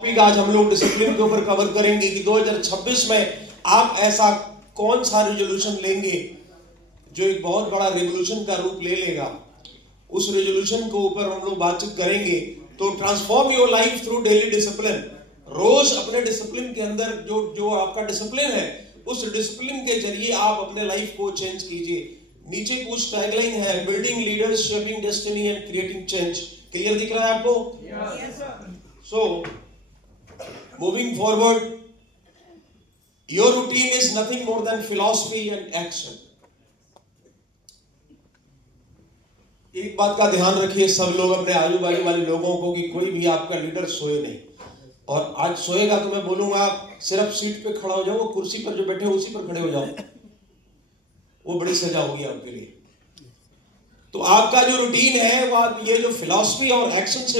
Topic आज हम लोग डिसिप्लिन के ऊपर कवर करेंगे कि 2026 में आप ऐसा कौन सा रिजोल्यूशन लेंगे जो एक बहुत बड़ा रेवोल्यूशन का रूप ले लेगा। उस रेजोल्यूशन के ऊपर हम लोग बातचीत करेंगे। तो transform your life through daily discipline. रोज अपने डिसिप्लिन के अंदर जो जो आपका डिसिप्लिन है, उस डिसिप्लिन के जरिए आप अपने लाइफ को चेंज कीजिए। नीचे कुछ टैगलाइन है, building leaders, shaping destiny and creating change. Clear दिख रहा है आपको? Yes sir. So moving forward, your routine is nothing more than philosophy and action. एक बात का ध्यान रखिए सब लोग, अपने आजू बाजू वाले लोगों को, कि कोई भी आपका लीडर सोए नहीं। और आज सोएगा तो मैं बोलूंगा आप सिर्फ सीट पे खड़ा हो जाओ, कुर्सी पर जो बैठे हो उसी पर खड़े हो जाओ, वो बड़ी सजा होगी आपके लिए। तो आपका जो रूटीन है वो आप ये जो फिलॉसफी और एक्शन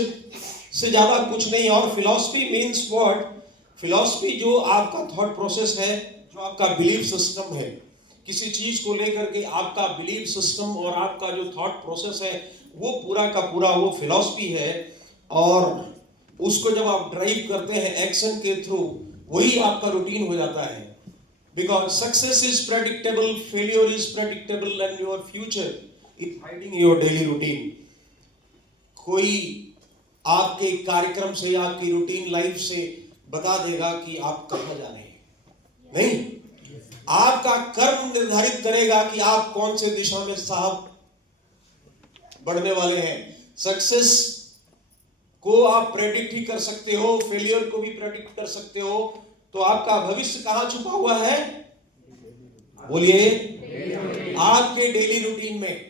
से ज्यादा कुछ नहीं। और फिलॉसफी मीन्स व्हाट? फिलॉसफी जो आपका थॉट प्रोसेस है, जो आपका बिलीफ सिस्टम है, किसी चीज को लेकर के आपका बिलीफ सिस्टम और आपका जो थॉट प्रोसेस है, वो पूरा का पूरा वो फिलॉसफी है। और उसको जब आप ड्राइव करते हैं एक्शन के थ्रू, वही आपका रूटीन हो जाता है। Because success is predictable, failure is predictable and your future is hiding your daily routine. कोई आपके कार्यक्रम से, आपकी रूटीन लाइफ से बता देगा कि आप कहां जा रहे हैं? नहीं, आपका कर्म निर्धारित करेगा कि आप कौन से दिशा में साहब बढ़ने वाले हैं। सक्सेस को आप प्रेडिक्ट ही कर सकते हो, फेलियर को भी प्रेडिक्ट कर सकते हो। तो आपका भविष्य कहां छुपा हुआ है? बोलिए, आपके डेली रूटीन में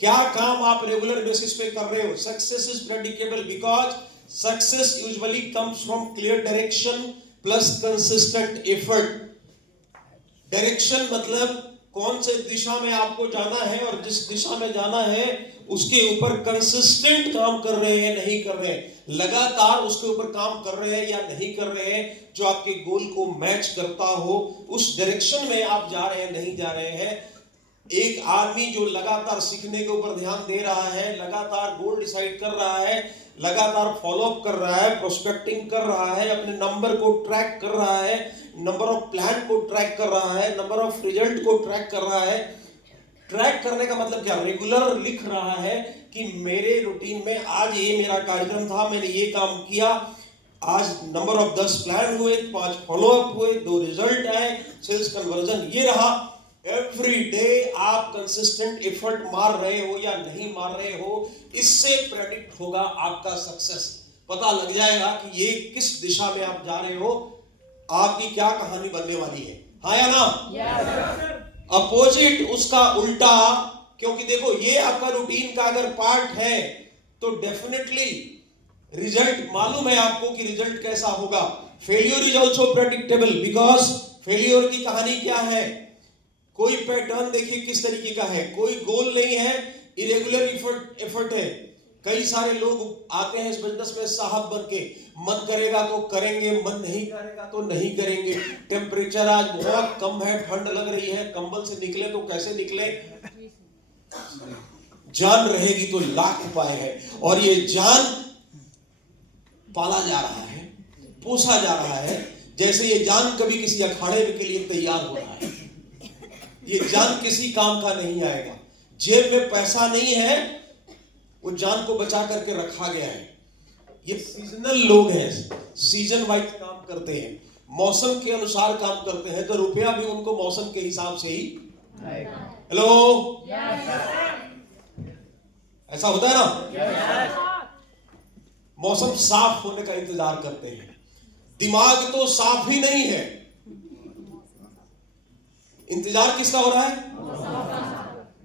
क्या काम आप रेगुलर बेसिस पे कर रहे हो। Success is predictable because success usually comes from clear direction plus consistent effort. Direction मतलब कौन से दिशा में आपको जाना है, और जिस दिशा में जाना है उसके ऊपर कंसिस्टेंट काम कर रहे हैं, नहीं कर रहे हैं, लगातार उसके ऊपर काम कर रहे हैं या नहीं कर रहे हैं, जो आपके गोल को मैच करता हो, उस डायरेक्शन में आप जा रहे हैं, नहीं जा रहे हैं। एक आदमी जो लगातार सीखने के ऊपर ध्यान दे रहा है, लगातार गोल डिसाइड कर रहा है, लगातार फॉलोअप कर रहा है, प्रोस्पेक्टिंग कर रहा है, अपने नंबर को ट्रैक कर रहा है, नंबर ऑफ प्लान को ट्रैक कर रहा है, नंबर ऑफ रिजल्ट को ट्रैक कर रहा है। ट्रैक करने का मतलब क्या? रेगुलर लिख रहा है कि मेरे रूटीन में आज ये मेरा कार्यक्रम था, मैंने ये काम किया, आज नंबर ऑफ 10 प्लान हुए, 5 फॉलोअप हुए, 2 रिजल्ट आए, सेल्स कन्वर्जन ये रहा। एवरी डे आप कंसिस्टेंट एफर्ट मार रहे हो या नहीं मार रहे हो, इससे प्रेडिक्ट होगा आपका सक्सेस। पता लग जाएगा कि ये किस दिशा में आप जा रहे हो, आपकी क्या कहानी बनने वाली है। हाँ या ना? अपोजिट, उसका उल्टा। क्योंकि देखो, ये आपका रूटीन का अगर पार्ट है तो डेफिनेटली रिजल्ट मालूम है आपको कि रिजल्ट कैसा होगा। Failure is also predictable because failure की कहानी क्या है? कोई पैटर्न देखिए किस तरीके का है, कोई गोल नहीं है, इरेगुलर एफर्ट है। कई सारे लोग आते हैं इस बिजनेस में साहब बन के, मन करेगा तो करेंगे, मन नहीं करेगा तो नहीं करेंगे। टेम्परेचर आज बहुत कम है, ठंड लग रही है, कंबल से निकले तो कैसे निकले? जान रहेगी तो लाख उपाय है। और ये जान पाला जा रहा है, पोसा जा रहा है, जैसे ये जान कभी किसी अखाड़े के लिए तैयार हो रहा है। ये जान किसी काम का नहीं आएगा। जेब में पैसा नहीं है, वो जान को बचा करके रखा गया है। ये सीजनल लोग हैं, सीजन वाइज काम करते हैं, मौसम के अनुसार काम करते हैं, तो रुपया भी उनको मौसम के हिसाब से ही आएगा। हेलो, ऐसा होता है ना? मौसम साफ होने का इंतजार करते हैं, दिमाग तो साफ ही नहीं है। इंतजार किसका हो रहा है?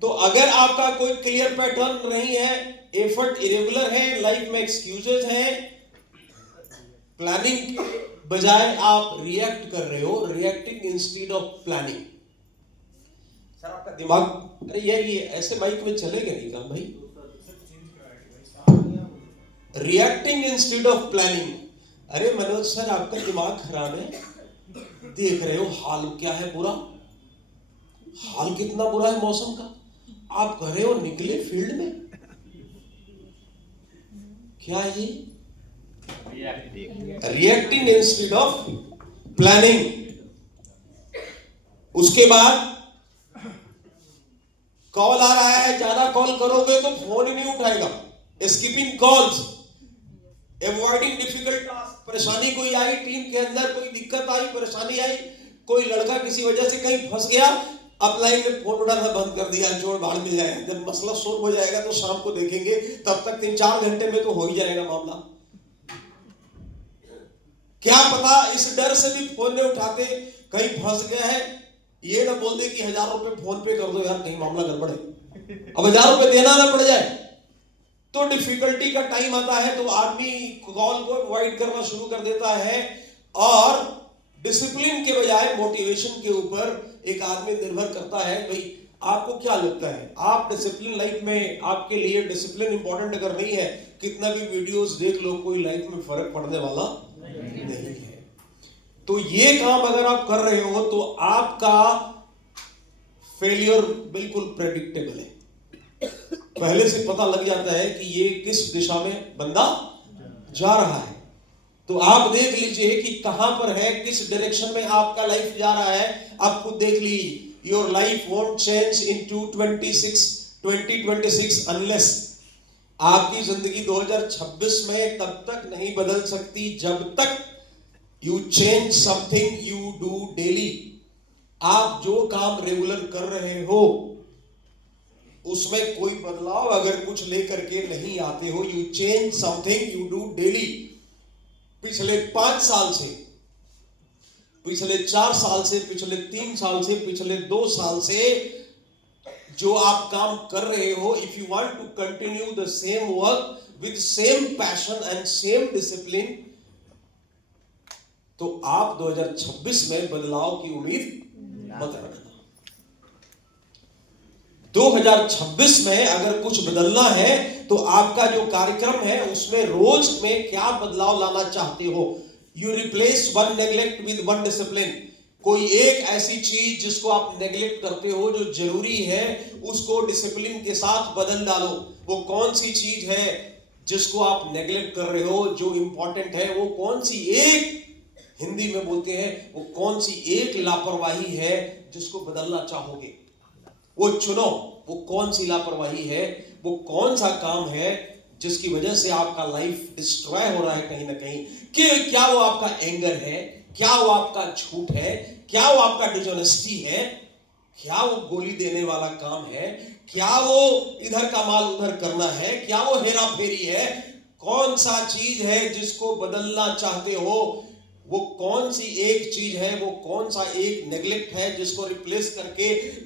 तो अगर आपका कोई क्लियर पैटर्न नहीं है, एफर्ट इरेगुलर है, लाइफ में एक्सक्यूजेस हैं, प्लानिंग के बजाय आप रिएक्ट कर रहे हो, reacting instead of planning. Sir आपका दिमाग, अरे यार ये ऐसे माइक में चलेगा नहीं काम भाई। Reacting instead of planning. अरे मनोज सर आपका दिमाग खराब है, देख रहे हो हाल क्या है बुरा, हाल कितना बुरा है मौसम का, आप कह रहे हो निकले फील्ड में। क्या ये रिएक्टिंग इंस्टेड ऑफ प्लानिंग। उसके बाद कॉल आ रहा है, ज्यादा कॉल करोगे तो फोन ही नहीं उठाएगा। Skipping calls, avoiding difficult task. परेशानी कोई आई टीम के अंदर, कोई दिक्कत आई, परेशानी आई, कोई लड़का किसी वजह से कहीं फंस गया, अपलाइन ने फोन उठाना बंद कर दिया, जोड़ भाड़ में जाएगा। जब मसला सोल्व हो जाएगा तो शाम को देखेंगे, तब तक 3-4 घंटे में तो हो ही जाएगा मामला। क्या पता इस डर से भी फोन नहीं उठाते, कहीं फंस गया है, ये ना बोल दे कि 1000 रुपए फोन पे कर दो यार, कहीं मामला गड़बड़ है, अब 1000 रुपए देना ना पड़ जाए। तो डिफिकल्टी का टाइम आता है तो आदमी कॉल को अवॉइड करना शुरू कर देता है, और डिसिप्लिन के बजाय मोटिवेशन के ऊपर एक आदमी निर्भर करता है। भाई आपको क्या लगता है, आप डिसिप्लिन लाइफ में, आपके लिए डिसिप्लिन इंपॉर्टेंट अगर नहीं है, कितना भी वीडियोस देख लो, कोई लाइफ में फर्क पड़ने वाला नहीं है। तो ये काम अगर आप कर रहे हो तो आपका फेलियर बिल्कुल प्रेडिक्टेबल है, पहले से पता लग जाता है कि ये किस दिशा में बंदा जा रहा है। तो आप देख लीजिए कि कहां पर है, किस डायरेक्शन में आपका लाइफ जा रहा है, आप खुद देख लीजिए। Your life won't change in 2026 unless, आपकी जिंदगी 2026 में तब तक नहीं बदल सकती जब तक you change something you do daily. आप जो काम रेगुलर कर रहे हो उसमें कोई बदलाव अगर कुछ लेकर के नहीं आते हो, you change something you do daily. पिछले 5 साल से, पिछले 4 साल से, पिछले 3 साल से, पिछले 2 साल से जो आप काम कर रहे हो, if you want to continue the same work with same passion and same discipline, तो आप 2026 में बदलाव की उम्मीद मत रखना। 2026 में अगर कुछ बदलना है तो आपका जो कार्यक्रम है उसमें रोज में क्या बदलाव लाना चाहते हो। You replace one neglect with one discipline. कोई एक ऐसी चीज जिसको आप नेग्लेक्ट करते हो, जो जरूरी है, उसको डिसिप्लिन के साथ बदल डालो। वो कौन सी चीज है जिसको आप नेग्लेक्ट कर रहे हो, जो इंपॉर्टेंट है, वो कौन सी एक, हिंदी में बोलते हैं, वो कौन सी एक लापरवाही है जिसको बदलना चाहोगे, वो चुनो। वो कौन सी लापरवाही है, वो कौन सा काम है जिसकी वजह से आपका लाइफ डिस्ट्रॉय हो रहा है कहीं ना कहीं। कि क्या वो आपका एंगर है, क्या वो आपका झूठ है, क्या वो आपका डिसऑनेस्टी है, क्या वो गोली देने वाला काम है, क्या वो इधर का माल उधर करना है, क्या वो हेरा फेरी है। कौन सा चीज है जिसको बदलना चाहते हो, वो कौन सी एक चीज है, वो कौन सा एक नेग्लेक्ट है जिसको रिप्लेस करके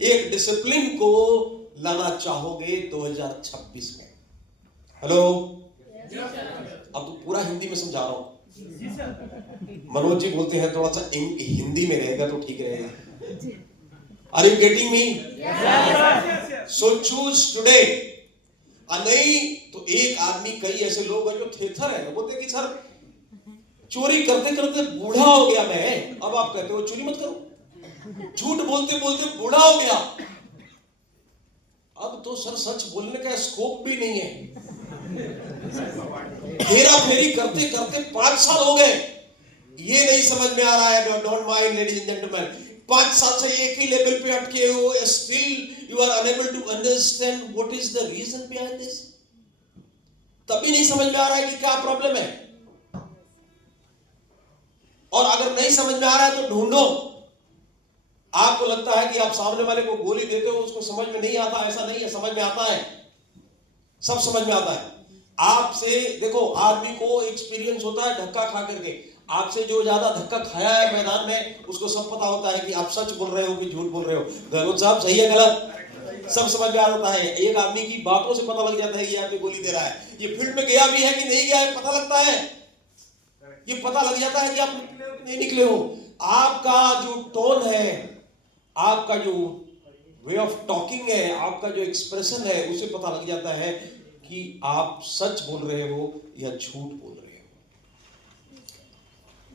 एक डिसिप्लिन को लाना चाहोगे 2026 में। हेलो, अब तो पूरा हिंदी में समझा रहा हूं। मनोज जी बोलते हैं थोड़ा सा हिंदी में रहेगा तो ठीक रहेगा। Are you getting me? So choose today. नहीं तो एक आदमी, कई ऐसे लोग हैं जो थेथर है, बोलते कि सर चोरी करते करते बूढ़ा हो गया मैं, अब आप कहते हो चोरी मत करो। झूठ बोलते बोलते बूढ़ा हो गया, अब तो सर सच बोलने का स्कोप भी नहीं है। हेरा फेरी करते करते 5 साल हो गए, ये नहीं समझ में आ रहा है। Don't mind ladies and gentleman, 5 साल से एक ही लेवल पे अटके हो, still you are unable to understand what is the reason behind this. तभी नहीं समझ में आ रहा है कि क्या प्रॉब्लम है, और अगर नहीं समझ में आ रहा है तो ढूंढो। आपको लगता है कि आप सामने वाले को गोली देते हो, उसको समझ में नहीं आता, ऐसा नहीं है, समझ में आता है, सब समझ में आता है। आपसे देखो, आदमी को एक्सपीरियंस होता है धक्का खा करके। आपसे जो ज्यादा धक्का खाया है मैदान में, उसको सब पता होता है कि आप सच बोल रहे हो कि झूठ बोल रहे हो, गहलोत साहब सही है गलत, सब समझ में आ जाता है। एक आदमी की बातों से पता लग जाता है कि ये आदमी गोली दे रहा है, ये फील्ड में गया भी है कि नहीं गया है पता लगता है, ये पता लग जाता है कि आप निकले हो कि नहीं निकले हो। आपका जो टोन है, आपका जो वे ऑफ टॉकिंग है, आपका जो एक्सप्रेशन है, उसे पता लग जाता है कि आप सच बोल रहे हो या झूठ बोल रहे हो।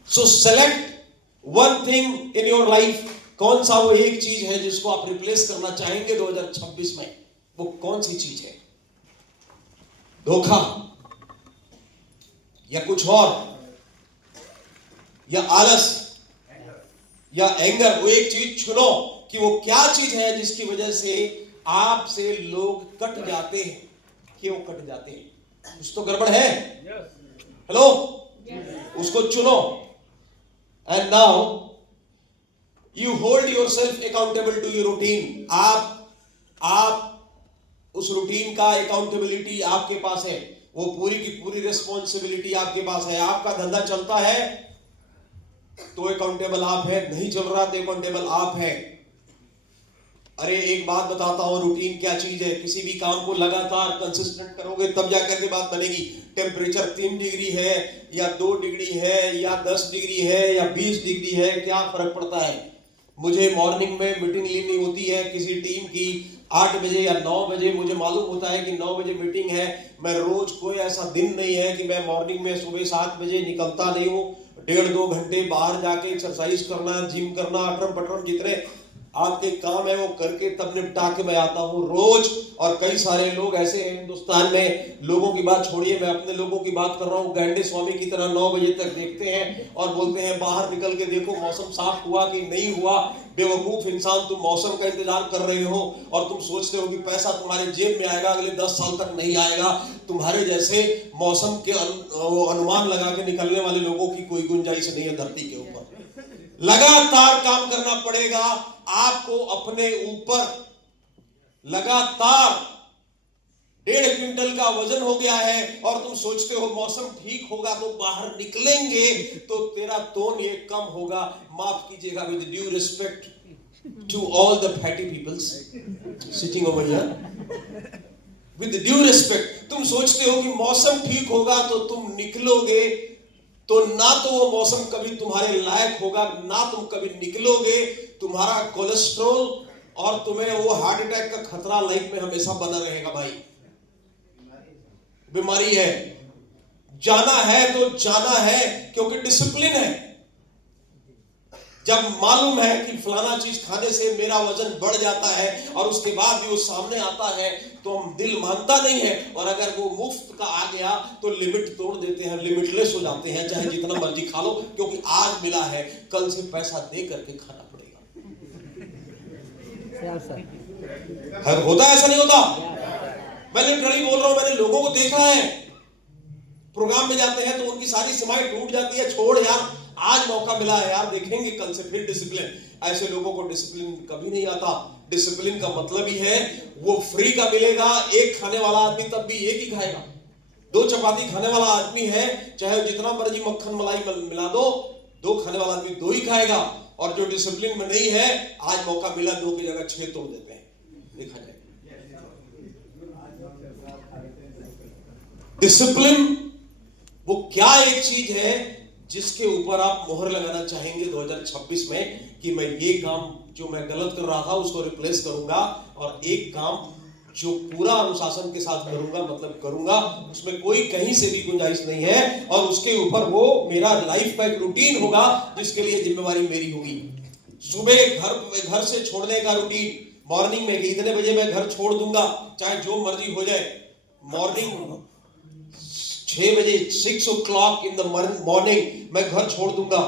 सो select one thing in your life. कौन सा वो एक चीज है जिसको आप रिप्लेस करना चाहेंगे 2026 में, वो कौन सी चीज है? धोखा, या कुछ और, या आलस या एंगर, वो एक चीज चुनो कि वो क्या चीज है जिसकी वजह से आपसे लोग कट जाते हैं, क्यों कट जाते हैं, कुछ तो गड़बड़ है। हेलो, उसको चुनो। And now you hold yourself accountable to your routine. आप उस रूटीन का अकाउंटेबिलिटी आपके पास है, वो पूरी की पूरी रिस्पॉन्सिबिलिटी आपके पास है। आपका धंधा चलता है तो अकाउंटेबल आप है, नहीं चल रहा तो अकाउंटेबल आप है। अरे एक बात बताता हूं, रूटीन क्या चीज है। किसी भी काम को लगातार कंसिस्टेंट करोगे तब जाकर के बात बनेगी। टेम्परेचर 3 डिग्री है या 2 डिग्री है या 10 डिग्री है या 20 डिग्री है, क्या फर्क पड़ता है। मुझे मॉर्निंग में मीटिंग लेनी होती है किसी टीम की 8 बजे या 9 बजे, मुझे मालूम होता है कि 9 बजे मीटिंग है। मैं रोज, कोई ऐसा दिन नहीं है कि मैं मॉर्निंग में सुबह 7 बजे निकलता नहीं हूँ। 1.5-2 घंटे बाहर जाके एक्सरसाइज करना, जिम करना, अटरम पटरम जितने आपके काम है वो करके तब निपटा के मैं आता हूँ रोज। और कई सारे लोग ऐसे हैं हिंदुस्तान में, लोगों की बात छोड़िए, मैं अपने लोगों की बात कर रहा हूँ, गैंडे स्वामी की तरह 9 बजे तक देखते हैं और बोलते हैं बाहर निकल के देखो मौसम साफ हुआ कि नहीं हुआ। बेवकूफ इंसान, तुम मौसम का इंतजार कर रहे हो और तुम सोचते हो कि पैसा तुम्हारे जेब में आएगा, अगले 10 साल तक नहीं आएगा। तुम्हारे जैसे मौसम के अनुमान लगा के निकलने वाले लोगों की कोई गुंजाइश नहीं है धरती के ऊपर। लगातार काम करना पड़ेगा आपको अपने ऊपर। लगातार 1.5 क्विंटल का वजन हो गया है और तुम सोचते हो मौसम ठीक होगा तो बाहर निकलेंगे तो तेरा टोन ये कम होगा। माफ कीजिएगा, with due respect to all the fatty peoples sitting over here, with due respect, तुम सोचते हो कि मौसम ठीक होगा तो तुम निकलोगे, तो ना तो वो मौसम कभी तुम्हारे लायक होगा, ना तुम कभी निकलोगे। तुम्हारा कोलेस्ट्रॉल और तुम्हें वो हार्ट अटैक का खतरा लाइफ में हमेशा बना रहेगा। भाई बीमारी है, जाना है तो जाना है क्योंकि डिसिप्लिन है। जब मालूम है कि फलाना चीज खाने से मेरा वजन बढ़ जाता है और उसके बाद भी वो सामने आता है तो हम दिल मानता नहीं है, और अगर वो मुफ्त का आ गया तो लिमिट तोड़ देते हैं, लिमिटलेस हो जाते हैं, चाहे जितना मर्जी खा लो क्योंकि आज मिला है, कल से पैसा दे करके खाना पड़ेगा। हर होता ऐसा नहीं होता। मैं लिटरली बोल रहा हूं, मैंने लोगों को देखा है प्रोग्राम में जाते हैं तो उनकी सारी सीमाएं टूट जाती है। छोड़ यार, आज मौका मिला है यार, देखेंगे कल से फिर डिसिप्लिन। ऐसे लोगों को डिसिप्लिन कभी नहीं आता। डिसिप्लिन का मतलब ही है वो फ्री का मिलेगा। एक खाने वाला आदमी तब भी एक ही खाएगा। 2 चपाती खाने वाला आदमी है, चाहे जितना मर्जी मक्खन मलाई मिला दो, 2 खाने वाला आदमी 2 ही खाएगा। और जो डिसिप्लिन में नहीं है, आज मौका मिला 2 की जगह 6 तोड़ देते हैं। देखा जाए डिसिप्लिन वो क्या एक चीज है जिसके ऊपर आप मोहर लगाना चाहेंगे 2026 में कि मैं ये काम जो मैं गलत कर रहा था उसको रिप्लेस करूंगा और एक काम जो पूरा अनुशासन के साथ करूंगा, मतलब करूंगा, उसमें कोई कहीं से भी गुंजाइश नहीं है, और उसके ऊपर वो मेरा लाइफ का एक रूटीन होगा जिसके लिए जिम्मेवारी मेरी होगी। सुबह घर से छोड़ने का रूटीन, मॉर्निंग में इतने बजे मैं घर छोड़ दूंगा, चाहे जो मर्जी हो जाए। मॉर्निंग 6 बजे 6 o'clock इन द मॉर्निंग मैं घर छोड़ दूंगा।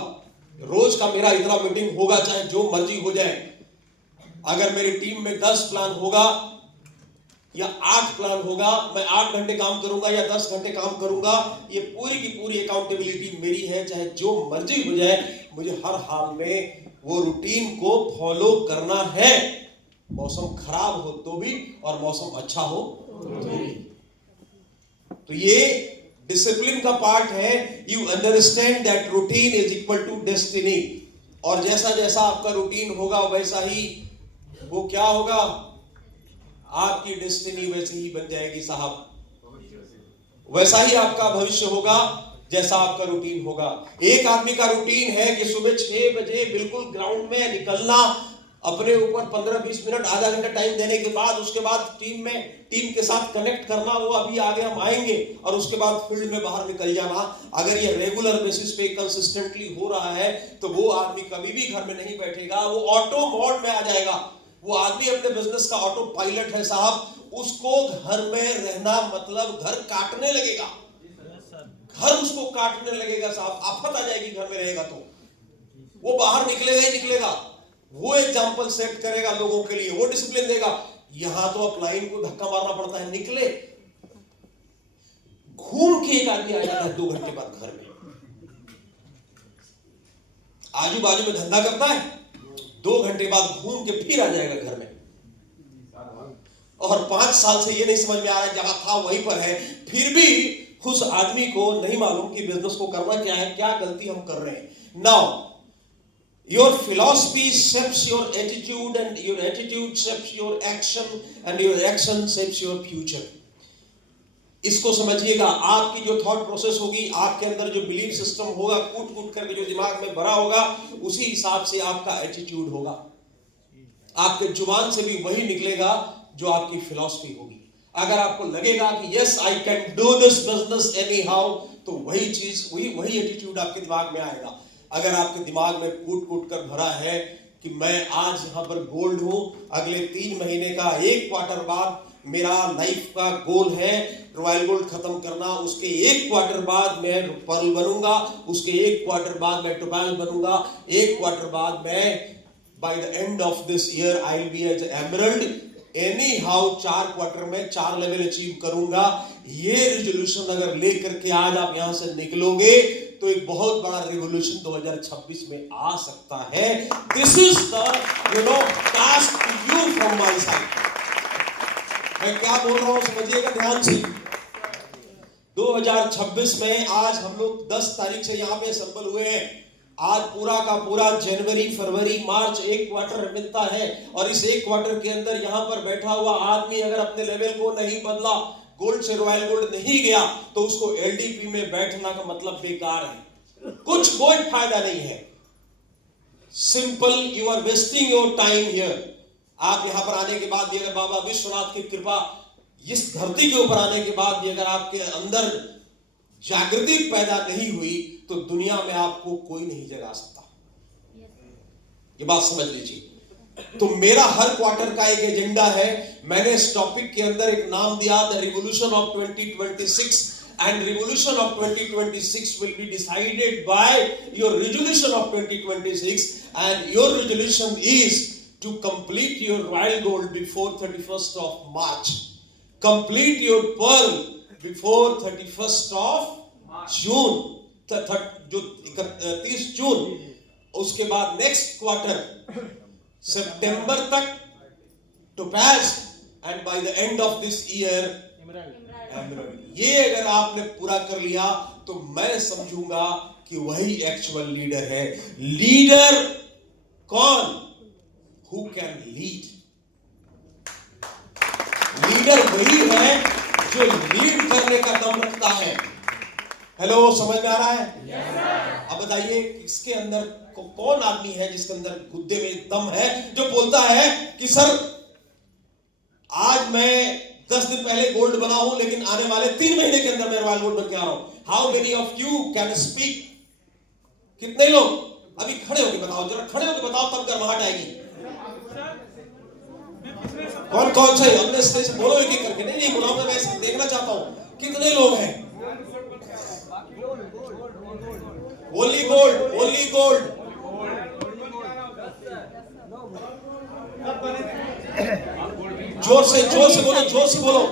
रोज का मेरा इतना मीटिंग होगा, चाहे जो मर्जी हो जाए। अगर मेरी टीम में 10 प्लान होगा या 8 प्लान होगा, मैं 8 घंटे काम करूंगा या 10 घंटे काम करूंगा। ये पूरी की पूरी अकाउंटेबिलिटी मेरी है, चाहे जो मर्जी हो जाए। मुझे हर हाल में वो रूटीन को फॉलो करना है, मौसम खराब हो तो भी और मौसम अच्छा हो तो भी। तो ये डिसिप्लिन का पार्ट है। You understand that routine is equal to destiny. और जैसा जैसा आपका रूटीन होगा वैसा ही वो क्या होगा, आपकी डेस्टिनी वैसे ही बन जाएगी साहब। वैसा ही आपका भविष्य होगा जैसा आपका रूटीन होगा। एक आदमी का रूटीन है कि सुबह 6 बजे बिल्कुल ग्राउंड में निकलना, अपने ऊपर 15-20 मिनट आधा घंटा टाइम देने के बाद उसके बाद टीम के साथ कनेक्ट करना, वो अभी आगे हम आएंगे, और उसके बाद फील्ड में बाहर निकल जाना। अगर ये रेगुलर बेसिस पे कंसिस्टेंटली हो रहा है तो वो आदमी कभी भी घर में नहीं बैठेगा, वो ऑटो मोड में आ जाएगा। वो आदमी अपने बिजनेस का ऑटो पायलट है साहब। उसको घर में रहना मतलब घर काटने लगेगा। घर उसको काटने लगेगा साहब, आफत आ जाएगी घर में रहेगा तो, वो बाहर निकलेगा ही निकलेगा, वो एग्जाम्पल सेट करेगा लोगों के लिए, वो डिसिप्लिन देगा। यहां तो अपलाइन को धक्का मारना पड़ता है, निकले घूम के एक आदमी आ जाता है 2 घंटे बाद घर में, आजू बाजू में धंधा करता है, 2 घंटे बाद घूम के फिर आ जाएगा घर में, और 5 साल से ये नहीं समझ में आ रहा है जहां था वहीं पर है, फिर भी उस आदमी को नहीं मालूम कि बिजनेस को करना क्या है, क्या गलती हम कर रहे हैं। Now your philosophy shapes your attitude and your attitude shapes your action and your action shapes your future। इसको समझिएगा, आपकी जो थॉट प्रोसेस होगी, आपके अंदर जो बिलीफ सिस्टम होगा, कूट कूट करके जो दिमाग में भरा होगा, उसी हिसाब से आपका एटीट्यूड होगा, आपके जुबान से भी वही निकलेगा जो आपकी फिलॉसफी होगी। अगर आपको लगेगा कि yes I can do this business any how, तो वही चीज वही एटीट्यूड आपके दिमाग में आएगा। अगर आपके दिमाग में कूट कूट कर भरा है कि मैं आज यहाँ पर गोल्ड हूँ, अगले 3 महीने का 1 क्वार्टर बाद मेरा लाइफ का गोल है रॉयल गोल्ड खत्म करना, उसके 1 क्वार्टर बाद मैं पर्ल बनूंगा, उसके 1 क्वार्टर बाद मैं टोपाज बनूंगा, 1 क्वार्टर बाद मैं by the end of this year I will be as emerald, anyhow 4 quarter में 4 लेवल अचीव करूंगा। ये रेजोल्यूशन अगर लेकर के आज आप यहां से निकलोगे तो एक बहुत बड़ा रिवॉल्यूशन 2026 में आ सकता है। This is the task to you from my side. मैं क्या बोल रहा हूं समझिएगा ध्यान से। 2026 में आज हम लोग 10 तारीख से यहां पे असेंबल हुए हैं। आज पूरा का पूरा जनवरी फरवरी मार्च 1 क्वार्टर मिलता है, और इस 1 क्वार्टर के अंदर यहां पर बैठा हुआ आदमी अगर अपने लेवल को नहीं बदला, गोल्ड से रॉयल गोल्ड नहीं गया, तो उसको एलडीपी में बैठना का मतलब बेकार है, कुछ कोई फायदा नहीं है। Simple, you are wasting your time here. आप यहां पर आने के बाद भी अगर बाबा विश्वनाथ की कृपा, इस धरती के ऊपर आने के बाद भी अगर आपके अंदर जागृति पैदा नहीं हुई, तो दुनिया में आपको कोई नहीं जगा सकता। ये बात समझ लीजिए। तो मेरा हर क्वार्टर का एक एजेंडा है। मैंने इस टॉपिक के अंदर एक नाम दिया, the revolution of 2026, and revolution of 2026 will be decided by your resolution of 2026, and your resolution is to complete your royal gold before 31st of March, complete your pearl before 31st of June, जो 31 जून, उसके बाद next quarter सितंबर तक topaz, and bye the end of this year emerald. ये अगर आपने पूरा कर लिया तो मैं समझूंगा कि वही एक्चुअल लीडर है। लीडर कौन? Who can lead? लीडर वही है जो लीड करने का दम रखता है। हेलो, समझ में आ रहा है? yes, अब बताइए इसके अंदर कौन आदमी है जिसके अंदर गुद्दे में दम है, जो बोलता है कि सर आज मैं 10 दिन पहले गोल्ड बना हूं, लेकिन आने वाले 3 महीने के अंदर मैं रॉयल गोल्ड बन के आ रहा हूं। How many of you can speak? कितने लोग अभी खड़े होकर बताओ, जरा खड़े होकर बताओ, तब गर्माहट आएगी। कौन कौन से अपने स्टेज से बोलो, एक एक करके। नहीं बुलाऊंगा, मैं देखना चाहता हूं कितने लोग हैं। Only gold, only gold. जोर से बोलो, जोर से बोलो।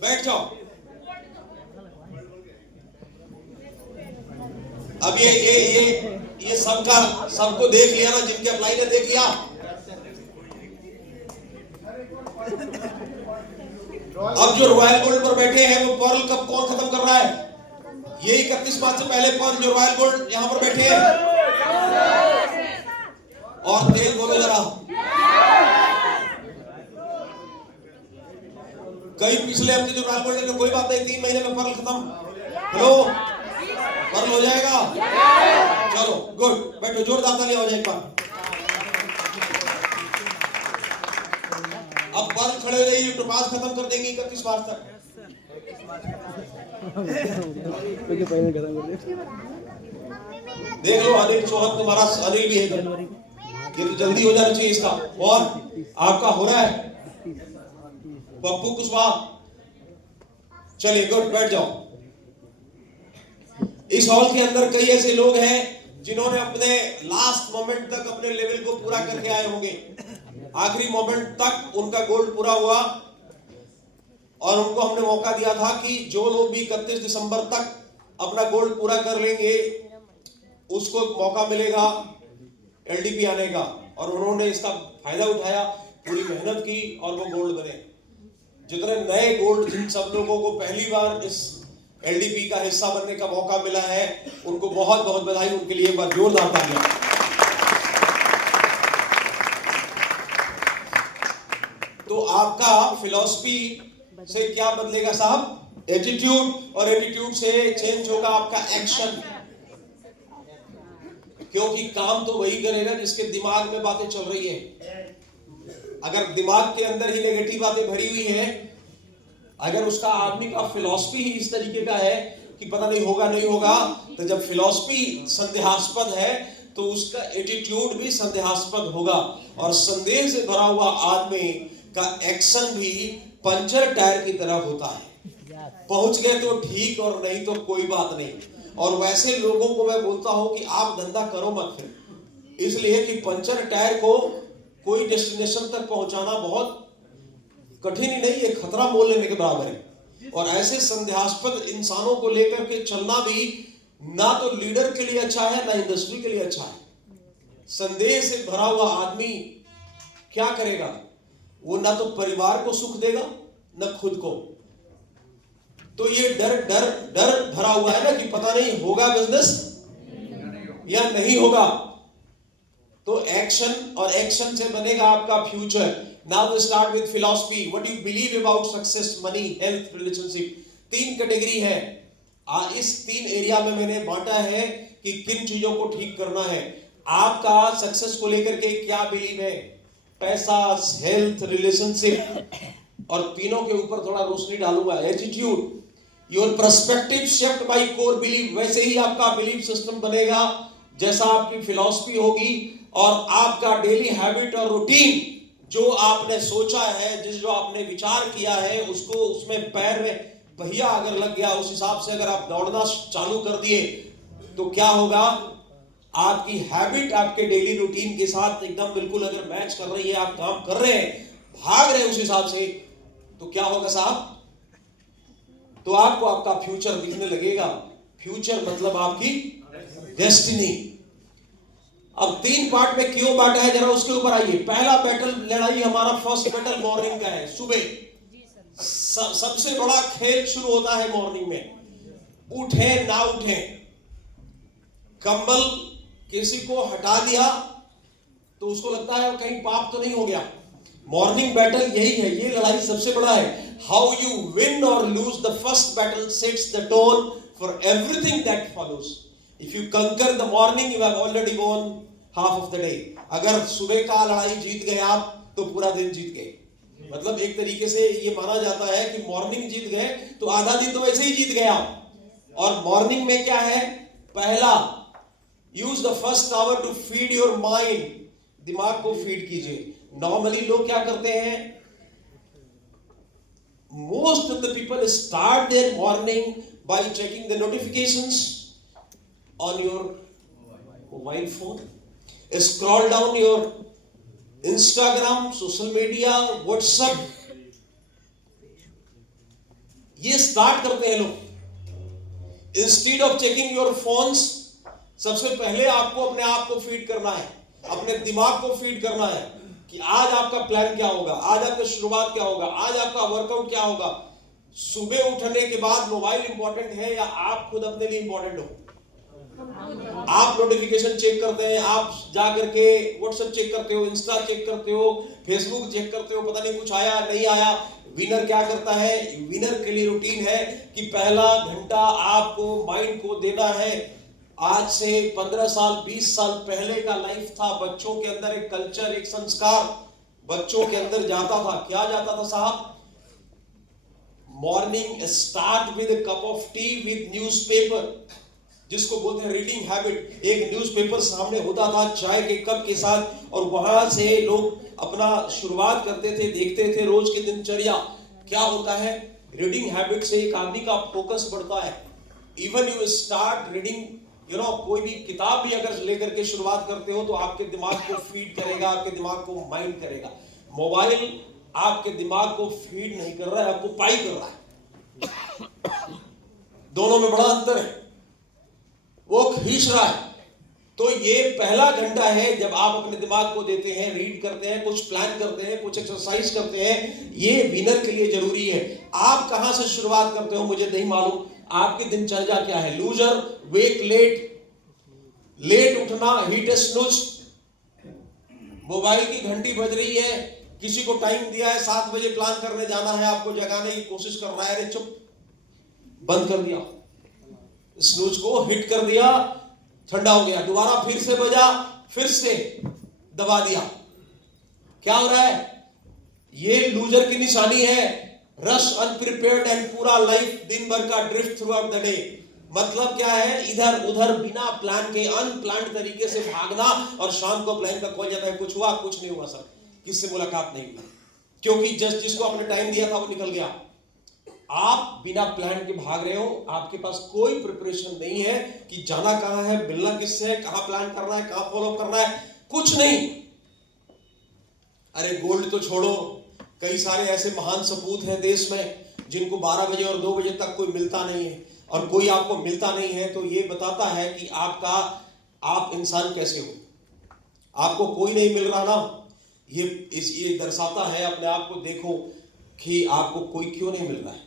बैठ जाओ। अब ये सबको देख लिया ना, जिनके अप्लाई ने देख लिया। अब जो रॉयल गोल्ड पर बैठे हैं वो पर्ल कब कौन खत्म कर रहा है? ये 31 मार्च से पहले पर्ल जो रॉयल गोल्ड यहां पर बैठे हैं, और तेज बोलो जरा। कई पिछले हफ्ते जो रॉयल गोल्ड ने, कोई बात नहीं, 3 महीने में पर्ल खत्म। हेलो, पर्ल हो जाएगा? चलो गुड, बैठो, जोरदार तालियां हो जाए एक बार। अब पर्ल खड़े हो जाइए, टोपाज खत्म कर देंगे 31 मार्च तक। देख लो, अनिल चौहान तुम्हारा, अनिल भी है इधर। ये तो जल्दी हो जाना चाहिए इसका। और आपका हो रहा है, पप्पू कुशवाहा, चलिए गुड, बैठ जाओ। इस हॉल के अंदर कई ऐसे लोग हैं जिन्होंने अपने लास्ट मोमेंट तक अपने लेवल को पूरा करके आए होंगे, आखिरी मोमेंट तक उनका गोल पूरा हुआ और उनको हमने मौका दिया था कि जो लोग भी 31 दिसंबर तक अपना गोल पूरा कर लेंगे उसको मौका मिलेगा एलडीपी आने का, और उन्होंने इसका फायदा उठाया, पूरी मेहनत की और वो गोल्ड बने। जितने नए गोल्ड, जिन सब लोगों को पहली बार इस एलडीपी का हिस्सा बनने का मौका मिला है, उनको बहुत बहुत बधाई, उनके लिए एक बार जोरदार तालियां। तो आपका फिलॉसफी से क्या बदलेगा साहब? एटीट्यूड, और एटीट्यूड से चेंज होगा आपका एक्शन, क्योंकि काम तो वही करेगा जिसके दिमाग में बातें चल रही है। अगर दिमाग के अंदर ही नेगेटिव बातें भरी हुई है, अगर उसका आदमी का फिलॉसफी ही इस तरीके का है कि पता नहीं होगा नहीं होगा, तो जब फिलॉसफी संदेहास्पद है तो उसका एटीट्यूड भी संदेहास्पद होगा, और संदेह से भरा हुआ आदमी का एक्शन भी पंचर टायर की तरह होता है। पहुंच गए तो ठीक, और नहीं तो कोई बात नहीं। और वैसे लोगों को मैं बोलता हूं कि आप धंधा करो मत फिर, इसलिए कि पंचर टायर को कोई डेस्टिनेशन तक पहुंचाना बहुत कठिन ही नहीं, ये खतरा मोल लेने के बराबर है। और ऐसे संदेहास्पद इंसानों को लेकर के चलना भी ना तो लीडर के लिए अच्छा है, ना इंडस्ट्री के लिए अच्छा है। संदेह से भरा हुआ आदमी क्या करेगा? वो ना तो परिवार को सुख देगा, ना खुद को। तो ये डर डर डर भरा हुआ है ना कि पता नहीं होगा बिजनेस या नहीं होगा। तो एक्शन, और एक्शन से बनेगा आपका future. Now we start with philosophy. What you believe about success, money, health, relationship. 3 category है। इस 3 एरिया में मैंने बांटा है कि किन चीजों को ठीक करना है। आपका सक्सेस को लेकर के क्या बिलीव है? पैसा, हेल्थ, रिलेशनशिप, और तीनों के ऊपर थोड़ा रोशनी डालूंगा। Attitude, your perspective shaped by core belief. वैसे ही आपका बिलीफ सिस्टम बनेगा जैसा आपकी फिलॉसफी होगी, और आपका डेली हैबिट और रूटीन, जो आपने सोचा है, जो आपने विचार किया है, उसको उसमें पैर में पहिया अगर लग गया, उस हिसाब से अगर आप दौड़ना चालू कर दिए, तो क्या होगा? आपकी हैबिट आपके डेली रूटीन के साथ एकदम बिल्कुल अगर मैच कर रही है, आप काम कर रहे हैं, भाग रहे हैं उस हिसाब से, तो क्या होगा साहब? तो आपको आपका फ्यूचर दिखने लगेगा। फ्यूचर मतलब आपकी डेस्टिनी। अब 3 पार्ट में क्यों बांटा है, जरा उसके ऊपर आइए। पहला बैटल, लड़ाई हमारा फर्स्ट बैटल मॉर्निंग का है, सुबह। सबसे बड़ा खेल शुरू होता है मॉर्निंग में। उठे ना उठे, कंबल किसी को हटा दिया तो उसको लगता है कहीं पाप तो नहीं हो गया। मॉर्निंग बैटल यही है, ये लड़ाई सबसे बड़ा है। How you win or lose the first battle sets the tone for everything that follows. If you conquer the morning, you have already won half of the day. अगर सुबह का लड़ाई जीत गए आप तो पूरा दिन जीत गए। मतलब एक तरीके से ये माना जाता है कि मॉर्निंग जीत गए तो आधा दिन तो वैसे ही जीत गए आप। और मॉर्निंग में क्या है? पहला, use the first hour to feed your mind. दिमाग को फीड कीजिए। नॉर्मली लोग क्या करते हैं? Most of the people start their morning by checking the notifications on your mobile phone, scroll down your Instagram, social media, WhatsApp, ये start करते हैं लोग। Instead of checking your phones, सबसे पहले आपको अपने आप को फीड करना है, अपने दिमाग को फीड करना है कि आज आपका प्लान क्या होगा, आज आपका शुरुआत क्या होगा, आज आपका वर्कआउट क्या होगा। सुबह उठने के बाद मोबाइल इंपॉर्टेंट है या आप खुद अपने लिए इंपॉर्टेंट हो? आप नोटिफिकेशन चेक करते हैं, आप जा करके व्हाट्सएप चेक करते हो, इंस्टा चेक करते हो, फेसबुक चेक करते हो, पता नहीं कुछ आया नहीं आया। विनर क्या करता है? विनर के लिए रूटीन है कि पहला घंटा आपको माइंड को देना है। आज से 15 साल 20 साल पहले का लाइफ था। बच्चों के अंदर एक कल्चर, एक संस्कार बच्चों के अंदर जाता था। क्या जाता था साहब? Morning start with a cup of T with newspaper, जिसको बोलते हैं रीडिंग हैबिट। एक न्यूज़पेपर सामने होता था चाय के कप के साथ, और वहां से लोग अपना शुरुआत करते थे, देखते थे रोज की दिनचर्या। क्या होता है, रीडिंग हैबिट से एक आदमी का फोकस बढ़ता है। इवन यू स्टार्ट रीडिंग, कोई भी किताब भी अगर लेकर के शुरुआत करते हो तो आपके दिमाग को फीड करेगा, आपके दिमाग को माइंड करेगा। मोबाइल आपके दिमाग को फीड नहीं कर रहा है, आपको पाई कर रहा है। दोनों में बड़ा अंतर है, वो खींच रहा है। तो ये पहला घंटा है जब आप अपने दिमाग को देते हैं, रीड करते हैं, कुछ प्लान करते हैं, कुछ एक्सरसाइज करते हैं। ये विनर के लिए जरूरी है। आप कहां से शुरुआत करते हो मुझे नहीं मालूम, आपकी दिनचर्या क्या है। लूजर, वेक लेट, लेट उठना, हिट स्नूज, मोबाइल की घंटी बज रही है, किसी को टाइम दिया है 7 बजे प्लान करने जाना है, आपको जगाने की कोशिश कर रहा है, अरे चुप, बंद कर दिया, स्नूज को हिट कर दिया, ठंडा हो गया, दोबारा फिर से बजा, फिर से दबा दिया। क्या हो रहा है, ये लूजर की निशानी है। रश, अनप्रिपेयर्ड एंड पूरा लाइफ दिन भर का drift throughout the day. मतलब क्या है, इधर उधर बिना प्लान के अनप्लान्ड तरीके से भागना, और शाम को प्लान का कॉल जाता है, कुछ हुआ, कुछ नहीं हुआ सर, किससे मुलाकात नहीं हुई, क्योंकि जस्ट जिसको आपने टाइम दिया था वो निकल गया। आप बिना प्लान के भाग रहे हो, आपके पास कोई प्रिपरेशन नहीं है कि जाना कहां है, मिलना किससे है, कहां प्लान करना है, कहां फॉलो करना है, कुछ नहीं। अरे गोल्ड तो छोड़ो, कई सारे ऐसे महान सपूत हैं देश में जिनको 12 बजे और 2 बजे तक कोई मिलता नहीं है, और कोई आपको मिलता नहीं है तो ये बताता है कि आप इंसान कैसे हो। आपको कोई नहीं मिल रहा ना, ये दर्शाता है, अपने आप को देखो कि आपको कोई क्यों नहीं मिल रहा है।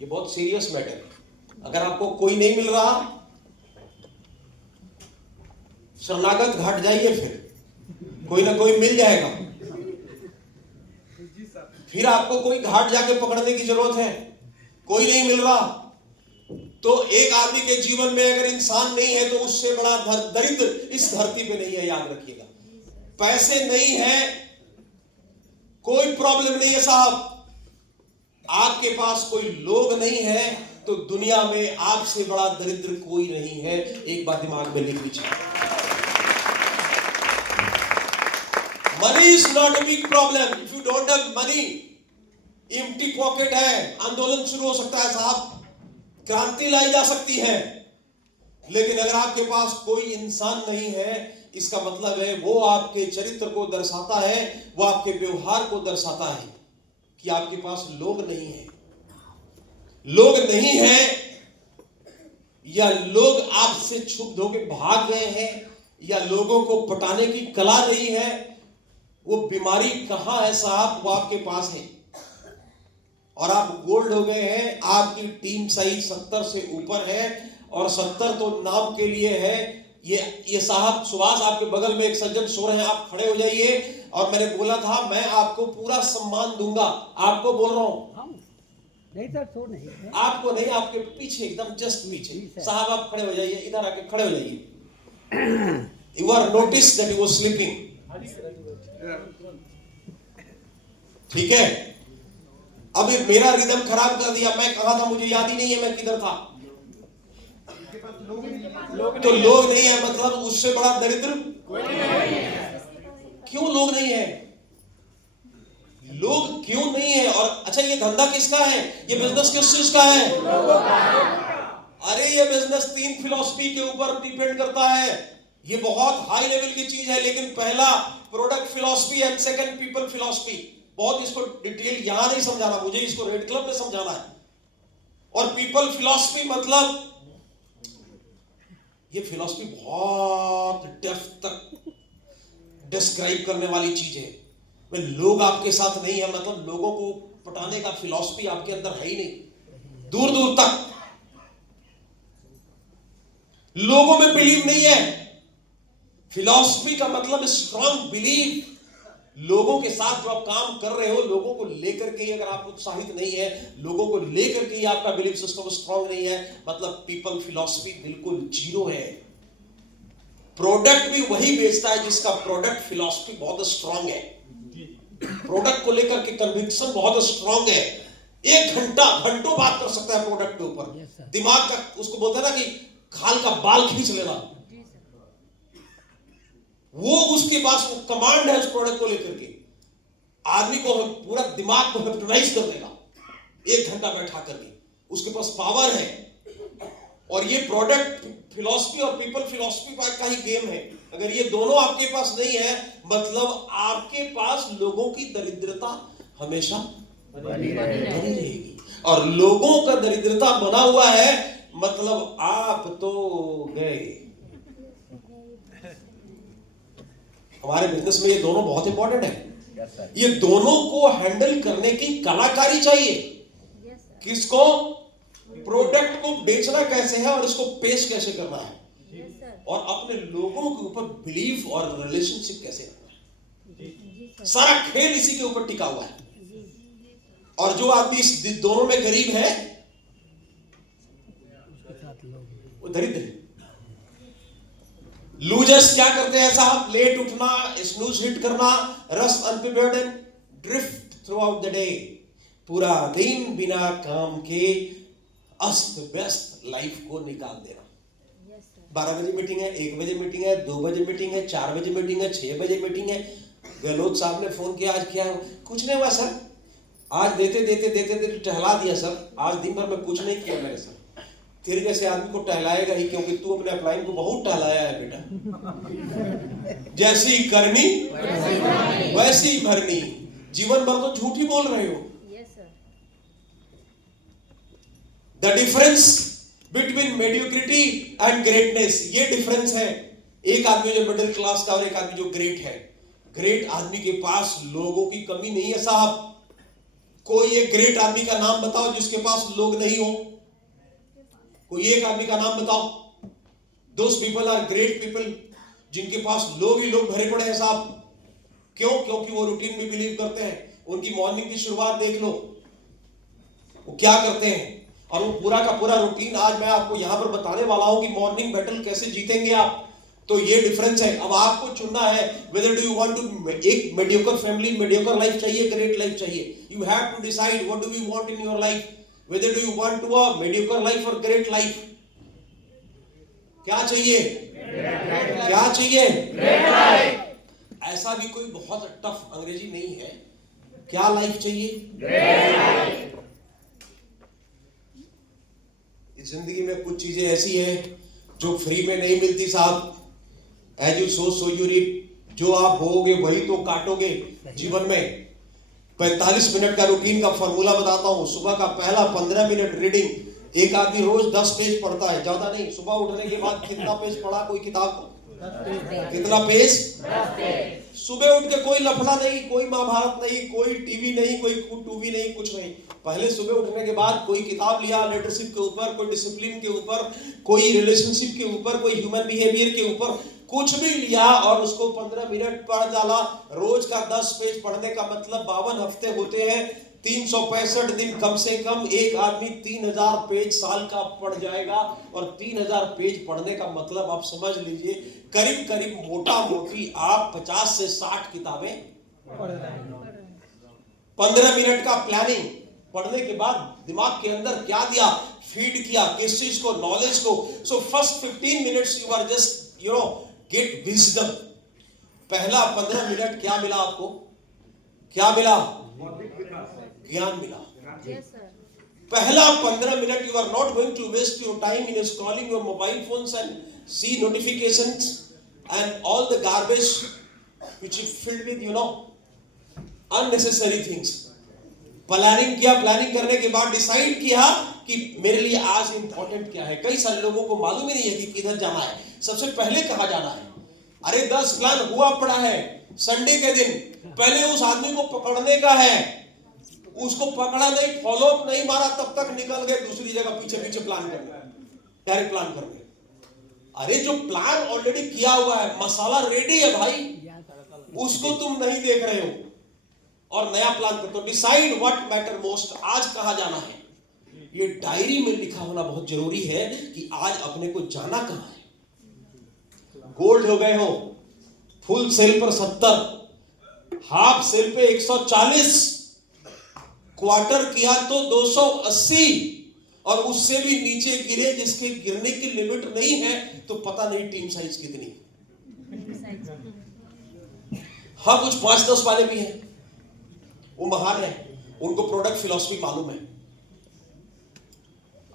ये बहुत सीरियस मैटर है। अगर आपको कोई नहीं मिल रहा, शरणागत घाट जाइए, फिर कोई ना कोई मिल जाएगा। फिर आपको कोई घाट जाके पकड़ने की जरूरत है, कोई नहीं मिल रहा। तो एक आदमी के जीवन में अगर इंसान नहीं है तो उससे बड़ा दरिद्र इस धरती पे नहीं है, याद रखिएगा। पैसे नहीं है, कोई प्रॉब्लम नहीं है साहब, आपके पास कोई लोग नहीं है तो दुनिया में आपसे बड़ा दरिद्र कोई नहीं है। एक बात दिमाग में लिख लीजिए, money is not a big problem. If you don't have money, empty pocket है, आंदोलन शुरू हो सकता है साहब, क्रांति लाई जा सकती है। लेकिन अगर आपके पास कोई इंसान नहीं है, इसका मतलब है वो आपके चरित्र को दर्शाता है, वो आपके व्यवहार को दर्शाता है कि आपके पास लोग नहीं है। लोग नहीं है, या लोग आपसे छुप धोके भाग गए हैं, या लोगों को पटाने की कला नहीं है। वो बीमारी कहां है साहब, वो आपके पास है, और आप गोल्ड हो गए हैं। आपकी टीम सही 70 से ऊपर है, और 70 तो नाम के लिए है। ये साहब सुभाष, आपके बगल में एक सज्जन सो रहे हैं, आप खड़े हो जाइए। और मैंने बोला था मैं आपको पूरा सम्मान दूंगा, आपको बोल रहा हूं, नहीं सर, सो नहीं, आपको नहीं, आपके पीछे, एकदम जस्ट पीछे। साहब आप खड़े हो जाइए, इधर आके खड़े हो जाइए। You are notice that you was sleeping, ठीक है। अभी मेरा रिदम खराब कर दिया, मैं कहां था मुझे याद ही नहीं है, मैं किधर था। तो लोग नहीं है, मतलब उससे बड़ा दरिद्र क्यों लोग नहीं है, लोग क्यों नहीं है। और अच्छा, ये धंधा किसका है, ये बिजनेस किस चीज का है। अरे ये बिजनेस 3 फिलॉसफी के ऊपर डिपेंड करता है। ये बहुत हाई लेवल की चीज है, लेकिन पहला product philosophy and second people philosophy. बहुत इसको डिटेल यहां नहीं समझाना मुझे, इसको रेड क्लब में समझाना है। और पीपल फिलॉसफी मतलब ये फिलॉसफी बहुत डेप्थ तक डिस्क्राइब करने वाली चीज है। लोग आपके साथ नहीं है, मतलब लोगों को पटाने का फिलॉसफी आपके अंदर है ही नहीं, दूर दूर तक लोगों में बिलीव नहीं है। फिलॉसफी का मतलब स्ट्रॉन्ग बिलीव। लोगों के साथ जो आप काम कर रहे हो, लोगों को लेकर के अगर आप उत्साहित नहीं है, लोगों को लेकर के आपका बिलीफ सिस्टम स्ट्रॉन्ग नहीं है, मतलब पीपल फिलॉसफी बिल्कुल जीरो है। प्रोडक्ट भी वही बेचता है जिसका प्रोडक्ट फिलॉसफी बहुत स्ट्रॉन्ग है, प्रोडक्ट को लेकर के कन्विक्शन बहुत स्ट्रॉन्ग है। 1 घंटा घंटों बात कर सकता है प्रोडक्ट के ऊपर, दिमाग का, उसको बोलते हैं ना कि खाल का बाल खींच लेना, वो उसके पास वो कमांड है उस प्रोडक्ट को लेकर के। आदमी को पूरा दिमाग को हिप्नोटाइज कर देगा 1 घंटा बैठा करके, उसके पास पावर है। और ये प्रोडक्ट फिलॉसफी और पीपल फिलॉसफी का ही गेम है। अगर ये दोनों आपके पास नहीं है, मतलब आपके पास लोगों की दरिद्रता हमेशा बनी रहेगी। और लोगों का दरिद्रता बना हुआ है, मतलब आप तो गए। हमारे बिजनेस में ये दोनों बहुत इंपॉर्टेंट है। ये दोनों को हैंडल करने की कलाकारी चाहिए। किसको? प्रोडक्ट को बेचना कैसे है और इसको पेश कैसे करना है, और अपने लोगों के ऊपर बिलीफ और रिलेशनशिप कैसे करना है। सारा खेल इसी के ऊपर टिका हुआ है। और जो आदमी इस दोनों में गरीब है वो दरिद्र है। लूजर्स क्या करते हैं साहब? लेट उठना, स्नूज हिट करना, rust अनप्रिपेयर्ड and drift throughout the day. पूरा दिन बिना काम के अस्त व्यस्त लाइफ को निकाल देना। 12 बजे मीटिंग है, 1 बजे मीटिंग है, 2 बजे मीटिंग है, 4 बजे मीटिंग है, 6 बजे मीटिंग है। गहलोत साहब ने फोन किया, आज क्या? कुछ नहीं हुआ सर, आज देते टहला दिया सर, आज दिन भर में कुछ नहीं किया मैंने सर। तेरे जैसे आदमी को टहलाएगा ही, क्योंकि तू अपने क्लाइंट को बहुत टहलाया है बेटा। जैसी करनी वैसी भरनी। जीवन भर तो झूठ ही बोल रहे हो। The difference between mediocrity and greatness, ये डिफरेंस है। एक आदमी जो मिडिल क्लास का और एक आदमी जो ग्रेट है। ग्रेट आदमी के पास लोगों की कमी नहीं है साहब। कोई एक ग्रेट आदमी का नाम बताओ जिसके पास लोग नहीं हो। कोई एक आदमी का नाम बताओ। Those people are great people जिनके पास लोग ही लोग भरे पड़े हैं साहब। क्यों? क्योंकि वो रूटीन में बिलीव करते हैं। उनकी मॉर्निंग की शुरुआत देख लो, वो क्या करते हैं, और वो पूरा का पूरा रूटीन आज मैं आपको यहां पर बताने वाला हूं कि मॉर्निंग बैटल कैसे जीतेंगे आप। तो ये डिफरेंस है। अब आपको चुनना है, whether do you want to एक मीडियोकर फैमिली, मीडियोकर लाइफ चाहिए, ग्रेट लाइफ चाहिए। You have to decide what do we want in your life, whether do you want to a mediocre life और great life. क्या चाहिए? क्या चाहिए? Great life. ऐसा भी कोई बहुत टफ अंग्रेजी नहीं है। क्या लाइफ चाहिए? Great life. जिंदगी में कुछ चीजें ऐसी हैं जो फ्री में नहीं मिलती साहब। As you sow so you reap. जो आप बोओगे वही तो काटोगे। जीवन में 45 मिनट का रूटीन का फॉर्मूला बताता हूं। सुबह का पहला 15 मिनट रीडिंग। एक आदमी रोज 10 पेज पढ़ता है, ज्यादा नहीं। सुबह उठने के बाद कितना पेज पढ़ा कोई किताब को? कितना पेज? 10 पेज। सुबह उठ के कोई लफड़ा नहीं, कोई महाभारत नहीं, कोई टीवी नहीं, कोई टूवी नहीं, कुछ नहीं। पहले सुबह उठने के बाद कोई किताब लिया, लीडरशिप के ऊपर, कोई डिसिप्लिन के ऊपर, कोई रिलेशनशिप के ऊपर, कोई ह्यूमन बिहेवियर के ऊपर, कुछ भी लिया और उसको 15 मिनट पढ़ डाला। रोज का 10 पेज पढ़ने का मतलब 52 हफ्ते होते हैं, 365 दिन। कम से कम एक आदमी 3000 पेज साल का पढ़ जाएगा। और 3000 पेज पढ़ने का मतलब आप समझ लीजिए, करीब करीब मोटा मोटी आप 50 से 60 किताबें पढ़ रहे हैं। 15 मिनट का प्लानिंग पढ़ने के बाद दिमाग के अंदर क्या दिया, फीड किया, किस चीज को, नॉलेज को। So first 15 minutes you are just get wisdom. पहला 15 मिनट क्या मिला आपको? क्या मिला? ज्ञान मिला। पहला 15 minute you are not going to waste your time in scrolling your mobile phones and see notifications and all the garbage which is filled with unnecessary things. Planning किया, प्लानिंग करने के बाद डिसाइड किया कि मेरे लिए आज इंपॉर्टेंट क्या है। कई सारे लोगों को मालूम ही नहीं है कि किधर जाना है, सबसे पहले कहां जाना है। अरे 10 प्लान हुआ पड़ा है। संडे के दिन पहले उस आदमी को पकड़ने का है, उसको पकड़ा नहीं, फॉलो अप नहीं मारा, तब तक निकल गए दूसरी जगह पीछे पीछे प्लान करने, डायरेक्ट प्लान करने। अरे जो प्लान ऑलरेडी किया हुआ है, मसाला रेडी है भाई, उसको तुम नहीं देख रहे हो और नया प्लान करते हो। Decide what matter most. आज कहां जाना है, ये डायरी में लिखा होना बहुत जरूरी है कि आज अपने को जाना कहां है। गोल्ड हो गए हो, फुल सेल पर 70, हाफ सेल पे 140, क्वार्टर किया तो 280, और उससे भी नीचे गिरे जिसके गिरने की लिमिट नहीं है, तो पता नहीं टीम साइज कितनी है। हाँ, कुछ 5-10 वाले भी हैं। वो महान है, उनको प्रोडक्ट फिलॉसफी मालूम है।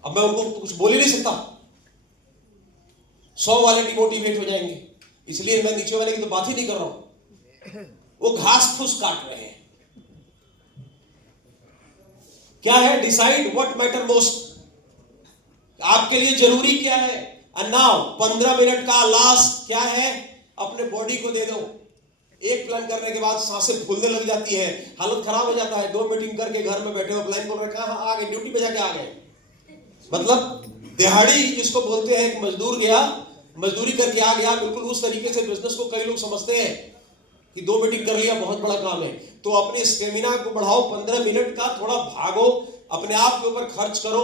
अब मैं उनको कुछ बोल ही नहीं सकता, 100 वाले डिमोटिवेट हो जाएंगे, इसलिए मैं नीचे वाले की तो बात ही नहीं कर रहा हूं। वो घास फूस काट रहे हैं। क्या है? डिसाइड व्हाट मैटर मोस्ट, आपके लिए जरूरी क्या है। एंड नाउ 15 मिनट का लास्ट क्या है? अपने बॉडी को दे दो। एक प्लान करने के बाद सांसें फूलने लग जाती है, हालत खराब हो जाता है। 2 मीटिंग करके घर में बैठे हो, प्लान बोल रहे कहां आ गए, ड्यूटी पे जाके आ गए। मतलब दिहाड़ी जिसको बोलते हैं, एक मजदूर गया, मजदूरी करके आ गया। बिल्कुल उस तरीके से बिजनेस को कई लोग समझते हैं कि 2 मीटिंग कर लिया बहुत बड़ा काम है। तो अपने स्टेमिना को बढ़ाओ, 15 मिनट का थोड़ा भागो, अपने आप के ऊपर खर्च करो।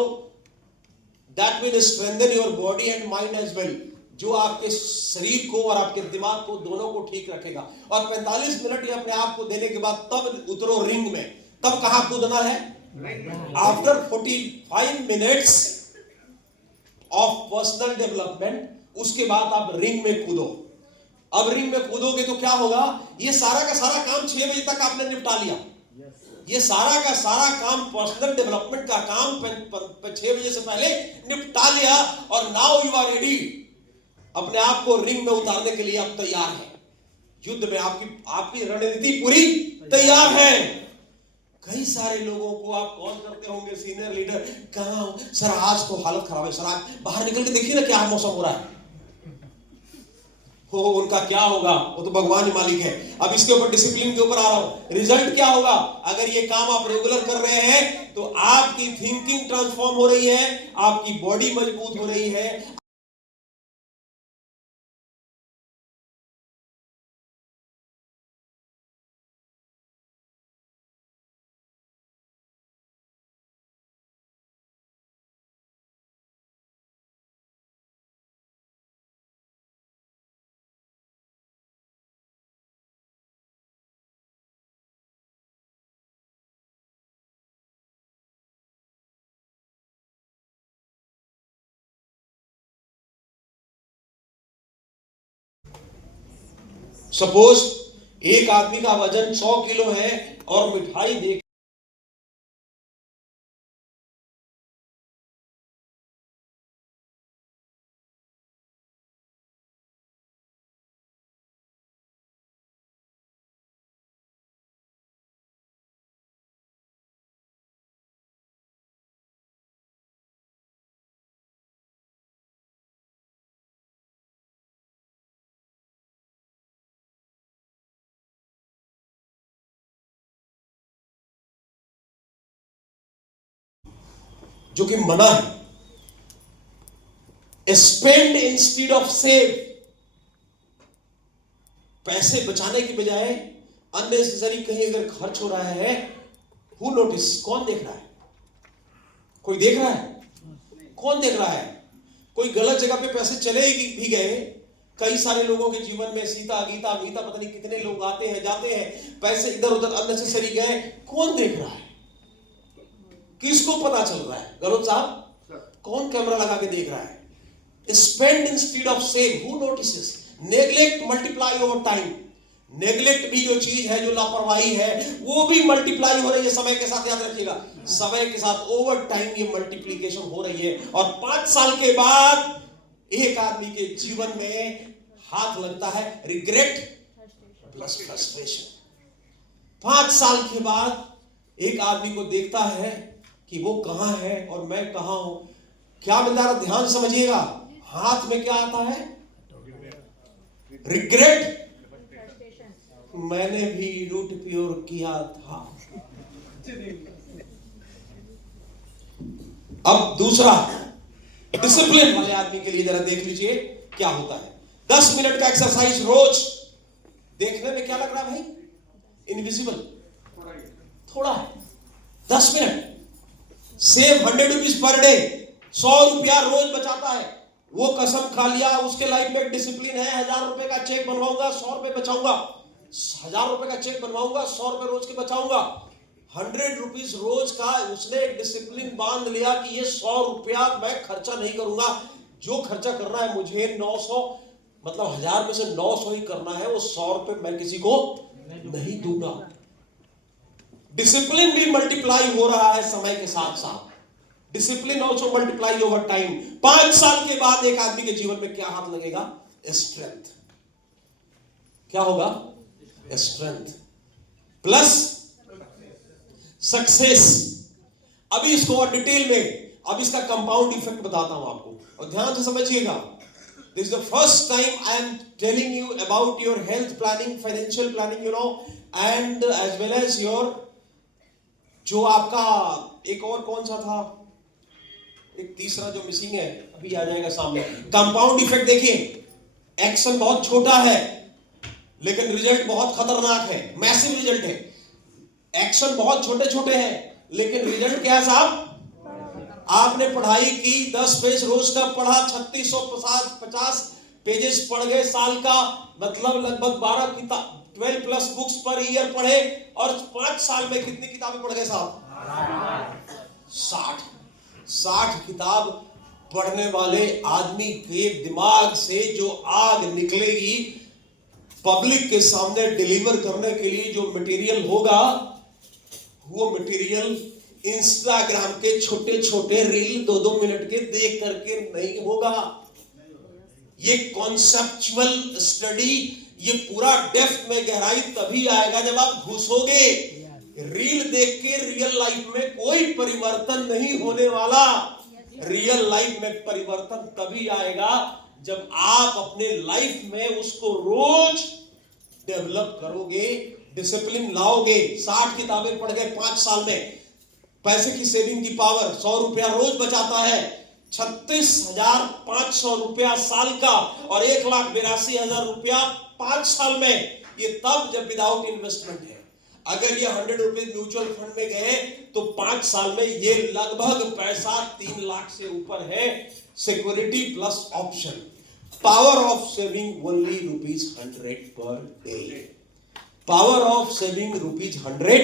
That will strengthen your body and mind as well, जो आपके शरीर को और आपके दिमाग को दोनों को ठीक रखेगा। और 45 मिनट ये अपने आप को देने के बाद तब उतरो रिंग में। तब कहां कूदना है? After 45 minutes of personal development, उसके बाद आप रिंग में कूदो। अब रिंग में कूदोगे तो क्या होगा? ये सारा का सारा काम 6 बजे तक आपने निपटा लिया। ये सारा का सारा काम, पर्सनल डेवलपमेंट का काम 6 बजे से पहले निपटा लिया। और नाउ यू आर रेडी, अपने आप को रिंग में उतारने के लिए आप तैयार हैं। युद्ध में आपकी रणनीति पूरी तैयार है। कई सारे लोगों को आप कॉल करते होंगे, सीनियर लीडर, कहां हो सर, आज तो हालत खराब है सर, आज बाहर निकल के देखिए ना क्या मौसम हो रहा है। हो उनका क्या होगा, वो तो भगवान ही मालिक है। अब इसके ऊपर डिसिप्लिन के ऊपर आ रहा हूं। रिजल्ट क्या होगा? अगर ये काम आप रेगुलर कर रहे हैं तो आपकी थिंकिंग ट्रांसफॉर्म हो रही है, आपकी बॉडी मजबूत हो रही है। सपोज एक आदमी का वजन 100 किलो है और मिठाई देख जो कि मना है। स्पेंड इंस्टीड ऑफ सेव, पैसे बचाने की बजाय अननेसेसरी कहीं अगर खर्च हो रहा है, हु नोटिस, कौन देख रहा है? कोई देख रहा है? कौन देख रहा है? कोई गलत जगह पे पैसे चले भी गए। कई सारे लोगों के जीवन में सीता गीता मीता पता नहीं कितने लोग आते हैं जाते हैं, पैसे इधर उधर अननेसेसरी गए, कौन देख रहा है? किसको पता चल रहा है? गलत साहब, कौन कैमरा लगा के देख रहा है? Spend instead of save, who notices? Neglect multiply over time, neglect भी जो चीज है, जो लापरवाही है, वो भी मल्टीप्लाई हो रही है समय के साथ। याद रखिएगा, समय के साथ ओवर टाइम ये मल्टीप्लीकेशन हो रही है। और 5 साल के बाद एक आदमी के जीवन में हाथ लगता है रिग्रेट प्लस फ्रस्ट्रेशन। 5 साल के बाद एक आदमी को देखता है कि वो कहां है और मैं कहां हूं। क्या मिलता है? ध्यान समझिएगा, हाथ में क्या आता है? रिग्रेट, मैंने भी रूट प्योर किया था। अब दूसरा, डिसिप्लिन वाले आदमी के लिए जरा देख लीजिए क्या होता है। 10 मिनट का एक्सरसाइज रोज। देखने में क्या लग रहा है भाई? इनविजिबल, थोड़ा है। 10 minute, save 100 rupees per day, 100 रुपया रोज बचाता है। वो कसम खा लिया, उसके लाइफ में एक डिसिप्लिन है, 1000 रुपए का चेक बनवाऊंगा, 100 रुपए बचाऊंगा। 1000 रुपए का चेक बनवाऊंगा, 100 रुपए रोज के बचाऊंगा। 100 रुपीज रोज का उसने एक डिसिप्लिन बांध लिया कि ये 100 रुपया मैं खर्चा नहीं करूंगा। जो खर्चा करना है मुझे 900, मतलब 1000 में से 900 ही करना है। वो 100 रुपए मैं किसी को नहीं दूंगा। डिसिप्लिन भी मल्टीप्लाई हो रहा है समय के साथ साथ। Discipline also multiply over time. 5 साल के बाद एक आदमी के जीवन में क्या हाथ लगेगा? स्ट्रेंथ। क्या होगा? Strength plus success. अभी इसको और डिटेल में, अब इसका कंपाउंड इफेक्ट बताता हूं आपको, और ध्यान से समझिएगा। This is the first time I am telling you about your health planning, financial planning, and as well as your, जो आपका एक और कौन सा था, एक तीसरा जो मिसिंग है, अभी आ जाएगा सामने। कंपाउंड इफेक्ट देखिए, एक्शन बहुत छोटा है लेकिन रिजल्ट बहुत खतरनाक है, मैसिव रिजल्ट है। एक्शन बहुत छोटे छोटे हैं लेकिन रिजल्ट क्या है साहब? आपने पढ़ाई की, 10 पेज रोज का पढ़ा, 3650 पेजेस पढ़ गए साल का, मतलब लगभग 12 किताब, 12 प्लस बुक्स पर ईयर पढ़े, और 5 साल में कितनी किताबें पढ़ गए साहब? 60 किताब पढ़ने वाले आदमी के दिमाग से जो आग निकलेगी, पब्लिक के सामने डिलीवर करने के लिए जो मटेरियल होगा, वो मटेरियल इंस्टाग्राम के छोटे छोटे रील 2-2 मिनट के देख करके नहीं होगा। ये कॉन्सेप्चुअल स्टडी, ये पूरा डेप्थ में गहराई तभी आएगा जब आप घुसोगे। रील देख के रियल लाइफ में कोई परिवर्तन नहीं होने वाला। रियल लाइफ में परिवर्तन तभी आएगा जब आप अपने लाइफ में उसको रोज डेवलप करोगे, डिसिप्लिन लाओगे। 60 किताबें पढ़ गए 5 साल में। पैसे की सेविंग की पावर, 100 रुपया रोज बचाता है, 36,500 रुपया साल का, और 1,82,000 रुपया 5 साल में। ये तब जब विदाउट इन्वेस्टमेंट है। अगर ये 100 रुपीज म्यूचुअल फंड में गए तो 5 साल में ये लगभग पैसा 3 लाख से ऊपर है। Security plus option. Power of saving only ₹100 per day. Power of saving ₹100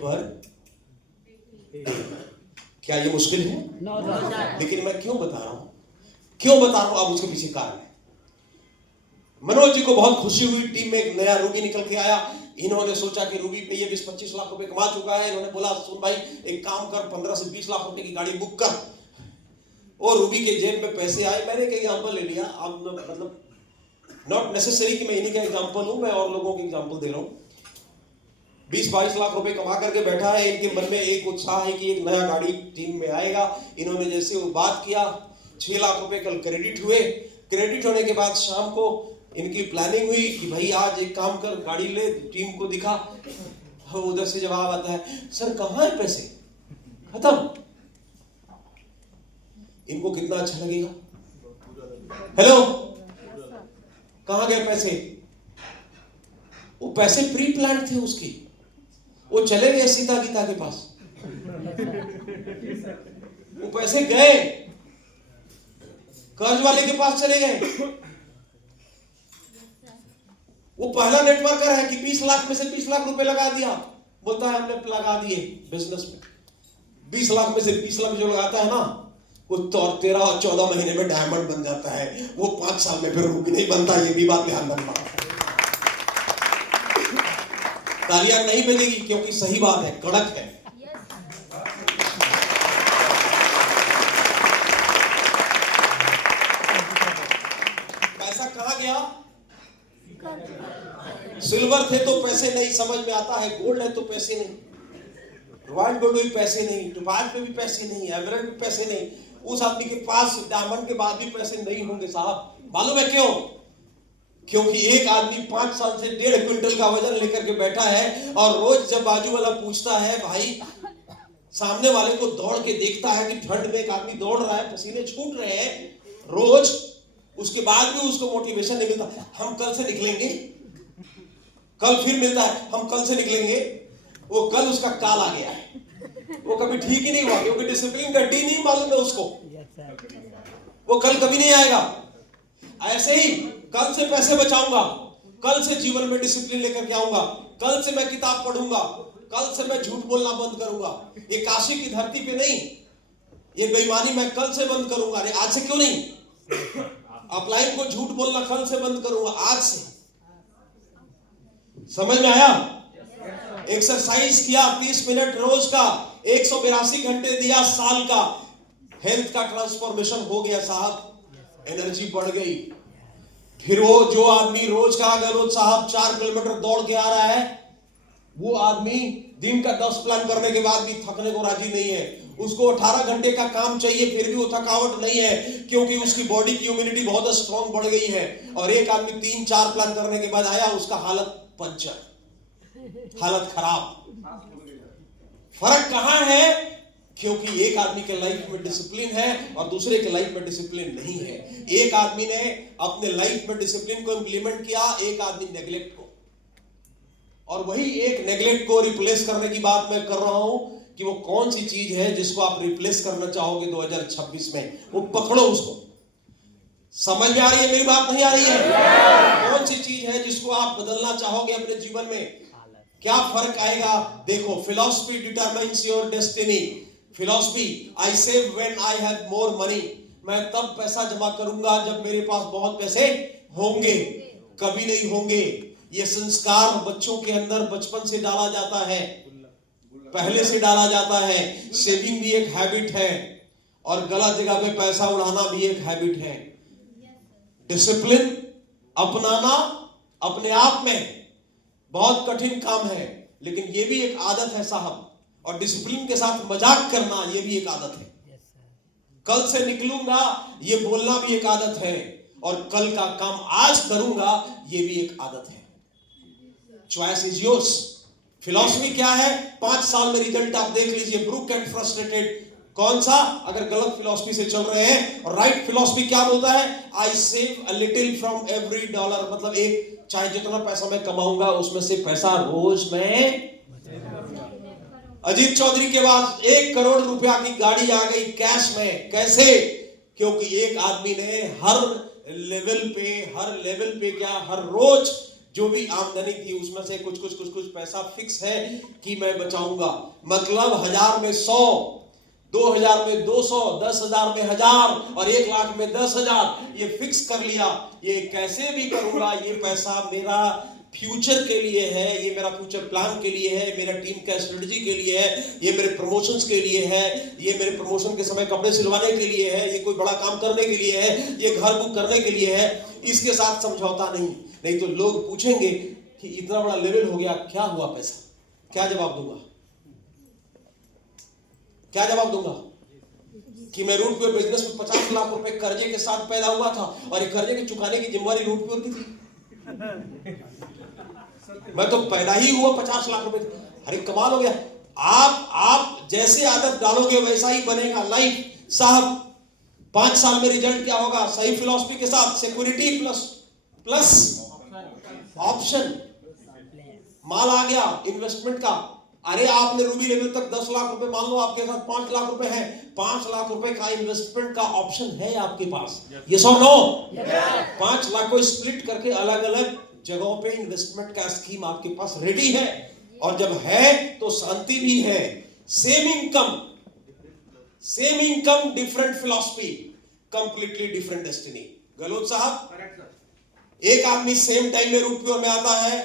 per day. क्या ये मुश्किल है? लेकिन मैं क्यों बता रहा हूं? अब उसके पीछे कारण है। मनोज जी को बहुत खुशी हुई, टीम में एक नया रोगी निकल के आया। इन्होंने सोचा कि रूबी पे ये 20-25 लाख रुपए कमा चुका है। इन्होंने बोला, सुन भाई एक काम कर, 15 से 20 लाख रुपए की गाड़ी बुक कर। और रूबी के जेब में पैसे आए। मैंने एक एग्जांपल ले लिया, अब मतलब नॉट नेसेसरी कि मैं इन्हीं का एग्जांपल हूं, मैं और लोगों के एग्जांपल दे रहा हूं। 20-22 लाख रुपए कमा करके बैठा है। इनके मन में एक उत्साह है कि एक नया गाड़ी टीम में आएगा। इन्होंने जैसे वो बात किया, 6 लाख रुपए कल क्रेडिट हुए। क्रेडिट होने के बाद शाम को इनकी प्लानिंग हुई कि भाई आज एक काम कर, गाड़ी ले, टीम को दिखा। उधर से जवाब आता है, सर कहाँ है पैसे? खत्म। इनको कितना अच्छा लगेगा? हेलो, कहाँ गए पैसे? वो पैसे प्री प्लान थे उसके। वो चले गए सीता गीता के पास, वो पैसे गए कर्ज वाले के पास चले गए। वो पहला नेटवर्कर है कि 20 लाख में से 20 लाख रुपए लगा दिया। बोलता है हमने लगा दिए बिजनेस में। 20 लाख में से 20 लाख जो लगाता है ना, वो 13 और 14 महीने में डायमंड बन जाता है। वो 5 साल में फिर रूबी नहीं बनता। ये भी बात ध्यान रखना। तालियां नहीं बजेगी क्योंकि सही बात है, कड़क है। पैसा कहां गया? सिल्वर थे तो पैसे नहीं, समझ में आता है। गोल्ड है तो पैसे नहीं, रॉयल गोल्ड भी पैसे नहीं, टोपाज पे भी पैसे नहीं, एमराल्ड भी पैसे नहीं। उस आदमी के पास डायमंड के बाद भी पैसे नहीं होंगे साहब। मालूम है क्यों? क्योंकि एक आदमी 5 साल से 1.5 क्विंटल का वजन लेकर के बैठा है, और रोज जब बाजू वाला पूछता है, भाई सामने वाले को दौड़ के देखता है कि ठंड में एक आदमी दौड़ रहा है, पसीने छूट रहे हैं रोज, उसके बाद भी उसको मोटिवेशन नहीं मिलता। हम कल से निकलेंगे, कल फिर मिलता है, हम कल से निकलेंगे। वो कल उसका काल आ गया है, वो कभी ठीक ही नहीं हुआ, क्योंकि डिसिप्लिन का डी नहीं मालूम है उसको। वो कल कभी नहीं आएगा। ऐसे ही कल से पैसे बचाऊंगा, कल से जीवन में डिसिप्लिन लेकर के आऊंगा, कल से मैं किताब पढ़ूंगा, कल से मैं झूठ बोलना बंद करूंगा। ये काशी की धरती पे नहीं, ये बेईमानी मैं कल से बंद करूंगा। अरे आज से क्यों नहीं? अपलाइन को झूठ बोलना कल से बंद करूंगा, आज से। समझ में आया? एक्सरसाइज किया 30 मिनट रोज का, 182 घंटे दिया साल का, हेल्थ का ट्रांसफॉर्मेशन हो गया साहब, एनर्जी बढ़ गई। फिर वो जो आदमी रोज का अगर साहब 4 किलोमीटर दौड़ के आ रहा है, वो आदमी दिन का 10 प्लान करने के बाद भी थकने को राजी नहीं है। उसको 18 घंटे का काम चाहिए, फिर भी वो थकावट नहीं है, क्योंकि उसकी बॉडी की इम्यूनिटी बहुत स्ट्रांग बढ़ गई है। और एक आदमी 3-4 प्लान करने के बाद आया, उसका हालत पंचर, हालत खराब। फर्क कहां है? क्योंकि एक आदमी के लाइफ में डिसिप्लिन है और दूसरे के लाइफ में डिसिप्लिन नहीं है। एक आदमी ने अपने लाइफ में डिसिप्लिन को इंप्लीमेंट किया, एक आदमी नेग्लेक्ट को। और वही एक नेग्लेक्ट को रिप्लेस करने की बात मैं कर रहा हूं कि वो कौन सी चीज है जिसको आप रिप्लेस करना चाहोगे 2026 में, वो पकड़ो उसको। समझ में आ रही है मेरी बात? नहीं आ रही है? कौन सी चीज है जिसको आप बदलना चाहोगे अपने जीवन में? क्या फर्क आएगा? देखो, philosophy determines your destiny. Philosophy, I save when I have more money. मैं तब पैसा जमा करूंगा जब मेरे पास बहुत पैसे होंगे, कभी नहीं होंगे। ये संस्कार बच्चों के अंदर बचपन से डाला जाता है, पहले से डाला जाता है। सेविंग भी एक हैबिट है और गलत जगह पे पैसा उड़ाना भी एक हैबिट है। डिसिप्लिन अपनाना अपने आप में बहुत कठिन काम है, लेकिन ये भी एक आदत है साहब। और डिसिप्लिन के साथ मजाक करना ये भी एक आदत है। कल से निकलूंगा ये बोलना भी एक आदत है, और कल का काम आज करूंगा ये भी एक आदत है। Choice is yours. फिलॉसफी क्या है? 5 साल में रिजल्ट आप देख लीजिए। ब्रूक एंड फ्रस्ट्रेटेड, कौन सा? अगर गलत फिलॉसफी से चल रहे हैं। और राइट फिलॉसफी क्या बोलता है? I save a little from every dollar. मतलब एक, चाहे जितना पैसा मैं कमाऊंगा उसमें से पैसा रोज मैं। अजीत चौधरी के पास 1 करोड़ रुपया की गाड़ी आ गई कैश में। कैसे? क्योंकि एक आदमी ने हर लेवल पे क्या, हर रोज जो भी आमदनी थी उसमें से कुछ पैसा फिक्स है कि मैं बचाऊंगा। मतलब 1000 में 100, 2000 में 200, 10,000 में 1000 और 1 लाख में 10,000, ये फिक्स कर लिया। ये कैसे भी करूंगा, ये पैसा मेरा फ्यूचर के लिए है, ये मेरा फ्यूचर प्लान के लिए है, मेरा टीम का स्ट्रेटजी के लिए है, ये मेरे प्रमोशंस के लिए है, ये मेरे प्रमोशन के समय कपड़े सिलवाने के लिए है, ये कोई बड़ा काम करने के लिए है, ये घर बुक करने के लिए है। इसके साथ समझौता नहीं तो लोग पूछेंगे कि इतना बड़ा लेवल हो गया, क्या हुआ पैसा? क्या जवाब दूंगा? क्या जवाब दूंगा? कि मैं रूट प्योर बिजनेस में 50 लाख रुपए कर्जे के साथ पैदा हुआ था और ये कर्जे के चुकाने की जिम्मेवारी रूट प्योर की थी। मैं तो पैदा ही हुआ 50 लाख रुपए। अरे कमाल हो गया। आप जैसे आदत डालोगे वैसा ही बनेगा लाइफ साहब। 5 साल में रिजल्ट क्या होगा? सही फिलॉसफी के साथ सिक्योरिटी प्लस ऑप्शन। माल आ गया इन्वेस्टमेंट का। अरे आपने रूबी लेवल तक 10 लाख रुपए, मान लो आपके साथ 5 लाख रुपए हैं, 5 लाख रुपए का इन्वेस्टमेंट का ऑप्शन है आपके पास। यस और नो? 5 लाख को स्प्लिट करके अलग अलग जगहों पे इन्वेस्टमेंट का स्कीम आपके पास रेडी है। और जब है तो शांति भी है। Same income different philosophy, completely different destiny. गलत साहब? एक आदमी सेम टाइम में रूट प्योर में आता है,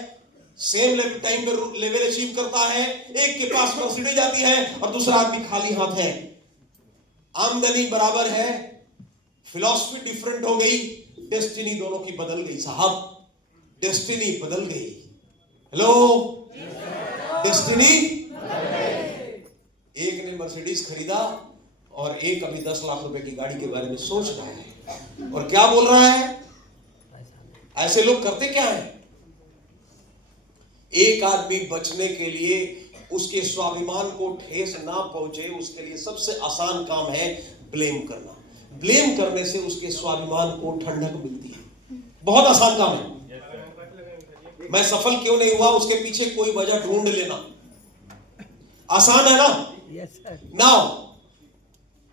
सेम टाइम पे लेवल अचीव करता है। एक के पास मर्सिडीज आती है और दूसरा आदमी खाली हाथ है। आमदनी बराबर है, फिलॉसफी डिफरेंट हो गई, डेस्टिनी दोनों की बदल गई साहब। डेस्टिनी बदल गई। Hello, destiny. एक ने मर्सिडीज खरीदा और एक अभी 10 लाख रुपए की गाड़ी के बारे में सोच रहा है। और क्या बोल रहा है? ऐसे लोग करते क्या है? एक आदमी बचने के लिए, उसके स्वाभिमान को ठेस ना पहुंचे, उसके लिए सबसे आसान काम है ब्लेम करना। ब्लेम करने से उसके स्वाभिमान को ठंडक मिलती है। बहुत आसान काम है। मैं सफल क्यों नहीं हुआ, उसके पीछे कोई वजह ढूंढ लेना आसान है ना? नाउ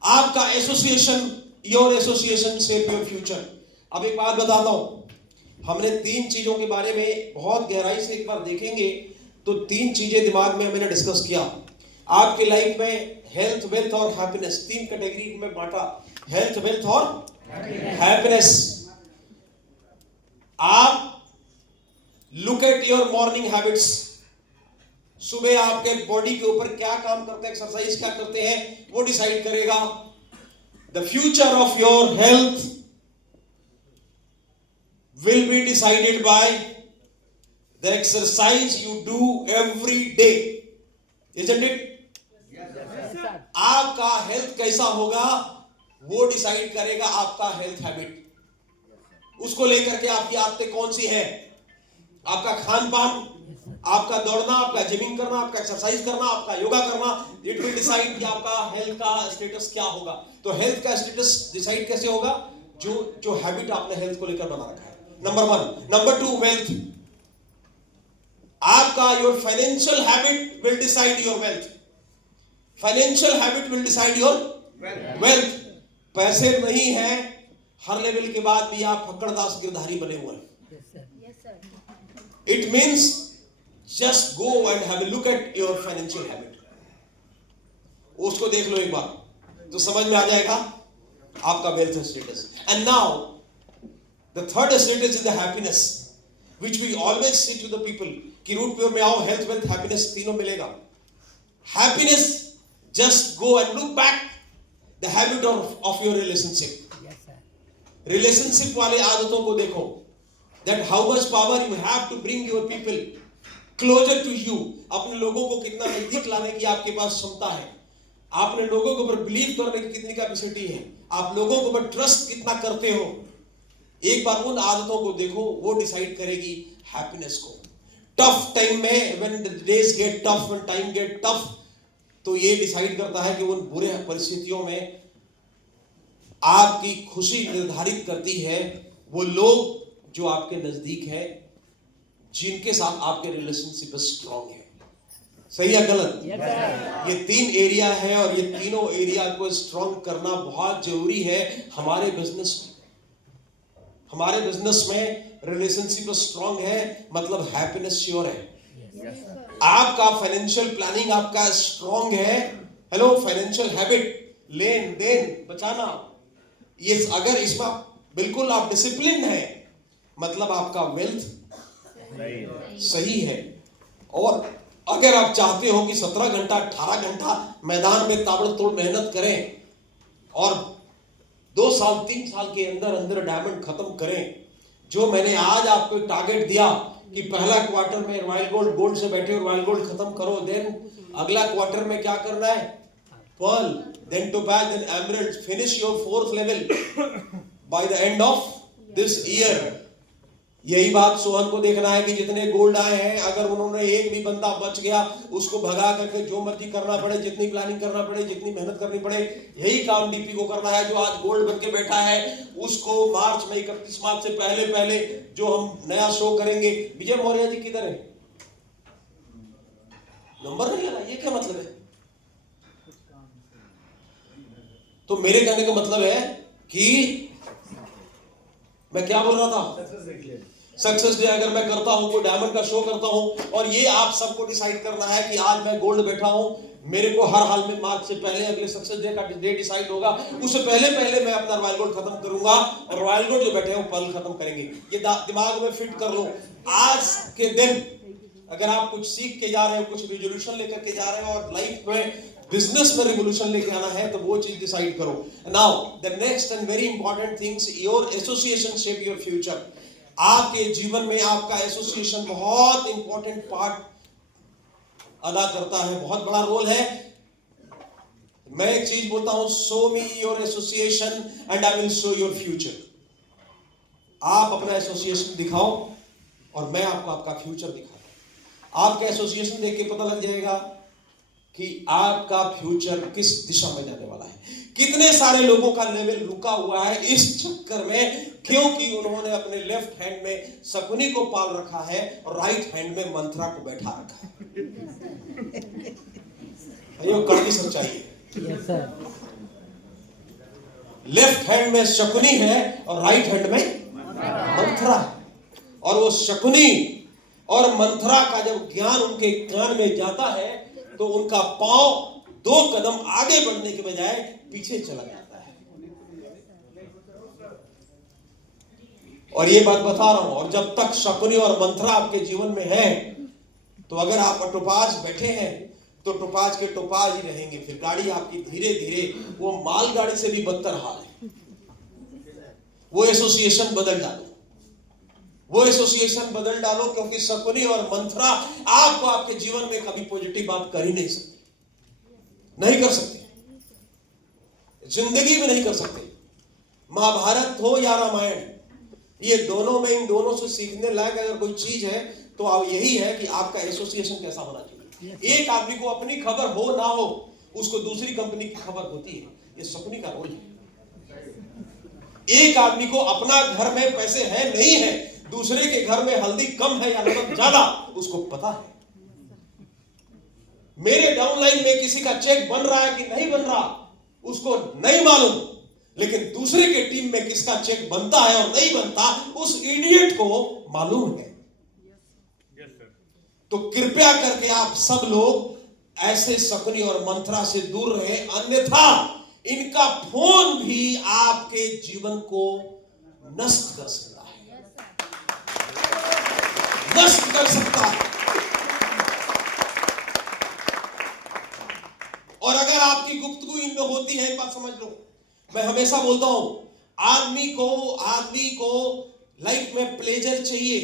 आपका association, your association shape your future. अब एक बात बताता हूं, हमने 3 चीजों के बारे में बहुत गहराई से एक बार देखेंगे। तो 3 चीजें दिमाग में मैंने डिस्कस किया। आपके लाइफ में हेल्थ, वेल्थ और हैप्पीनेस, 3 कैटेगरी में बांटा। हेल्थ, वेल्थ और हैप्पीनेस। आप look at your morning habits. सुबह आपके बॉडी के ऊपर क्या काम करते हैं, एक्सरसाइज क्या करते हैं, वो डिसाइड करेगा। The future of your health will be decided by the exercise you do every day, isn't it? आपका हेल्थ कैसा होगा वो डिसाइड करेगा आपका हेल्थ हैबिट। उसको लेकर के आपकी आदतें कौन सी है, आपका खान पान, आपका दौड़ना, आपका जिमिंग करना, आपका एक्सरसाइज करना, आपका योगा करना, इट विल डिसाइड कि आपका हेल्थ का स्टेटस क्या होगा। तो हेल्थ का स्टेटस डिसाइड कैसे होगा, जो हैबिट आपने हेल्थ को लेकर बना रखा है, नंबर 1। Number 2, wealth. आपका your financial habit will decide your wealth. Financial habit will decide your wealth. पैसे नहीं है, हर लेवल के बाद भी आप फक्कड़दास गिरधारी बने हुए हैं। It means just go and have a look at your financial habit. उसको देख लो एक बार तो समझ में आ जाएगा आपका wealth status. And now the third status is the happiness, which we always say to the people कि रूट पे में आओ, health, wealth, happiness तीनों मिलेगा। Happiness, just go and look back the habit of your relationship. Relationship वाले आदतों को देखो, that how much power you have to bring your people closer to you. अपने लोगों को कितना नजदीक लाने की आपके पास क्षमता है, आपने लोगों के ऊपर बिलीव करने की कितनी कैपेसिटी है, आप लोगों के ऊपर ट्रस्ट कितना करते हो। एक बार उन आदतों को देखो, वो डिसाइड करेगी हैप्पीनेस को। टफ टाइम में, when the days get tough, when time get tough, तो ये डिसाइड करता है कि उन बुरे परिस्थितियों में आपकी खुशी निर्धारित करती है वो लोग जो आपके नजदीक है, जिनके साथ आपके रिलेशनशिप स्ट्रॉन्ग है। सही है गलत? ये 3 एरिया है और ये तीनों एरिया को स्ट्रॉन्ग करना बहुत जरूरी है हमारे बिजनेस में। हमारे बिजनेस में रिलेशनशिप स्ट्रॉन्ग है मतलब हैप्पीनेस श्योर है। आपका फाइनेंशियल प्लानिंग आपका स्ट्रॉन्ग है, हेलो, फाइनेंशियल हैबिट, लेन देन बचाना, ये अगर इसमें बिल्कुल आप डिसिप्लिन है मतलब आपका वेल्थ सही है। और अगर आप चाहते हो कि 17 घंटा 18 घंटा मैदान में ताबड़तोड़ मेहनत करें और 2 साल 3 साल के अंदर अंदर डायमंड खत्म करें, जो मैंने आज आपको टारगेट दिया कि पहला क्वार्टर में रॉयल गोल्ड से बैठे हो, रॉयल गोल्ड खत्म करो, देन अगला क्वार्टर में क्या करना है, pearl, then topaz, then emerald, finish your 4th level by the end of this year. यही बात सोहन को देखना है कि जितने गोल्ड आए हैं, अगर उन्होंने एक भी बंदा बच गया, उसको भगा करके जो मर्जी करना पड़े, जितनी प्लानिंग करना पड़े, जितनी मेहनत करनी पड़े, यही काम डीपी को करना है। जो आज गोल्ड बन के बैठा है उसको मार्च में 31 मार्च से पहले जो हम नया शो करेंगे। विजय मौर्य जी किधर है? नंबर नहीं लगा, ये क्या मतलब है? तो मेरे कहने का मतलब है कि मैं क्या बोल रहा था, सक्सेस डे अगर मैं करता हूं, कोई डायमंड का शो करता हूं, और ये आप सबको डिसाइड करना है कि आज मैं गोल्ड बैठा हूं, मेरे को हर हाल में मार्च से पहले अगले सक्सेस डे का डे डिसाइड होगा, उससे पहले मैं अपना रॉयल गोल्ड खत्म करूंगा और रॉयल गोल्ड जो बैठे हैं वो पर्ल खत्म करेंगे। ये दिमाग में फिट कर लो। आज के दिन अगर आप कुछ सीख के जा रहे हो, कुछ रिजोल्यूशन लेकर के जा रहे हो और लाइफ में बिजनेस में रिवोल्यूशन लेके आना है, तो वो चीज डिसाइड करो। Now the next and very important things, your association shape your future. आपके जीवन में आपका एसोसिएशन बहुत इंपॉर्टेंट पार्ट अदा करता है, बहुत बड़ा रोल है। मैं एक चीज बोलता हूं, show me your association and I will show your future. आप अपना एसोसिएशन दिखाओ और मैं आपको आपका फ्यूचर दिखाऊंगा। आपका एसोसिएशन देख के पता लग जाएगा कि आपका फ्यूचर किस दिशा में जाने वाला है। कितने सारे लोगों का लेवल रुका हुआ है इस चक्कर में, क्योंकि उन्होंने अपने लेफ्ट हैंड में शकुनी को पाल रखा है और राइट हैंड में मंत्रा को बैठा रखा है। ये कड़वी सच्चाई है। लेफ्ट हैंड में शकुनी है और राइट हैंड में मंत्रा, और वो शकुनी और मंत्रा का जब ज्ञान उनके कान में जाता है तो उनका पांव 2 कदम आगे बढ़ने के बजाय पीछे चला जाता है। और ये बात बता रहा हूं, और जब तक शकुनी और मंत्रा आपके जीवन में है तो अगर आप टोपाज बैठे हैं तो टोपाज के टोपाज ही रहेंगे। फिर गाड़ी आपकी धीरे धीरे वो मालगाड़ी से भी बदतर हाल है। वो एसोसिएशन बदल डालो, वो एसोसिएशन बदल डालो, क्योंकि शकुनी और मंथरा आपको आपके जीवन में कभी पॉजिटिव बात कर ही नहीं सकती, नहीं कर सकते, जिंदगी में नहीं कर सकते। महाभारत हो या रामायण, ये दोनों में इन दोनों से सीखने लायक अगर कोई चीज है तो अब यही है कि आपका एसोसिएशन कैसा होना चाहिए। एक आदमी को अपनी खबर हो ना हो, उसको दूसरी कंपनी की खबर होती है। ये शकुनी का रोल है। एक आदमी को अपना घर में पैसे है नहीं है, दूसरे के घर में हल्दी कम है या नमक ज्यादा, उसको पता है। मेरे डाउनलाइन में किसी का चेक बन रहा है कि नहीं बन रहा, उसको नहीं मालूम, लेकिन दूसरे के टीम में किसका चेक बनता है और नहीं बनता, उस इडियट को मालूम है। तो कृपया करके आप सब लोग ऐसे शकुनी और मंथरा से दूर रहे, अन्यथा इनका फोन भी आपके जीवन को नष्ट कर सकता है, नष्ट कर सकता है। और अगर आपकी गुफ्तगू इनमें होती है, एक बात समझ लो, मैं हमेशा बोलता हूं, आदमी को लाइफ में प्लेजर चाहिए,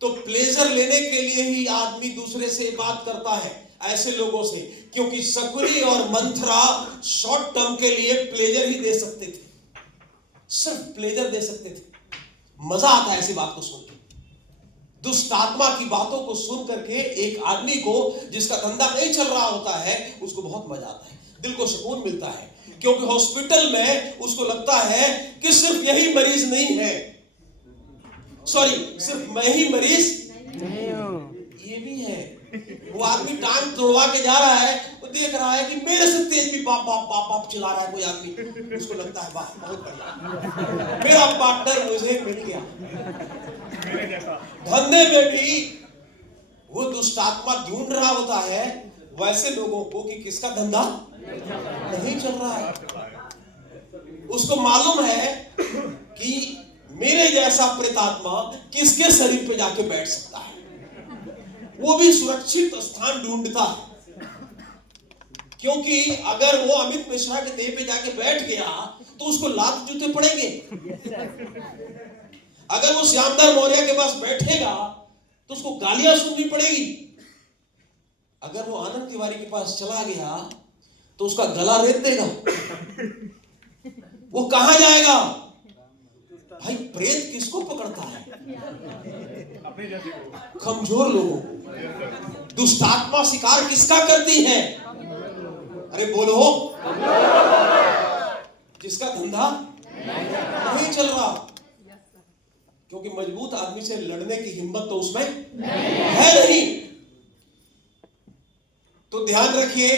तो प्लेजर लेने के लिए ही आदमी दूसरे से बात करता है, ऐसे लोगों से। क्योंकि शकुनी और मंथरा शॉर्ट टर्म के लिए प्लेजर ही दे सकते थे, सिर्फ प्लेजर दे सकते थे। मजा आता है ऐसी बात को सुन के, दुष्ट आत्मा की बातों को सुन करके एक आदमी को जिसका धंधा नहीं चल रहा होता है, उसको बहुत मजा आता है, दिल को सुकून मिलता है। क्योंकि हॉस्पिटल में उसको लगता है कि सिर्फ यही मरीज नहीं है, सॉरी, सिर्फ मैं ही मरीज नहीं हूं, ये भी है। वो आदमी टांग तोड़वा के जा रहा है, वो देख रहा है कि मेरे से तेज भी बाप बाप बाप बाप चिल्ला रहा है कोई आदमी, उसको लगता है वाह बहुत बढ़िया, मेरा पार्टनर मुझे मिल गया। धंधे में भी वो दुष्ट आत्मा ढूंढ रहा होता है वैसे लोगों को कि किसका धंधा नहीं चल रहा है। उसको मालूम है कि मेरे जैसा प्रेतात्मा किसके शरीर पे जाके बैठ सकता है, वो भी सुरक्षित स्थान ढूंढता है। क्योंकि अगर वो अमित मिश्रा के देह पे जाके बैठ गया तो उसको लात जूते पड़ेंगे। अगर वो श्यामदार मौर्य के पास बैठेगा तो उसको गालियां सुननी पड़ेगी। अगर वो आनंद तिवारी के पास चला गया तो उसका गला रेत देगा। वो कहां जाएगा भाई? प्रेत किसको पकड़ता है? कमजोर लोगों। दुष्ट आत्मा शिकार किसका करती है? अरे बोलो, जिसका धंधा नहीं चल रहा। क्योंकि मजबूत आदमी से लड़ने की हिम्मत तो उसमें है नहीं। तो ध्यान रखिए,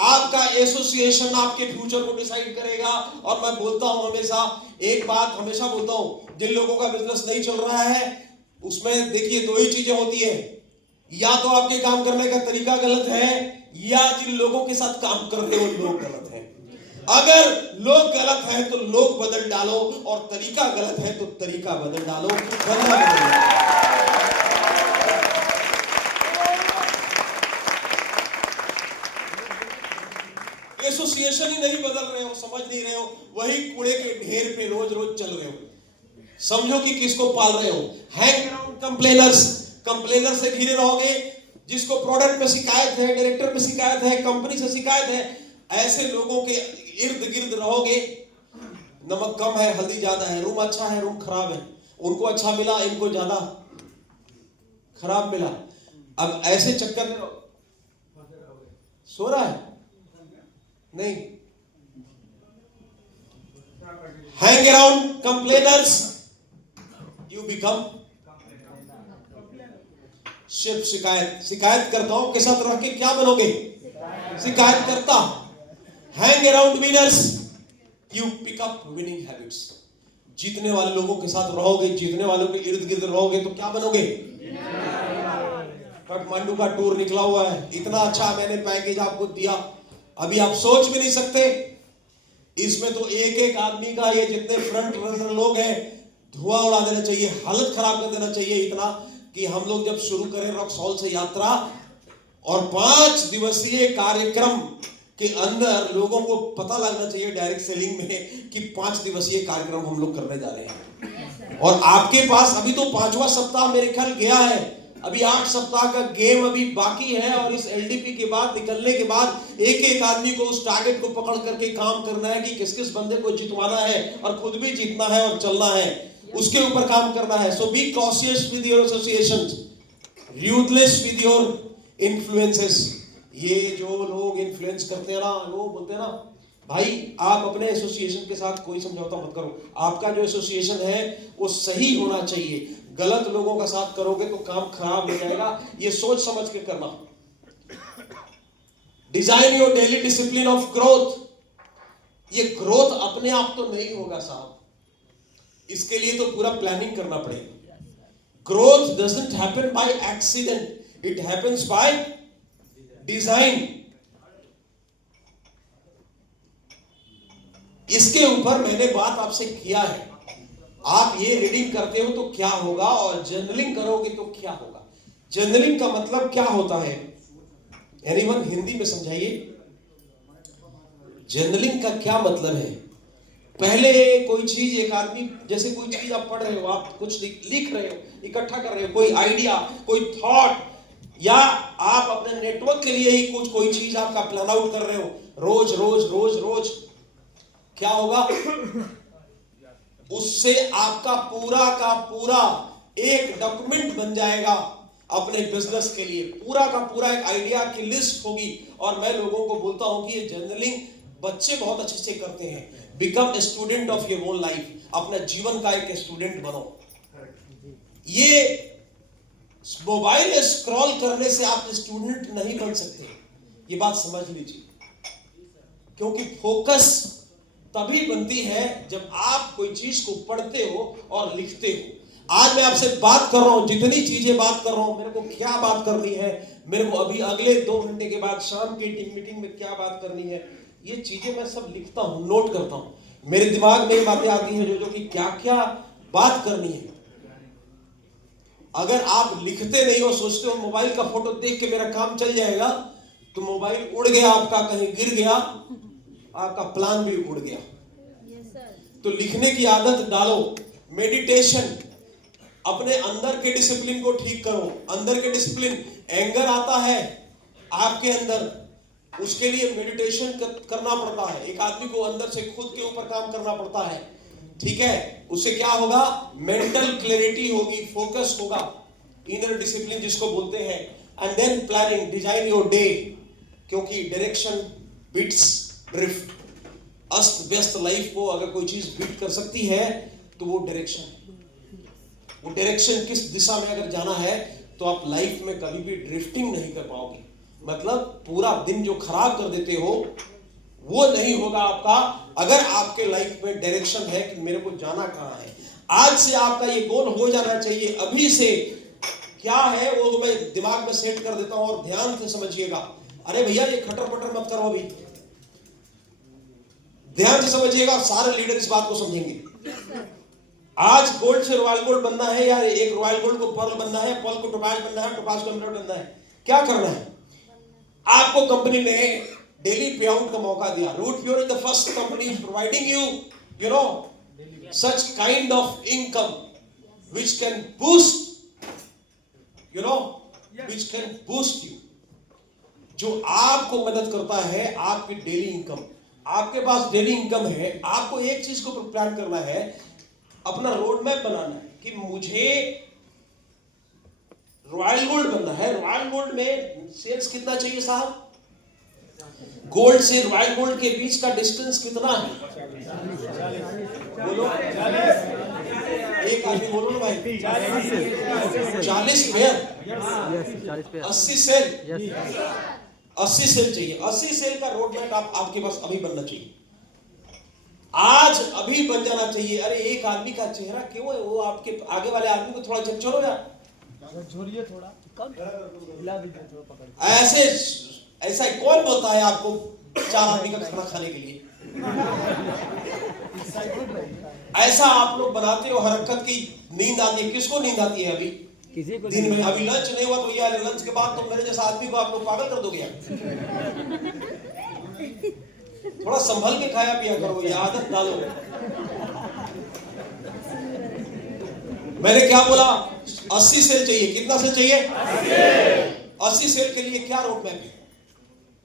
आपका एसोसिएशन आपके फ्यूचर को डिसाइड करेगा। और मैं बोलता हूं हमेशा, एक बात हमेशा बोलता हूं, जिन लोगों का बिजनेस नहीं चल रहा है उसमें देखिए दो ही चीजें होती है, या तो आपके काम करने का तरीका गलत है, या जिन लोगों के साथ काम कर रहे हो लोग गलत हैं। अगर लोग गलत हैं तो लोग बदल डालो, और तरीका गलत है तो तरीका बदल डालो, धंधा बदल डालो। एसोसिएशन ही नहीं बदल रहे हो, समझ नहीं रहे हो, वही कूड़े के ढेर पे रोज रोज चल रहे हो। समझो कि किसको पाल रहे हो। हैंग अराउंड कंप्लेनर्स, कंप्लेनर से घिरे रहोगे। जिसको प्रोडक्ट में शिकायत है, डायरेक्टर में शिकायत है, कंपनी से शिकायत है, ऐसे लोगों के इर्द गिर्द रहोगे। नमक कम है, हल्दी ज्यादा है, रूम अच्छा है, रूम खराब है, उनको अच्छा मिला, इनको ज्यादा खराब मिला। अब ऐसे चक्कर में सो रहा है नहीं। Hang around complainers, you become सिर्फ शिकायत करताओं के साथ रह के क्या बनोगे? शिकायत करता। Hang around winners, you pick up winning habits. जीतने वाले लोगों के साथ रहोगे, जीतने वालों के इर्द गिर्द रहोगे तो क्या बनोगे? काठमांडू का टूर निकला हुआ है, इतना अच्छा मैंने पैकेज आपको दिया, अभी आप सोच भी नहीं सकते। इसमें तो एक एक आदमी का, ये जितने फ्रंट रनर लोग हैं, धुआं उड़ा देना चाहिए, हालत खराब कर देना चाहिए। इतना कि हम लोग जब शुरू करें रॉक्सॉल से यात्रा और 5 दिवसीय कार्यक्रम के अंदर लोगों को पता लगना चाहिए डायरेक्ट सेलिंग में कि 5 दिवसीय कार्यक्रम हम लोग करने जा रहे हैं। और आपके पास अभी तो 5वां सप्ताह मेरे ख्याल गया है, अभी 8 सप्ताह का गेम अभी बाकी है। और इस एलडीपी के बाद निकलने के बाद एक एक आदमी को उस टारगेट को पकड़ करके काम करना है कि किस किस बंदे को जितवाना है और खुद भी जीतना है और चलना है, उसके ऊपर काम करना है। So be cautious with your associations, ruthless with your influences. ये जो लोग इन्फ्लुएंस करते हैं ना, लोग बोलते हैं ना भाई आप अपने एसोसिएशन के साथ कोई समझौता मत करो, आपका जो एसोसिएशन है वो सही होना चाहिए। गलत लोगों का साथ करोगे तो काम खराब हो जाएगा, ये सोच समझ के करना। Design your daily discipline of growth. ये ग्रोथ अपने आप तो नहीं होगा साहब, इसके लिए तो पूरा प्लानिंग करना पड़ेगा। Growth doesn't happen by accident, it happens by design. इसके ऊपर मैंने बात आपसे किया है। आप ये रीडिंग करते हो तो क्या होगा और जर्नलिंग करोगे तो क्या होगा। जर्नलिंग का मतलब क्या होता है, एनीवन हिंदी में समझाइए। जर्नलिंग का क्या मतलब है? पहले कोई चीज, एक आदमी, जैसे कोई चीज आप पढ़ रहे हो, आप कुछ लिख रहे हो, इकट्ठा कर रहे हो, कोई आइडिया, कोई थॉट, या आप अपने नेटवर्क के लिए ही कोई चीज आपका प्लान आउट कर रहे हो, रोज रोज रोज रोज, क्या होगा उससे आपका पूरा का पूरा एक डॉक्यूमेंट बन जाएगा अपने बिजनेस के लिए। पूरा का पूरा एक आइडिया की लिस्ट होगी। और मैं लोगों को बोलता हूं कि ये जर्नलिंग बच्चे बहुत अच्छे से करते हैं। Become a student of your own life, अपना जीवन का एक स्टूडेंट बनो। ये मोबाइल स्क्रॉल करने से आप स्टूडेंट नहीं बन सकते, ये बात समझ लीजिए। क्योंकि फोकस तभी बनती है जब आप कोई चीज को पढ़ते हो और लिखते हो। आज मैं आपसे बात कर रहा हूं, जितनी चीजें बात कर रहा हूं, मेरे को क्या बात करनी है, मेरे को अभी अगले 2 घंटे के बाद शाम की टीम मीटिंग में क्या बात करनी है, ये चीजें मैं सब लिखता हूं, नोट करता हूं। मेरे दिमाग में ये बातें आती हैं जो कि क्या क्या बात करनी है। अगर आप लिखते नहीं हो, सोचते हो मोबाइल का फोटो देख के मेरा काम चल जाएगा, तो मोबाइल उड़ गया आपका, कहीं गिर गया, आपका प्लान भी उड़ गया। तो लिखने की आदत डालो। मेडिटेशन, अपने अंदर के डिसिप्लिन को ठीक करो। अंदर के डिसिप्लिन, एंगर आता है आपके अंदर, उसके लिए मेडिटेशन करना पड़ता है। एक आदमी को अंदर से खुद के ऊपर काम करना पड़ता है, ठीक है। उससे क्या होगा, मेंटल क्लैरिटी होगी, फोकस होगा, इनर डिसिप्लिन जिसको बोलते हैं। And then planning, design your day, क्योंकि डायरेक्शन बीट्स ड्रिफ्ट। अस्त व्यस्त लाइफ को अगर कोई चीज बीट कर सकती है तो वो डायरेक्शन है। वो डायरेक्शन किस दिशा में अगर जाना है तो आप लाइफ में कभी भी ड्रिफ्टिंग नहीं कर पाओगे। मतलब पूरा दिन जो खराब कर देते हो वो नहीं होगा आपका, अगर आपके लाइफ में डायरेक्शन है कि मेरे को जाना कहां है। आज से आपका ये गोल हो जाना चाहिए। अभी से क्या है वो मैं दिमाग में सेट कर देता हूं और ध्यान से समझिएगा। अरे भैया ये खटर पटर मत करो, अभी ध्यान से समझिएगा। सारे लीडर इस बात को समझेंगे। आज गोल्ड से रॉयल गोल्ड बनना है, या एक रॉयल गोल्ड को पर्ल बनना है, पर्ल को टोपाज बनना है, टोपाज को एमराल्ड बनना है। क्या करना है? आपको कंपनी ने डेली पे आउट का मौका दिया। Root pure is the first company providing you no such kind of income which can boost which can boost you, जो आपको मदद करता है आपकी डेली इनकम। आपके पास डेली इनकम है, आपको एक चीज को प्लान करना है, अपना रोड मैप बनाना है कि मुझे रॉयल गोल्ड बनना है। रॉयल गोल्ड में सेल्स कितना चाहिए साहब? गोल्ड से रॉयल गोल्ड के बीच का डिस्टेंस कितना है? बोलो, एक आदमी बोलो ना भाई। 40 पेयर, 80 सेल, 80 सेल चाहिए। 80 सेल का रोड मैप आपके पास अभी बनना चाहिए, आज अभी बन जाना चाहिए। अरे एक आदमी का चेहरा क्यों है, वो आपके आगे वाले आदमी को थोड़ा झकझोरो यार, झोरिए थोड़ा, हिला दीजिए थोड़ा, पकड़। ऐसा कौन बोलता है आपको 4 आदमी का खाना खाने के लिए? ऐसा आप लोग बनाते हो हरकत की नींद आती है। किसको नींद आती है? अभी किसी को दिन में अभी लंच नहीं हुआ तो ये लंच के बाद तो मेरे जैसा आदमी को आप लोग पागल कर दोगे। थोड़ा संभल के खाया पिया करो, ये आदत डालो। मैंने क्या बोला? 80 सेल चाहिए। कितना सेल चाहिए? 80 सेल के लिए क्या रोड मैप है?